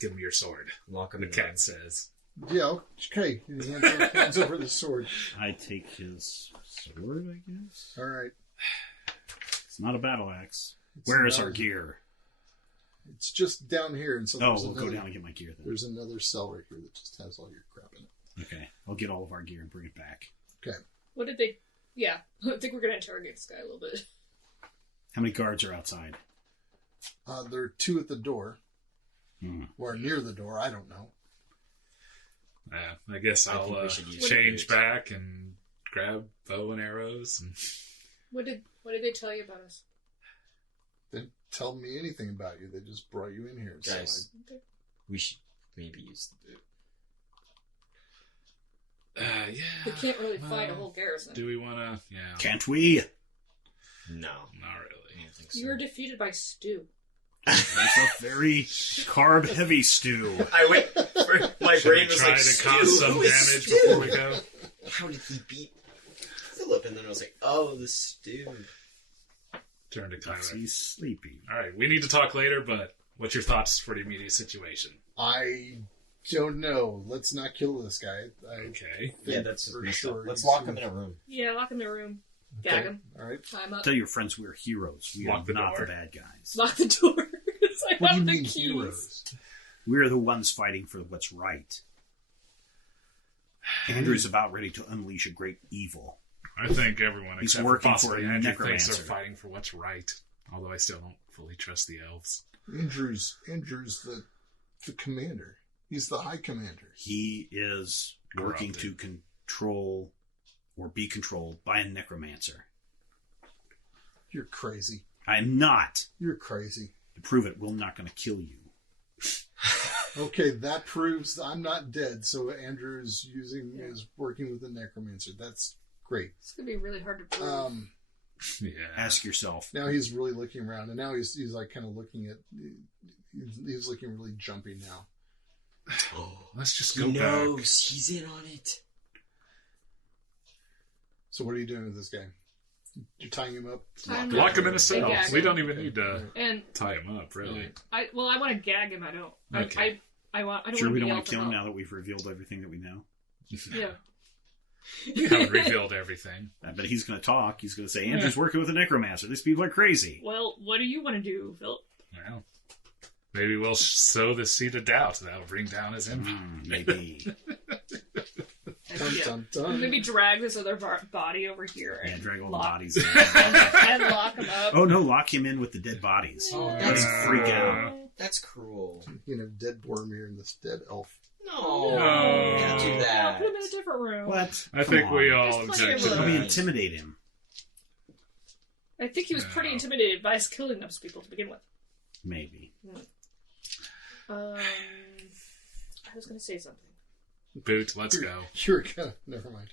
Give him your sword. Lock him The in. cat says. Yeah, okay. He hands over the sword. I take his sword, I guess. All right. It's not a battle axe. It's Where is not- our gear? It's just down here, and so Oh, there's we'll go another- down and get my gear then. There's another cell right here that just has all your crap in it. Okay, I'll get all of our gear and bring it back. Okay. What did they... Yeah, I think we're going to interrogate this guy a little bit. How many guards are outside? There are 2 at the door, Hmm. or near the door. I don't know. I guess I think I'll we should use change spears. back and grab bow and arrows. And What did they tell you about us? They didn't tell me anything about you. They just brought you in here. So Guys, Okay. we should maybe use the boot. yeah. We can't really fight a whole garrison. Do we want to? Yeah. Can't we? No. Not I really. don't think so. You were defeated by Stu. It's a very carb-heavy stew. I went. My Should brain we was try like, to cause "Stu? some Who is damage Stu?" before we go? How did he beat Philip? And then I was like, oh, the stew. Turn to Kyler. He's sleepy. All right, we need to talk later, but what's your thoughts for the immediate situation? I don't know. Let's not kill this guy. Okay. Yeah, that's for messed sure. up. Let's he's lock gonna- him in a room. Yeah, lock him in a room. Gag him. All right. Tie him up. Tell your friends we're heroes. We Lock are the not door. the bad guys. Lock the door. 'Cause I What do have you the mean keys. heroes? We're the ones fighting for what's right. Andrew's about ready to unleash a great evil. I think everyone He's except working for possibly for a Andrew necromancer. thinks they're fighting for what's right. Although I still don't fully trust the elves. Andrew's the commander. He's the high commander. He is working to Corrupted. control or be controlled by a necromancer. You're crazy. I'm not. You're crazy. To prove it, we're not going to kill you. Okay, that proves I'm not dead. So Andrew's is working with a necromancer. That's great. It's gonna be really hard to prove. Yeah. Ask yourself. Now he's really looking around, and now he's like kind of looking at. He's looking really jumpy now. Let's just He go back. knows. He's in on it. So what are you doing with this guy? You're tying him up. Lock him in a cell. gag We him. don't even need to And tie him up, really. I want to gag him. I don't. Okay. I don't. Sure, want we to don't yell want to for kill him help. now that we've revealed everything that we know. Yeah. We haven't revealed everything. But he's going to talk. He's going to say, Andrew's working with a necromancer. These people are crazy. Well, what do you want to do, Phil? Well, maybe we'll sow the seed of doubt. That'll bring down his influence. Maybe. Dun, dun, dun. Maybe drag this other body over here Yeah, and drag all the lock, bodies in. and lock him up. Oh, no, lock him in with the dead bodies. Oh, That's that's freak cruel. out. That's cruel. Dead Boromir and this dead elf. No. No. Can't do I'll that. put him in a different room. What? I think Come we on. all There's plenty object of to Let me room. that. intimidate him. I think he was pretty No. intimidated by us killing those people to begin with. Maybe. I was going to say something. Boot, let's go. You're gonna. Never mind.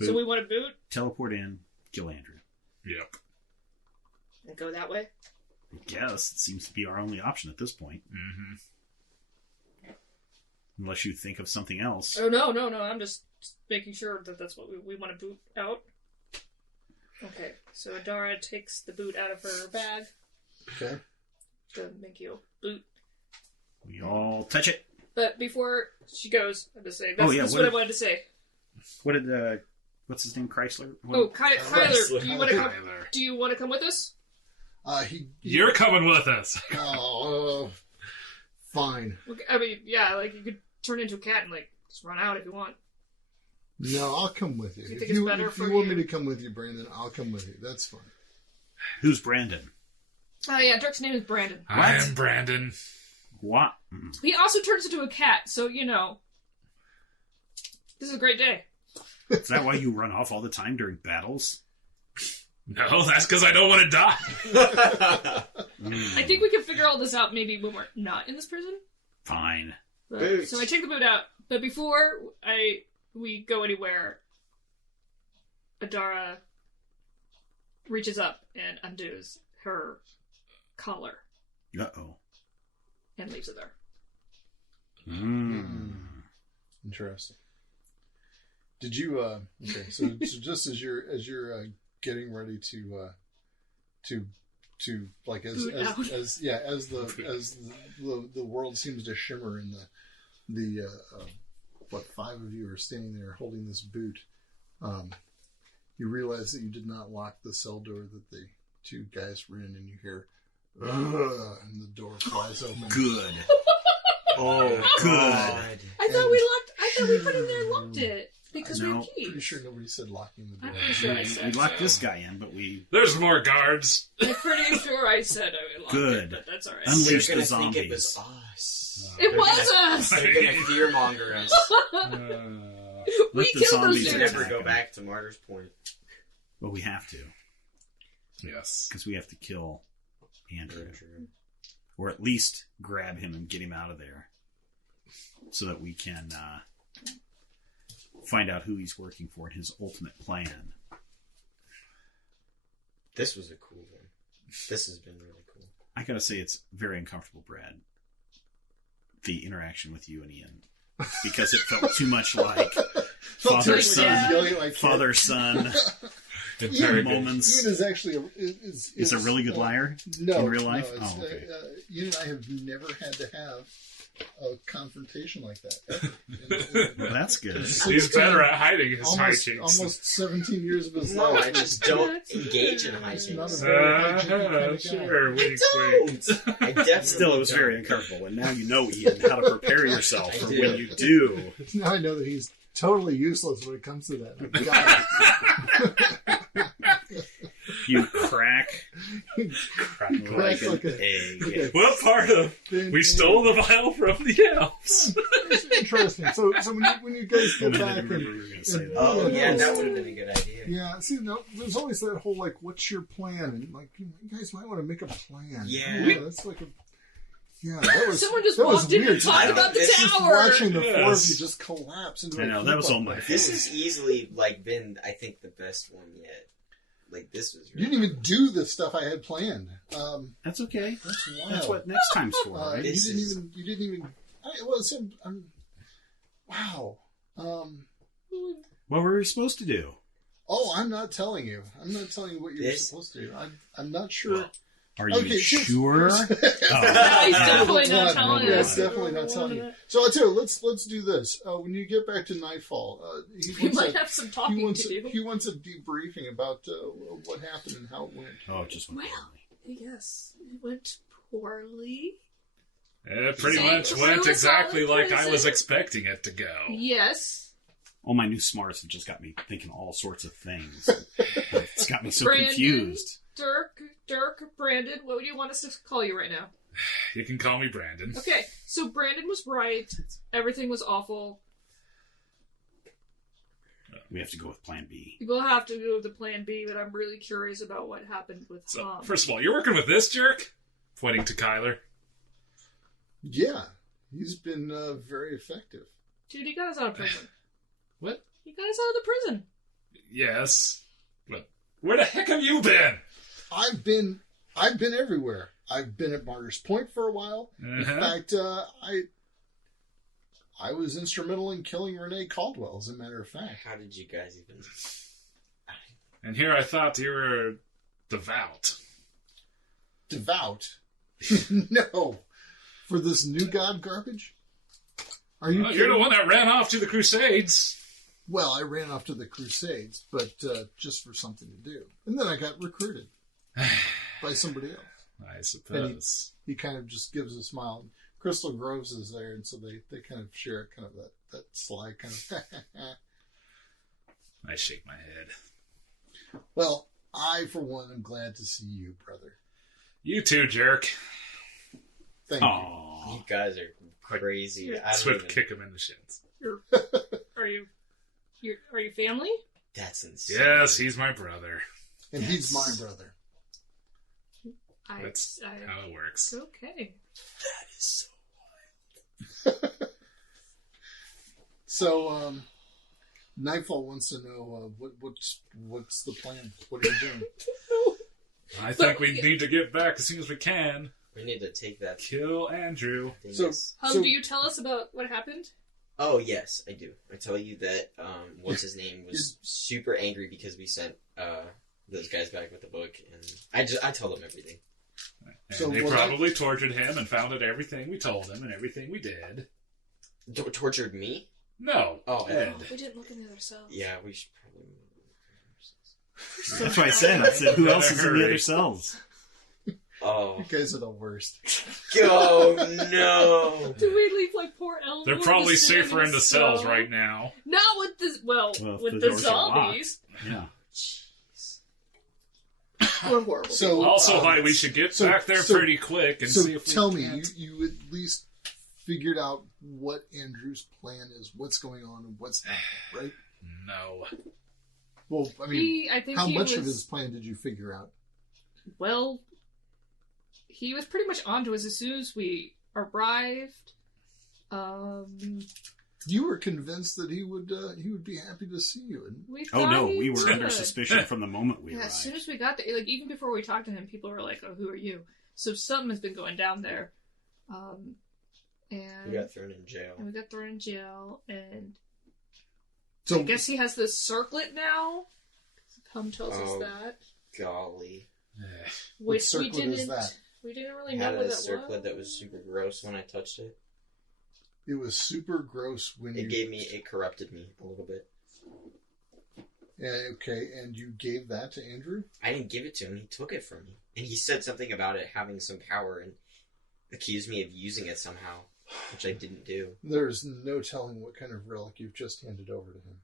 So we want to boot Teleport in, kill Andrew. Yep. and go that way. I guess it seems to be our only option at this point. Mm-hmm. Unless you think of something else. Oh, no. I'm just making sure that that's what we want to boot out. Okay, so Adara takes the boot out of her bag Okay. to make you boot. We all touch it. But before she goes, I'm just saying, that's, Oh, yeah, that's what what I did- wanted to say. What did, what's his name, Chrysler? What, Oh, Kyler, do you want to come? Tyler. Do you want to come with us? You're coming with us. Oh, fine. Okay, I mean, yeah, like you could turn into a cat and like just run out if you want. No, I'll come with you. You If think it's better if for you want you? me to come with you, Brandon, I'll come with you. That's fine. Who's Brandon? Oh yeah, Dirk's name is Brandon. I am Brandon. What? He also turns into a cat, so you know, this is a great day. Is that why you run off all the time during battles? No, that's because I don't want to die. I think we can figure all this out maybe when we're not in this prison. Fine. But- Boots. so I take the boot out, but before we go anywhere, Adara reaches up and undoes her collar Uh-oh. and leaves it there. Interesting. Did you? Okay, so just as you're getting ready to like as Boot out. the world seems to shimmer and the what, 5 of you are standing there holding this boot, you realize that you did not lock the cell door that the 2 guys were in, and you hear "Ugh," and the door flies open. Good. Oh, Good. I thought we put in there and locked it because we No. have keys. Pretty sure nobody said locking the door. I'm pretty sure I We said locked so. this guy in, but we There's more guards. I'm pretty sure I said I locked Good. it, but that's alright. Unleash They're gonna the think it was zombies. us. It was us! They're gonna fearmonger us. We Let the killed those zombies dudes! attack. Never go back to Martyr's Point. Well, we have to, Yes. because we have to kill Andrew, or at least grab him and get him out of there, so that we can find out who he's working for and his ultimate plan. This was a cool one. This has been really cool. I gotta say, it's very uncomfortable, Brad. The interaction with you and Ian, because it felt too much like Father, Seriously, I was son, yelling at my kid. father, son moments. Ian is actually Is a really good liar no, in real life? No, Oh, okay. Ian and I have never had to have a confrontation like that. Ever. Well, that's good. He's better at hiding his hijinks. Almost 17 years of his No, life. I just don't engage in He's not a hijinks. very hijinky kind of guy. Sure, wink, I wink. don't. I definitely Still, it was don't. very uncomfortable. And now you know, Ian, how to prepare yourself I for do. when you do. Now I know that he's totally useless when it comes to that. I got You crack it. like an like a- egg. like a What part of thin we egg. stole the vial from the elves? It's interesting. So when you guys I get didn't back remember and you were going to say that. Oh, yeah, that that was- would have been a good idea. yeah, see, no, there's always that whole like, what's your plan? And like, you guys might want to make a plan. Yeah. That's like a. Yeah, that was. Someone just that was walked in and weird. talked I about the think Just tower. watching the four of Yes. you just collapse into. I a know, heap that was of all my my fault. This has easily been, I think, the best one yet. Like this was. You didn't even do the stuff I had planned. That's okay. That's wild. That's what next time's for, You right? This didn't is- even. You didn't even. Well, so, wow. What were we supposed to do? Oh, I'm not telling you. I'm not telling you what you're This- supposed to do. I'm not sure. Are you Okay, sure? No, Oh. he's definitely not Number telling one. Yeah, us. definitely not telling you. So I tell you, let's do this. When you get back to Nightfall, We he might wants have some he talking wants to do. he wants a debriefing about what happened and how it went. Oh, it just went Well. poorly. Yes, it went poorly. It pretty See, much threw went us exactly all in like I was prison. expecting it to go. Yes. All my new smarts have just got me thinking all sorts of things. It's got me so Brandon? confused. Dirk, Brandon, what would you want us to call you right now? You can call me Brandon. Okay, so Brandon was right. Everything was awful. We have to go with Plan B. We'll have to go with the plan B, but I'm really curious about what happened with So, Tom. first of all, you're working with this jerk? Pointing to Kyler. Yeah, he's been very effective. Dude, he got us out of prison. What? He got us out of the prison. Yes. But where the heck have you been? I've been everywhere. I've been at Martyrs Point for a while. In Uh-huh. fact, I was instrumental in killing Renee Caldwell, as a matter of fact. How did you guys even? And here I thought you were devout. Devout? No. For this new god garbage? Are you Well, kidding? you're the one that ran off to the Crusades. Well, I ran off to the Crusades, but just for something to do. And then I got recruited by somebody else. I suppose. He kind of just gives a smile. Crystal Groves is there, and so they kind of share kind of that sly kind of... I shake my head. Well, I, for one, am glad to see you, brother. You too, jerk. Thank you. Aww. You guys are crazy. I don't Swift even. kick him in the shins. Are you family? That's insane. Yes, he's my brother. And he's my brother. That's how it works. Okay. That is So, Nightfall wants to know what's the plan? What are you doing? I think we need to get back as soon as we can. so. We need to take that Kill Andrew. thing. So- Do you tell us about what happened? Oh yes, I do. I tell you that what's his name was super angry because we sent those guys back with the book, and I tell them everything. And So they was probably tortured him and found out everything we told him and everything we did. Tortured me? No. Oh, Ed. We didn't look in the other cells. Yeah, we should probably. That's what I said. I said, who else is in the other cells? Oh, You guys are the worst. oh no! Do we leave like poor Eleanor? They're probably to sit safer in the cell? cells right now. Not with the with the the doors are locked. zombies. Yeah. We're horrible. So, Also, why we should get back there pretty quick and So see if we tell me, can't- you at least figured out what Andrew's plan is, what's going on, and what's happening, right? No. Well, I mean, I think how he much was, of his plan did you figure out? Well, he was pretty much onto us as soon as we arrived. You were convinced that he would be happy to see you, and We Oh thought no, he we were would. under suspicion from the moment we Yeah, arrived. as soon as we got there, like even before we talked to him, people were like, "Oh, who are you?" So something has been going down there, and We got thrown in jail. we got thrown in jail, and So I guess he has this circlet now. Pum tells us that. Golly. what circlet is that? We didn't really I know had what a that circlet was. that was super gross when I touched it. It was super gross when It corrupted me a little bit. Okay, and you gave that to Andrew? I didn't give it to him. He took it from me. And he said something about it having some power and accused me of using it somehow, which I didn't do. There's no telling what kind of relic you've just handed over to him.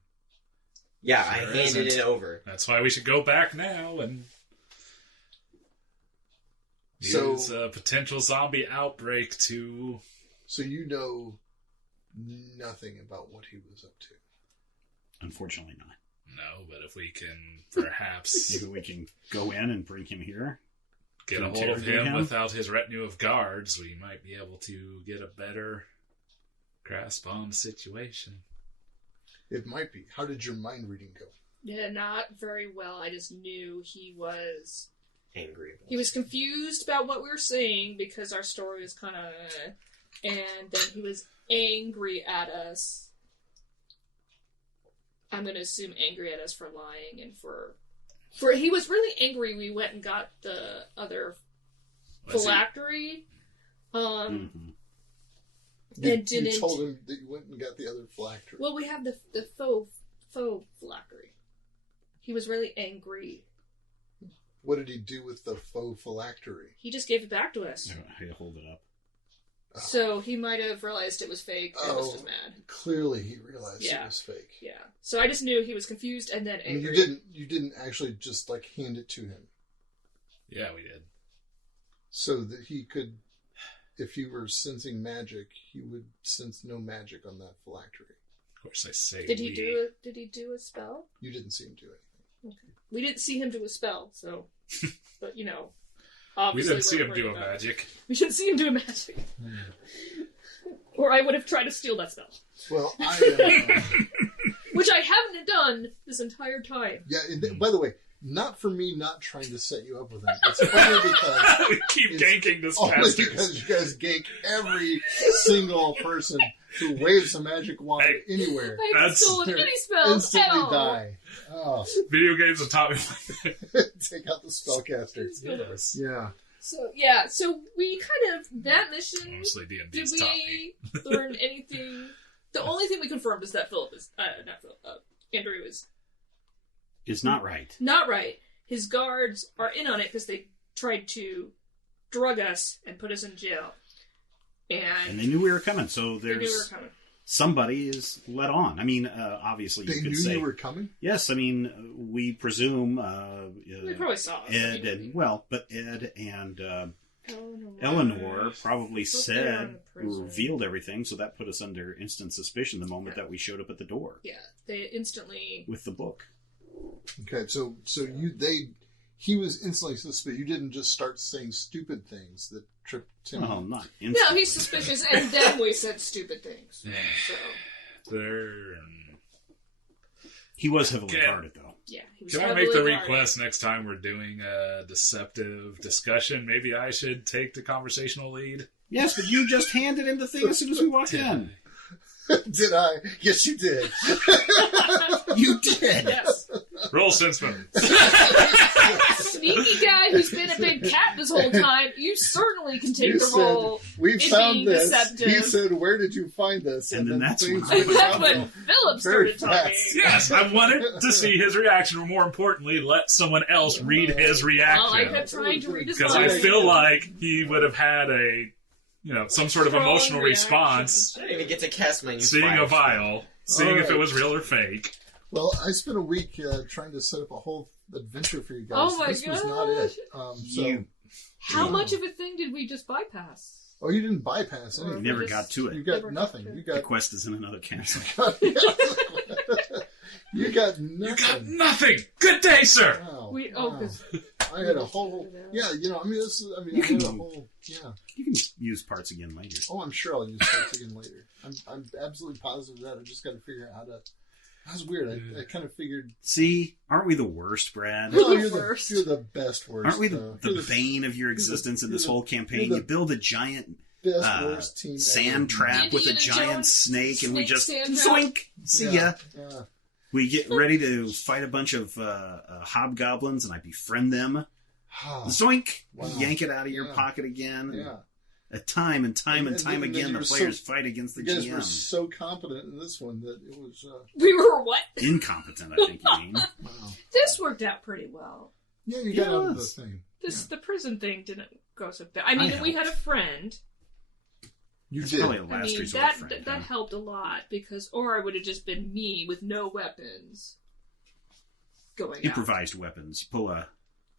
Yeah, Sure I handed isn't. it over. That's why we should go back now and use a potential zombie outbreak to... So you know nothing about what he was up to. Unfortunately not. No, but if we can perhaps Maybe we can go in and bring him here. get a hold of him without his retinue of guards, we might be able to get a better grasp on the situation. It might be. How did your mind reading go? Yeah, not very well. I just knew he was Angry. He was confused about what we were saying because our story was kind of... And then he was angry at us. I'm going to assume angry at us for lying and for... He was really angry we went and got the other phylactery. Mm-hmm. You didn't... told him that you went and got the other phylactery. Well, we have the faux phylactery. He was really angry. What did he do with the faux phylactery? He just gave it back to us. I hold it up. So he might have realized it was fake and was just mad. Clearly he realized it was fake. Yeah. So I just knew he was confused and then I mean, angry. you didn't actually just like hand it to him. Yeah, we did. So that he could, if he were sensing magic, he would sense no magic on that phylactery. Of course I say Did he do a spell? You didn't see him do anything. Okay. We didn't see him do a spell, so but we obviously didn't see him we're do a about it. magic. We didn't see him do a magic. Or I would have tried to steal that spell. Well, I Which I haven't done this entire time. yeah. And by the way, not for me not trying to set you up with him. It's only because We keep ganking this only bastard. because you guys gank every single person who waves a magic wand anywhere. I haven't That's- stolen any spells at Instantly all. die. Oh, Video games have taught me. take out the spellcaster. Yes. Yeah. So we kind of that mission. Mostly Did D&D's taught me. we learn anything? The only thing we confirmed is that Philip is not Philip. Andrew is It's not right. not right. His guards are in on it because they tried to drug us and put us in jail. And they knew we were coming, so they knew we were there's coming. somebody is let on. I mean, obviously They you knew could say you were coming? yes. I mean, we presume They probably saw us. Ed and Eleanor Eleanor probably Up there on said the prison. revealed everything, so that put us under instant suspicion the moment that we showed up at the door Yeah, they instantly. with the book. Okay, so he was instantly suspicious. You didn't just start saying stupid things that tripped him. Well, not No, instantly. he's suspicious, and then we said stupid things. So He was heavily Okay. guarded, though. yeah, he was Can I heavily make the guarded. request next time we're doing a deceptive discussion? Maybe I should take the conversational lead. Yes, but you just handed him the thing as soon as we walked in. Did I? Yes, you did. You did. Yes. Roll senseman. Sneaky guy who's been a big cat this whole time, you certainly can take You the said, role. We in found being this. deceptive. He said, "Where did you find this?" And then that's things when- went That's downhill when Philip very started talking. fast. Yes, I wanted to see his reaction, or more importantly, let someone else read his Well, I reaction. kept trying to read his Because mind. I feel like he would have had some sort of Strong emotional reaction. response I didn't even get to cast my new seeing a fire vial, seeing if it Alright. was real or fake. Well, I spent a week trying to set up a whole adventure for you guys. Oh my this was not it. You- How much of a thing did we just bypass? Oh, you didn't bypass Or anything. You never just- got to You it. got Never got nothing. to it. You The got quest is in another castle. you got You got nothing. nothing! Good day, sir! Wow. We wow. because I had a whole. Yeah, this is. You I can- had a whole. Yeah. You can use parts again later. Oh, I'm sure I'll use parts again later. I'm absolutely positive of that. I just got to figure out how to. That's weird. I kind of figured. See, aren't we the worst, Brad? No, the you're worst. You're the best worst. Aren't we You're the bane of your existence in this whole campaign? the You build a giant best worst team sand ever. trap with a Indiana giant Jones snake, and we snake just sand trap. zoink. See ya. Yeah. We get ready to fight a bunch of hobgoblins, and I befriend them. Zoink! Wow. Yank it out of your pocket again. Yeah. Time and time again, the players fight against the GM. You guys were so competent in this one that it was... We were what? Incompetent, I think you mean. Wow. This worked out pretty well. Yeah, you got out of the thing. The prison thing didn't go so bad. I mean, we had a friend. You It's did. probably a last resort friend. That helped a lot because, or I would have just been me with no weapons going out. Improvised weapons. You pull a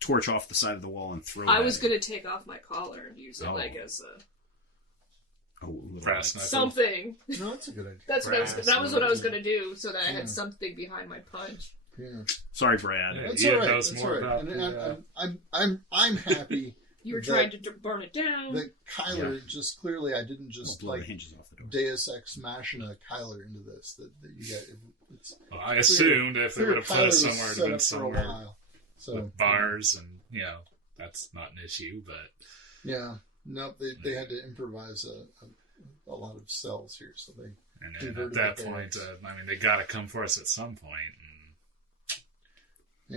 torch off the side of the wall and throw it. I was going to take off my collar and use it as a Brass knuckle. something. No, that's a good idea. That was what I was going to do, so that I had something behind my punch. Yeah. Sorry, Brad. Yeah, That's Ian all right. knows That's more all right. about And I'm happy. You were trying to burn it down. That Kyler just clearly, I didn't just Blow the like hinges off the door. Deus Ex Machina Kyler into this. That you got. It's Well, I assumed if they would have put us somewhere, it would have been set up for a somewhere while. So with bars, and that's not an issue. But yeah, no, they had to improvise a lot of cells here, so they. and then at converted that the point, barracks. they got to come for us at some point. And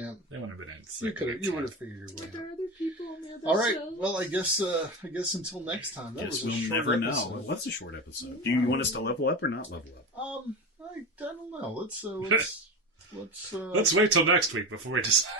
Yeah, they wouldn't have been in. you would have figured your But way there out. are other people on the other All right. side. Well, I guess until next time. That Yes, was a we'll short never know. episode. What's a short episode? Do you want us to level up or not level up? I don't know. Let's Let's wait till next week before we decide.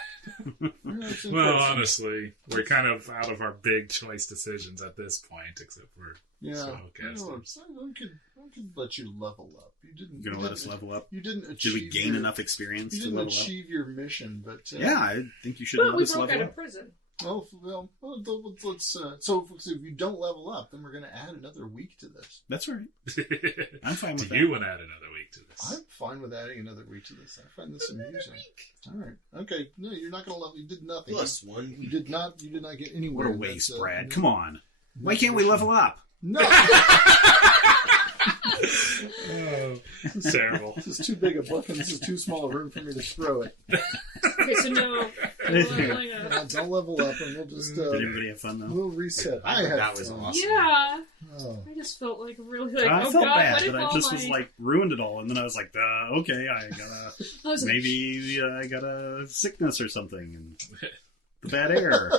it's Well, interesting. honestly, we're kind of out of our big choice decisions at this point, except for Yeah, Soulcasters. I could let you level up. You didn't. You're gonna let us level up? You didn't Did achieve. we gain enough experience You to didn't level achieve your mission, but up? Yeah, I think you should But let we us broke out level of up. prison. well, let's. So if you don't level up, then we're going to add another week to this. That's all right. I'm fine with Do that. you want to add another week to this? I'm fine with adding another week to this. I find this amusing. All right. Okay. No, you're not going to level. You did nothing. Plus one. You did not. You did not get What anywhere. a in waste, that, Brad. Come on. Why can't we mission. level up? No. Oh, it's terrible. This is too big a book, and this is too small a room for me to throw it. Okay, so no. Don't level up, and we'll just Did everybody have fun, though? we'll reset. I I thought had that was fun. awesome. Yeah. Oh. I just felt like really like, I oh felt god, bad, what if but I all just my... was like, ruined it all. And then I was like, okay, I got I was like, maybe I got a sickness or something. And the bad air.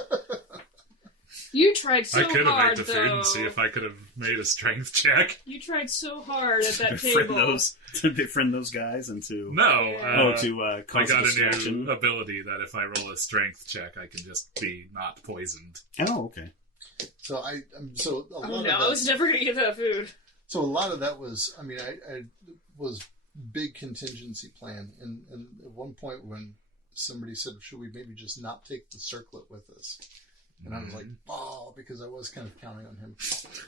you tried so I could have hard, ate the though. food and see if I could have made a strength check. You tried so hard at that Befriend table. befriend those guys into... No. to I cause a got a distraction. new ability that if I roll a strength check, I can just be not poisoned. Oh, okay. So a Oh lot no, of I that, was never gonna get that food. so a lot of that was. I mean, I was big contingency plan, and at one point when somebody said, "Should we maybe just not take the circlet with us?" And I was like, "Oh," because I was kind of counting on him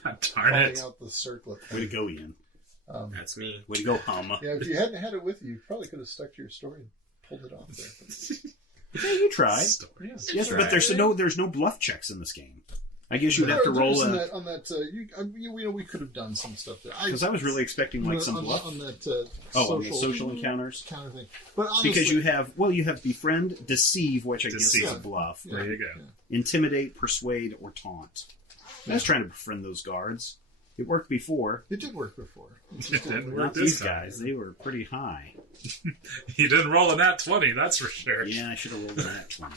Darn calling it. out the circlet. Way to go, Ian. That's me. Way to go, Hum. Yeah, if you hadn't had it with you, you probably could have stuck to your story and pulled it off there. Yeah, you tried. Stories. Yes, Right. but there's no bluff checks in this game. I guess you'd have to roll on a... that. We could have done some stuff there. Because I was really expecting like some on, bluff. on that on the social encounters. kind of thing. But honestly, Because you have befriend, deceive, which I guess Deceive. is a bluff. Yeah. There you go. Intimidate, persuade, or taunt. I was trying to befriend those guards. It worked before. it did work before. It just It didn't didn't work Not this these time. guys. They were pretty high. You didn't roll a nat 20, that's for sure. Yeah, I should have rolled that 20.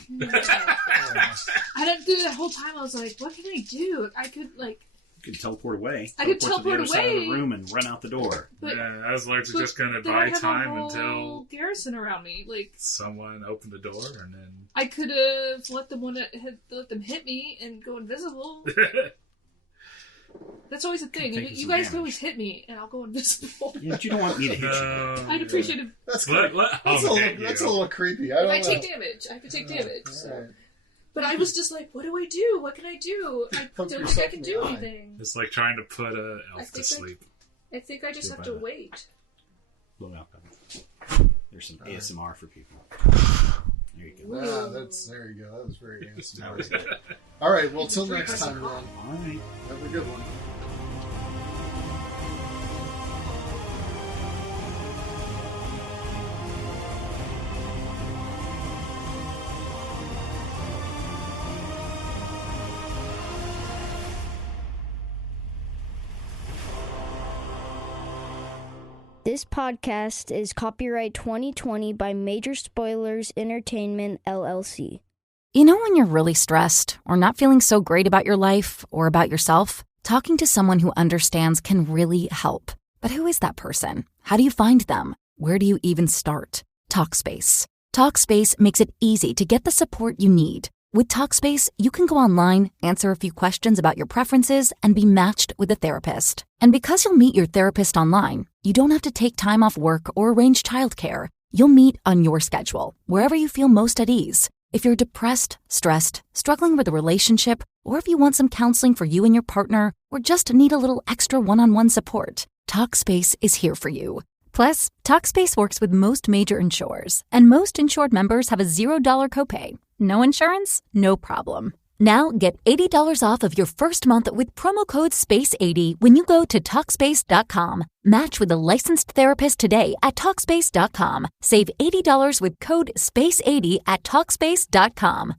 I didn't do that whole time. I was like, what can I do? I could like, You could teleport away. I could to the teleport other side of away. the room and run out the door. but Yeah, I was like, but just going to then buy I have time a whole until garrison around me. Like, someone opened the door and then. I could have let them hit me and go invisible. That's always a thing. Could take You some guys damage. can always hit me, and I'll go invisible. Yeah, but you don't want me to hit you. No. I'd appreciate it That's Let, creepy. let That's, Hum a hit little, you. that's a little creepy. I if don't I know. take damage. I have to take damage. So. Alright. But I was just like, what do I do? What can I do? I Poke don't think I yourself can in do the eye. anything. It's like trying to put a I elf to think sleep. I think I just have to wait. Blow out. There's some ASMR for people. There you go. There you go. That was very handsome. That was good. All right. Well, till next time, then. All right. Have a good one. This podcast is copyright 2020 by Major Spoilers Entertainment, LLC. You know when you're really stressed or not feeling so great about your life or about yourself? Talking to someone who understands can really help. But who is that person? How do you find them? Where do you even start? Talkspace. Talkspace makes it easy to get the support you need. With Talkspace, you can go online, answer a few questions about your preferences, and be matched with a therapist. And because you'll meet your therapist online, you don't have to take time off work or arrange childcare. You'll meet on your schedule, wherever you feel most at ease. If you're depressed, stressed, struggling with a relationship, or if you want some counseling for you and your partner, or just need a little extra one-on-one support, Talkspace is here for you. Plus, Talkspace works with most major insurers, and most insured members have a $0 copay. No insurance? No problem. Now get $80 off of your first month with promo code SPACE80 when you go to Talkspace.com. Match with a licensed therapist today at Talkspace.com. Save $80 with code SPACE80 at Talkspace.com.